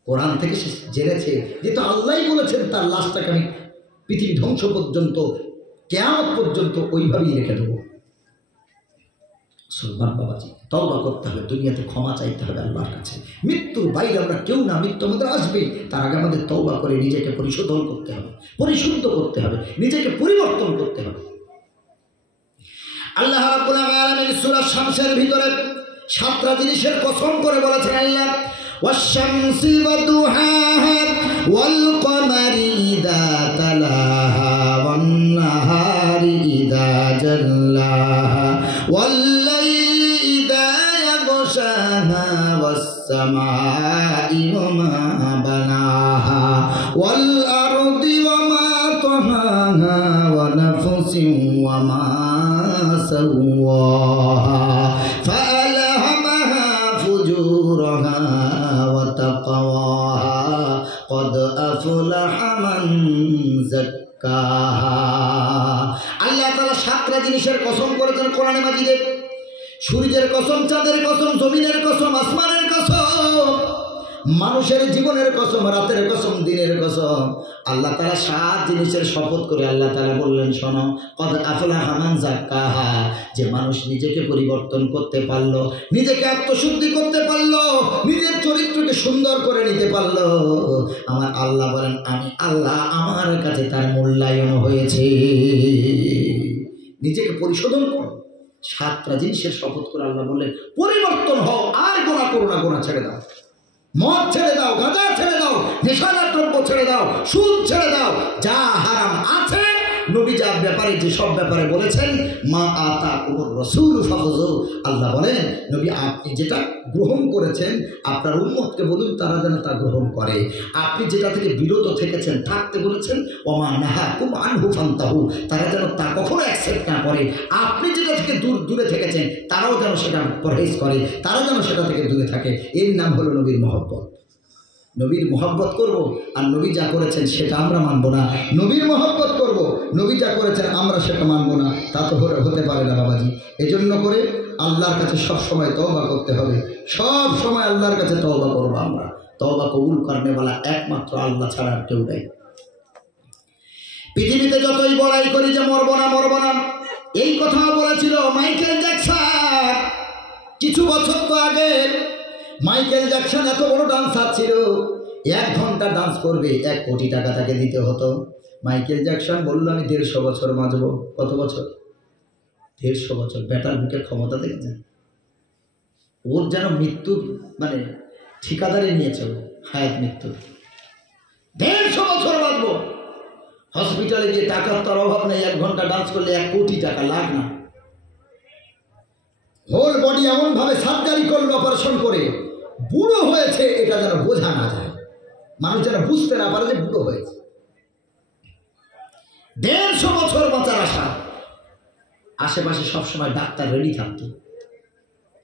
কোরআন থেকে সে জেনেছে যেহেতু আল্লাহই বলেছেন তার লাশটাকে আমি পৃথিবী ধ্বংস পর্যন্ত, কিয়ামত পর্যন্ত ওইভাবেই রেখে দেবো। সুলতান বাবাজি, তওবা করতে হবে, দুনিয়াতে ক্ষমা চাইতে হবে আল্লাহর কাছে। মৃত্যুর বাইরে আমরা কেউ না, মৃত্যু আমাদের আসবেই, তার আগে আমাদের তওবা করে নিজেকে পরিশোধন করতে হবে, পরিশুদ্ধ করতে হবে, নিজেকে পরিবর্তন করতে হবে। আল্লাহ রাব্বুল আলামিন সূরা শামসের ভিতরে 7টা জিনিসের কসম করে বলেছেন আল্লাহ, ওয়াশ-শামসি ওয়া-দুহাহা ওয়াল-কমারি ইযা তালাহা ওয়ান-নাহারি ইযা জাল্লাহা ওয়াল-লাইলি ইযা ইয়াগশাহা ওয়াস-সামাই ওয়া-মা বানাহা ওয়াল-আরদি ওয়া-মা তাহাহা ওয়া নাফসিন ওয়া-মা সাওয়াহা فألهمها فجورها وتقواها قد أفلح من زكاها। আল্লাহ তাআলা 7টা জিনিসের কসম করেছেন কোরআনে মাজিদে। সূর্যের কসম, চাঁদের কসম, জমিনের কসম, আসমানের কসম, মানুষের জীবনের কসম, রাতের কসম, দিনের কসম। আল্লাহ তাআলা 7 জিনিসের শপথ করে আল্লাহ তাআলা বললেন, শোনো, কদ আফলাহা মান যাক্কাহা, যে মানুষ নিজেকে পরিবর্তন করতে পারলো, নিজেকে আত্মশুদ্ধি করতে পারলো, নিজের চরিত্রকে সুন্দর করে নিতে পারলো, আমার আল্লাহ বলেন আমি আল্লাহ আমার কাছে তার মূল্যায়ন হয়েছে। নিজেকে পরিশোধন করো। 7টা জিনিসের শপথ করে আল্লাহ বললেন পরিবর্তন হও, আর গোনা করো না, গোনা ছেড়ে দাও, মদ ছেড়ে দাও, গাঁজা ছেড়ে দাও, নেশাদার দ্রব্য ছেড়ে দাও, সুদ ছেড়ে দাও, যা হারাম আছে নবী যার ব্যাপারে যেসব ব্যাপারে বলেছেন, মা আতাকুমুর রাসূল ফাখুযু, আল্লাহ বলেন নবী আপনি যেটা গ্রহণ করেছেন আপনার উম্মতকে বলুন তারা যেন তা গ্রহণ করে। আপনি যেটা থেকে বিরত থেকেছেন, থাকতে বলেছেন, ওমা নাহাকুম আনহু ফান্তাহু, তারা যেন তা কখনো অ্যাকসেপ্ট না করে। আপনি যেটা থেকে দূরে থেকেছেন তারাও যেন সেটা পরহেজ করে, তারা যেন সেটা থেকে দূরে থাকে। এর নাম হলো নবীর মহব্বত। নবীর মহব্বত করব আর নবী যা করেছেন সেটা আমরা মানব না, নবীর মহব্বত করব, নবী যা করেছেন আমরা সেটা মানব না, তা তো হতে পারে না বাবাজি। এজন্য করে আল্লাহর কাছে সব সময় তওবা করতে হবে, সব সময় আল্লাহর কাছে তওবা করব আমরা। তওবা কবুল করনেওয়ালা একমাত্র আল্লাহ ছাড়া আর কেউ নেই। পৃথিবীতে যতই বড়াই করি যে মরবো না, এই কথা বলেছিল মাইকেল জ্যাকসন কিছু বছর তো আগে। মাইকেল জ্যাকসন এত বড় ডান্সার ছিল, 1 ঘন্টা ডান্স করবে 1 কোটি টাকা তাকে দিতে হতো। মাইকেল জ্যাকসন বলল আমি 150 বছর বাঁচবো। কত বছর? 150 বছর। বেটার বুকে ক্ষমতা দেখেছেন? ওর যেন মৃত্যুর মানে ঠিকাদারি নিয়েছে, হায়াত মৃত্যুর। 150 বছর বাঁচবো। হসপিটালে গিয়ে টাকার তার অভাব নেই, 1 ঘন্টা ডান্স করলে 1 কোটি টাকা, লাখ না। হোল বডি এমন ভাবে সার্জারি করলো, অপারেশন করে, বুড়ো হয়েছে এটা যেন বোঝা না যায়, মানুষ যেন বুঝতে না পারে যে বুড়ো হয়েছে। 150 বছর বাঁচার আশা। আশেপাশে সবসময় ডাক্তার রেডি থাকতো,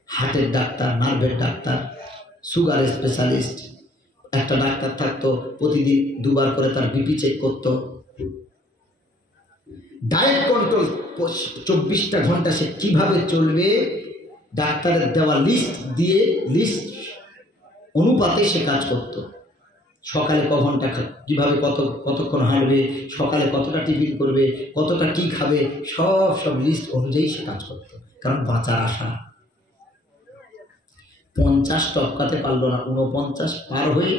হার্টের ডাক্তার, নার্ভের ডাক্তার, সুগার স্পেশালিস্ট। একটা ডাক্তার থাকতো প্রতিদিন 2 বার করে তার বিপি চেক করতো। ডায়েট কন্ট্রোল 24টা ঘন্টা সে কিভাবে চলবে ডাক্তারের দেওয়া লিস্ট অনুপাতে সে কাজ করত। সকালে ক ঘন্টা কীভাবে কতক্ষণ হাঁটবে, সকালে কতটা টিফিন করবে, কতটা কি খাবে, সব লিস্ট অনুযায়ী সে কাজ করত, কারণ বাঁচার আশা। 50 টপকাতে পারলো না, 49 পার হয়ে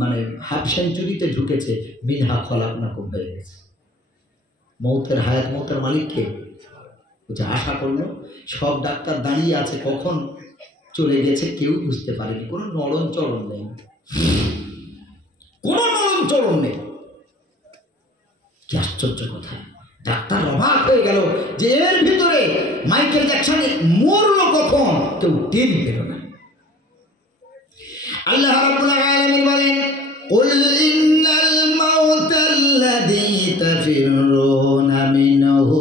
মানে হাফ সেঞ্চুরিতে ঢুকেছে, মিনহা খলাকনাকুম হয়ে গেছে। মৌতের হায়াত মৌতের মালিককে যে আশা করলো। সব ডাক্তার দাঁড়িয়ে আছে, কখন চলে গেছে কেউ বুঝতে পারেনি, কোনো নড়ন চড়ন নেই, কোনো নড়ন চড়ন নেই। কি আশ্চর্য কথা! ডাক্তার অবাক হয়ে গেল যে এর ভিতরে মাইকেল জ্যাকসন মরলো কখন, কেউ টের পেল না। আল্লাহ রাব্বুল আলামিন বলেন, কুল ইন্নাল মাউতাল্লাযী তাফিরুনা মিনহু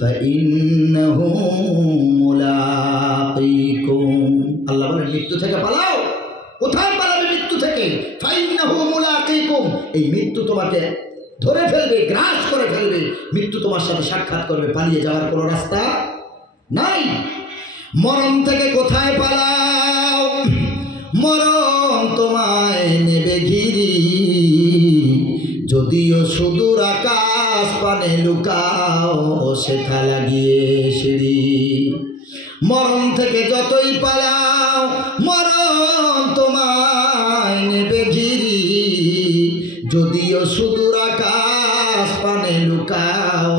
ফাইন্নাহু মুলাকিকুম। আল্লাহ বলেন মৃত্যু থেকে পালাও। কোথায় পালাবে? মৃত্যু থেকে। ফাইন্নাহু মুলাকিকুম, এই মৃত্যু তোমাকে ধরে ফেলবে, গ্রাস করে ফেলবে, মৃত্যু তোমার সাথে সাক্ষাৎ করবে, পালিয়ে যাওয়ার কোনো রাস্তা নাই। মরণ থেকে কোথায় পালাও? মরণ তোমায় নেবে ঘিরি, যদিও সুদূর আকাশ পানে লুকাও সেথা লাগিয়ে সিঁড়ি। মরণ থেকে যতই পালাও মরণ তোমায় নেবে ঘিরি, যদিও সুদূর আকাশ পানে লুকাও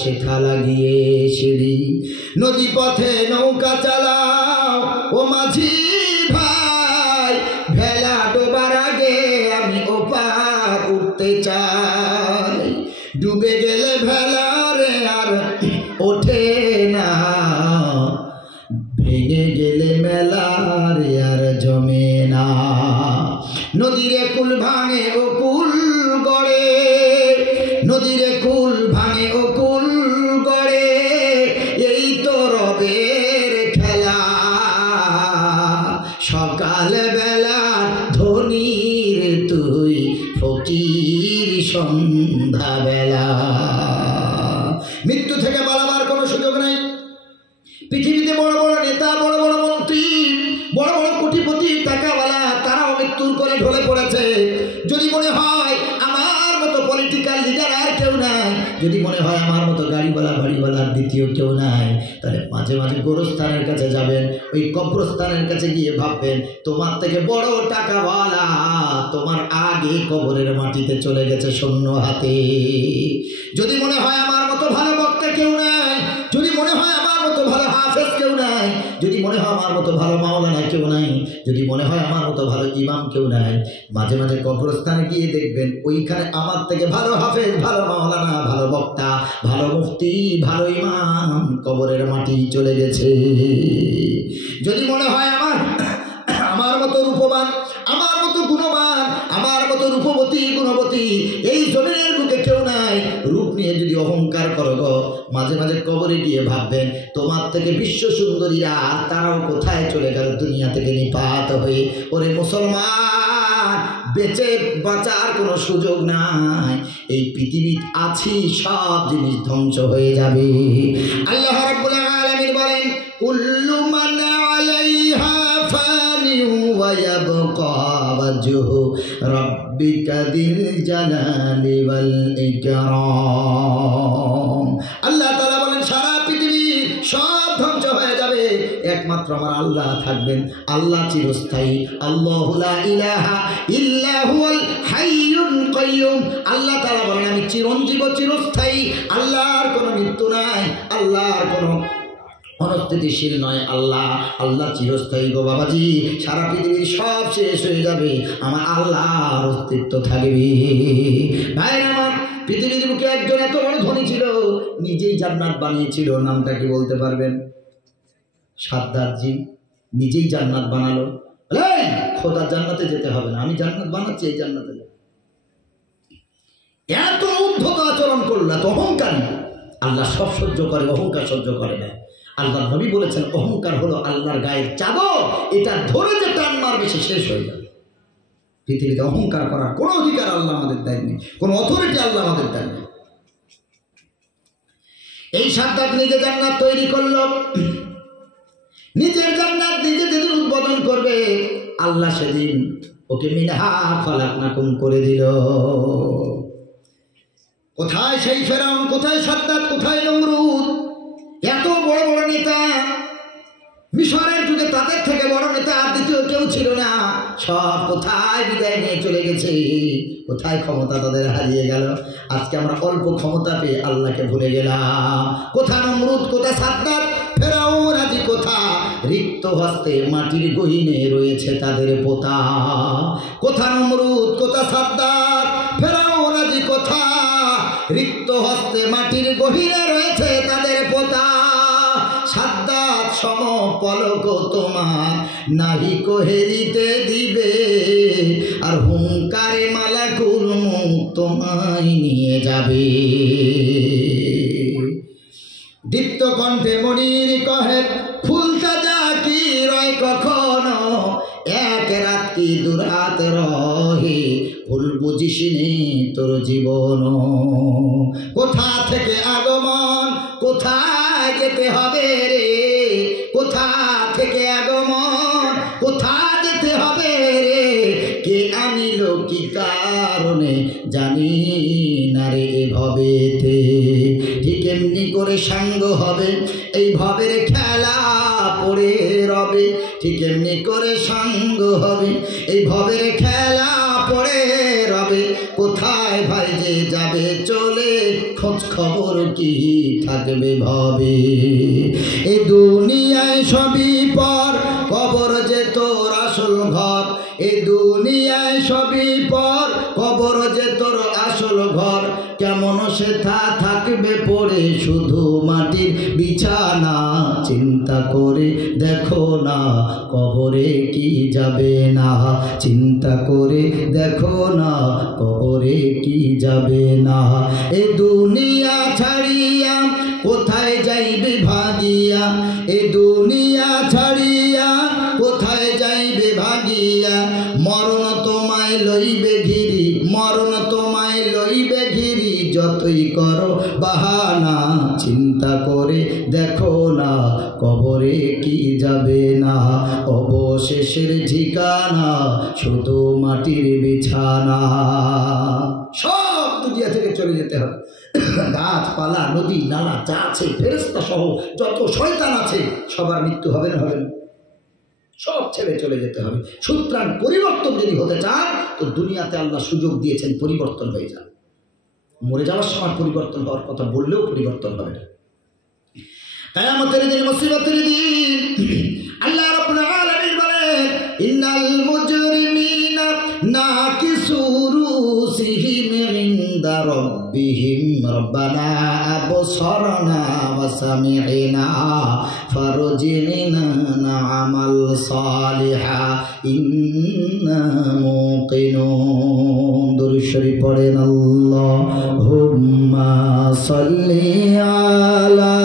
সেথা লাগিয়ে সিঁড়ি। নদী পথে নৌকা চালাও ও মাঝি ভাই, ভেলা ডোবার আগে আমি ওপার উঠতে চাই। ডুবে গেলে ভেলা রে আর ওঠে না, ভেঙে গেলে মেলা রে আর জমে না। নদীরে কুল ভাঙে ও কুল গড়ে, নদীরে কুল ভাঙে ও কুল গড়ে, এই তো রবের খেলা। সকাল বেলা ধনীর তুই, ফকির সন্ধ্যা বেলা। মৃত্যু থেকে পালাবার কোনো সুযোগ নাই। পৃথিবীতে বড় বড় নেতা, বড় বড় মন্ত্রী, বড় বড় কোটিপতি, টাকাওয়ালা, তারাও মৃত্যুর করে ঢলে পড়েছে। যদি মনে হয় আমার মতো পলিটিক্যাল লিডার আর কেউ নাই, যদি মনে হয় আমার মতো গাড়িওয়ালা বাড়িওয়ালার দ্বিতীয় কেউ নাই, তাহলে মাঝে মাঝে গোরস্থানের কাছে যাবেন, ওই কবরস্থানের কাছে গিয়ে ভাববেন তোমার থেকে বড় টাকাওয়ালা তোমার আগে কবরের মাটিতে চলে গেছে শূন্য হাতে। যদি মনে হয় আমার মতো ভালো বক্তা কেউ নাই, যদি মনে হয় আমার মতো ভালো হাফেজ কেউ নাই, যদি মনে হয় আমার মতো ভালো মাওলানা কেউ নাই, যদি মনে হয় আমার মতো ভালো ইমাম কেউ নাই, মাঝে মাঝে কবরস্থানে গিয়ে দেখবেন ওইখানে আমার থেকে ভালো হাফেজ, ভালো মাওলানা, ভালো বক্তা, ভালো মুফতি, ভালো ইমাম কবরের মাটি চলে গেছে। যদি মনে হয় আমার মতো রূপবান, আমার মতো গুণবান, আমার মতো রূপবতী গুণবতী এই জমিনের বুকে কেউ নাই, রূপ নিয়ে যদি অহংকার করো গো, মাঝে মাঝে কবরে গিয়ে ভাববেন তোমার থেকে বিশ্ব সুন্দরীরা তারাও কোথায় চলে গেল দুনিয়া থেকে নিপাত হয়ে। ওরে মুসলমান, বেঁচে বাঁচার কোনো সুযোগ নাই। এই পৃথিবী আছি, সব জিনিস ধ্বংস হয়ে যাবে। আল্লাহ রাব্বুল আলামিন বলেন, কুল্লু মান আলাইহা ফানি ওয়া ইয়াবকা ওয়াজহু রাব্বিকা যিল জালালি ওয়াল ইকরাম। আল্লাহ তাআলা বলেন, সারা পৃথিবীর সব ধ্বংস হয়ে যাবে, একমাত্র আমার আল্লাহ থাকবেন। আল্লাহ চিরস্থায়ী। আল্লাহু লা ইলাহা ইল্লা হুয়াল হাইয়ুল কাইয়ুম। আল্লাহ তাআলা বলেন, আমি চিরঞ্জীব, চিরস্থায়ী। আল্লাহর কোনো মৃত্যু নাই, আল্লাহর কোনো অনস্থিতিশীল নয়। আল্লাহ চিরস্থায়ী গো বাবাজি। সারা পৃথিবীর সব শেষ হয়ে যাবে, আমার আল্লাহর অস্তিত্ব থাকবে। ভাই আমার, পৃথিবীর বুকে একজন এত বড় ধনী ছিল, নিজেই জান্নাত বানিয়েছিল। নামটা কি বলতে পারবেন? সাদ্দাতজি নিজেই জান্নাত বানালো। খোদা জান্নাতে যেতে হবে না, আমি জান্নাত বানাচ্ছি, এই জান্নাতে যাবো। এত উদ্ধত আচরণ করলো, এত অহংকারী। আল্লাহ সব সহ্য করে, অহংকার সহ্য করে না। আল্লাহ নবী বলেছেন, অহংকার হলো আল্লাহর গায়ের চাদর, এটা ধরে যে টান মারবে সে শেষ হয়ে যাবে। পৃথিবীতে অহংকার করার কোনো অধিকার আল্লাহ আমাদের দেয়নি, কোনো অথরিটি আল্লাহ আমাদের দেয়নি। এই সাদ্দাত নিজে জান্নাত তৈরি করলো, নিজের জান্নাত নিজে যেদিন উদ্বোধন করবে, আল্লাহ সেদিন ওকে মিনহা খলাকনাকুম করে দিল। কোথায় সেই ফেরাউন, কোথায় সাদ্দাত, কোথায় নমরুদ? এত বড় বড় নেতা, মিশরের যুগে তাদের থেকে বড় নেতা আর দ্বিতীয় কেউ ছিল না। সব কোথায় বিদায় নিয়ে চলে গেছে, কোথায় ক্ষমতা তাদের হারিয়ে গেল। আজকে আমরা অল্প ক্ষমতা পেয়ে আল্লাহকে ভুলে গেলাম। কোথা নমরুদ, কোথা সাদ্দাত, ফেরাউন আদি কোথা? রিক্ত হস্তে মাটির গহীনে রয়েছে তাদের পোতা। কোথা নমরুদ, কোথা সাদ্দাত, ফেরাউন আদি কোথা? রিক্ত হস্তে মাটির গহীনে রয়েছে তাদের পোতা। সাদ্দাত সম পলক তোমার নাহি কোহেরিতে দিবে, আর হুঙ্কারে মালাকুল মউত তোমায় নিয়ে যাবে। দীপ্ত কণ্ঠে মনির কহে, ফুল সাজা কি রয় কখনো, এক রাত কি দুরাত রহে, ফুল বুঝিস নি তোর জীবন। কোথা থেকে আগমন, কোথায় যেতে হবে রে? কোথা থেকে আগমন, কোথা যেতে হবে রে? কে আনিল কি কারণে জানি না রে ভবেতে। ঠিক এমনি করে সাঙ্গ হবে এই ভবের খেলা পড়ে রবে। ঠিক এমনি করে সাঙ্গ হবে এই ভবের খেলা পড়ে রবে। কোথায় ভাই যে যাবে চলে, খোঁজ খবর কি থাকবে ভবে। এই দুনিয়ায় সবই পর, কবর যে তোর আসল ঘর। এই দুনিয়ায় সবই পর, কবর যে তোর আসল ঘর। কেমন সেথা থাকবে পড়ে শুধু মাটির বিছানা। চিন্তা করে দেখো না কবরে কি যাবে না। চিন্তা করে দেখো না কবরে কি যাবে না। এ দুনিয়া ছাড়িয়া কোথায় যাইবে ভাগিয়া। এ দুনিয়া ছাড়িয়া কোথায় যাইবে ভাগিয়া। মরণ তোমায় লইবে ঘিরি, মরণ তোমায় লইবে ঘিরি। যতই করো বাহানা, চিন্তা করে দেখো না কবরে কি যাবে না। অবশেষের ঠিকানা শুধু মাটির বিছানা। সব দুনিয়া থেকে চলে যেতে হবে। গাছপালা, নদী নালা যা আছে, ফেরেশতা সহ যত শয়তান আছে, সবার মৃত্যু হবে না? হবে না? সব ছেড়ে চলে যেতে হবে। সুতরাং পরিবর্তন যদি হতে চান, তো দুনিয়াতে আল্লাহ সুযোগ দিয়েছেন পরিবর্তন হয়ে যান। মরে যাওয়ার সময় পরিবর্তন হওয়ার কথা বললেও পরিবর্তন হবে না। কিয়ামতের দিন, মুসিবতের দিন আল্লাহ রাব্বুল আলামিন বলেন, ইন্নাল মুজরিমিনা নাকিসু রুসিহিম ইনদা রাব্বিহিম রব্বানা আবসারনা ওয়া সামি'না ফারজি'না না'মাল সালিহা ইন্না মুকিনুন। দুরূদ শরীফ পড়েন, আল্লাহুম্মা সাল্লি আলা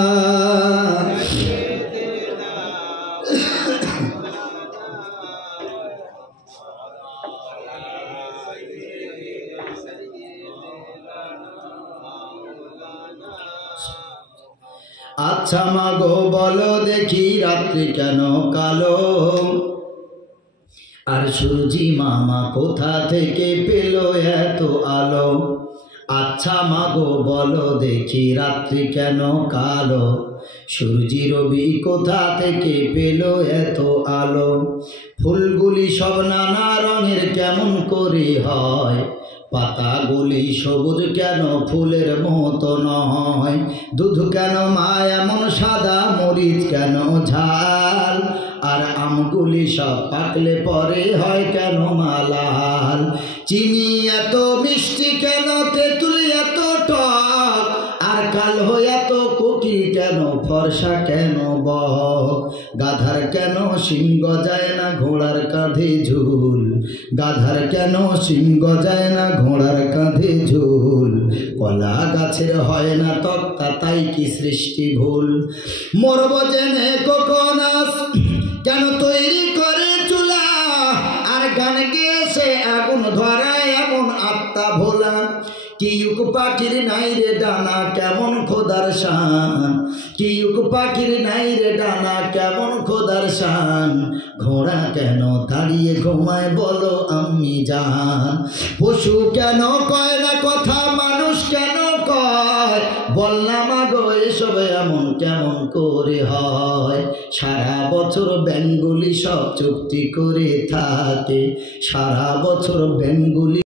আচ্ছা মাগো বলো দেখি রাত্রি কেন কালো, আর সূর্যি মামা কোথা থেকে পেল এত আলো। আচ্ছা মাগো বলো দেখি রাত্রি কেন কালো, সূর্যি রবি কোথা থেকে পেল এত আলো। ফুলগুলি সব নানা রঙের কেমন করে হয়, পাতাগুলি সবুজ কেন ফুলের মতো নয়। দুধ কেন মা এমন সাদা, মরিচ কেন ঝাল, আর আমগুলি সব পাকলে পরে হয় কেন মালাল। চিনি এত মিষ্টি কেন, তেঁতুল এত টক, আর কালো এত কোকিল কেন, ফর্সা কেন বক। গাধার কেন সিংহ যায় না, ঘোড়ার কাঁধে ঝুল, গাধার কেন সিংহ যায় না, ঘোড়ার কাঁধে ঝুল। কলা গাছের হয় না তক্তা, তাই কি সৃষ্টি ভুল। মরব জেনে কোকোনাস কেন তৈরি করে চুলা, আর গান গেয়ে সে আগুন ধরায় এমন আত্মা ভোলা। কিউক পাখির নাই রে ডানা, কেমন খোদার শান, কিউক পাখির নাই রে ডানা, কেমন খোদার শান। ঘোড়া কেন দাঁড়িয়ে ঘুমায় বলো আম্মি জান, পশু কেন কয় না কথা, মানুষ কেন কয়। বললাম আগো এসব এমন কেমন করে হয়। সারা বছর ব্যাঙগুলি সব চুক্তি করে থাকে, সারা বছর ব্যাঙগুলি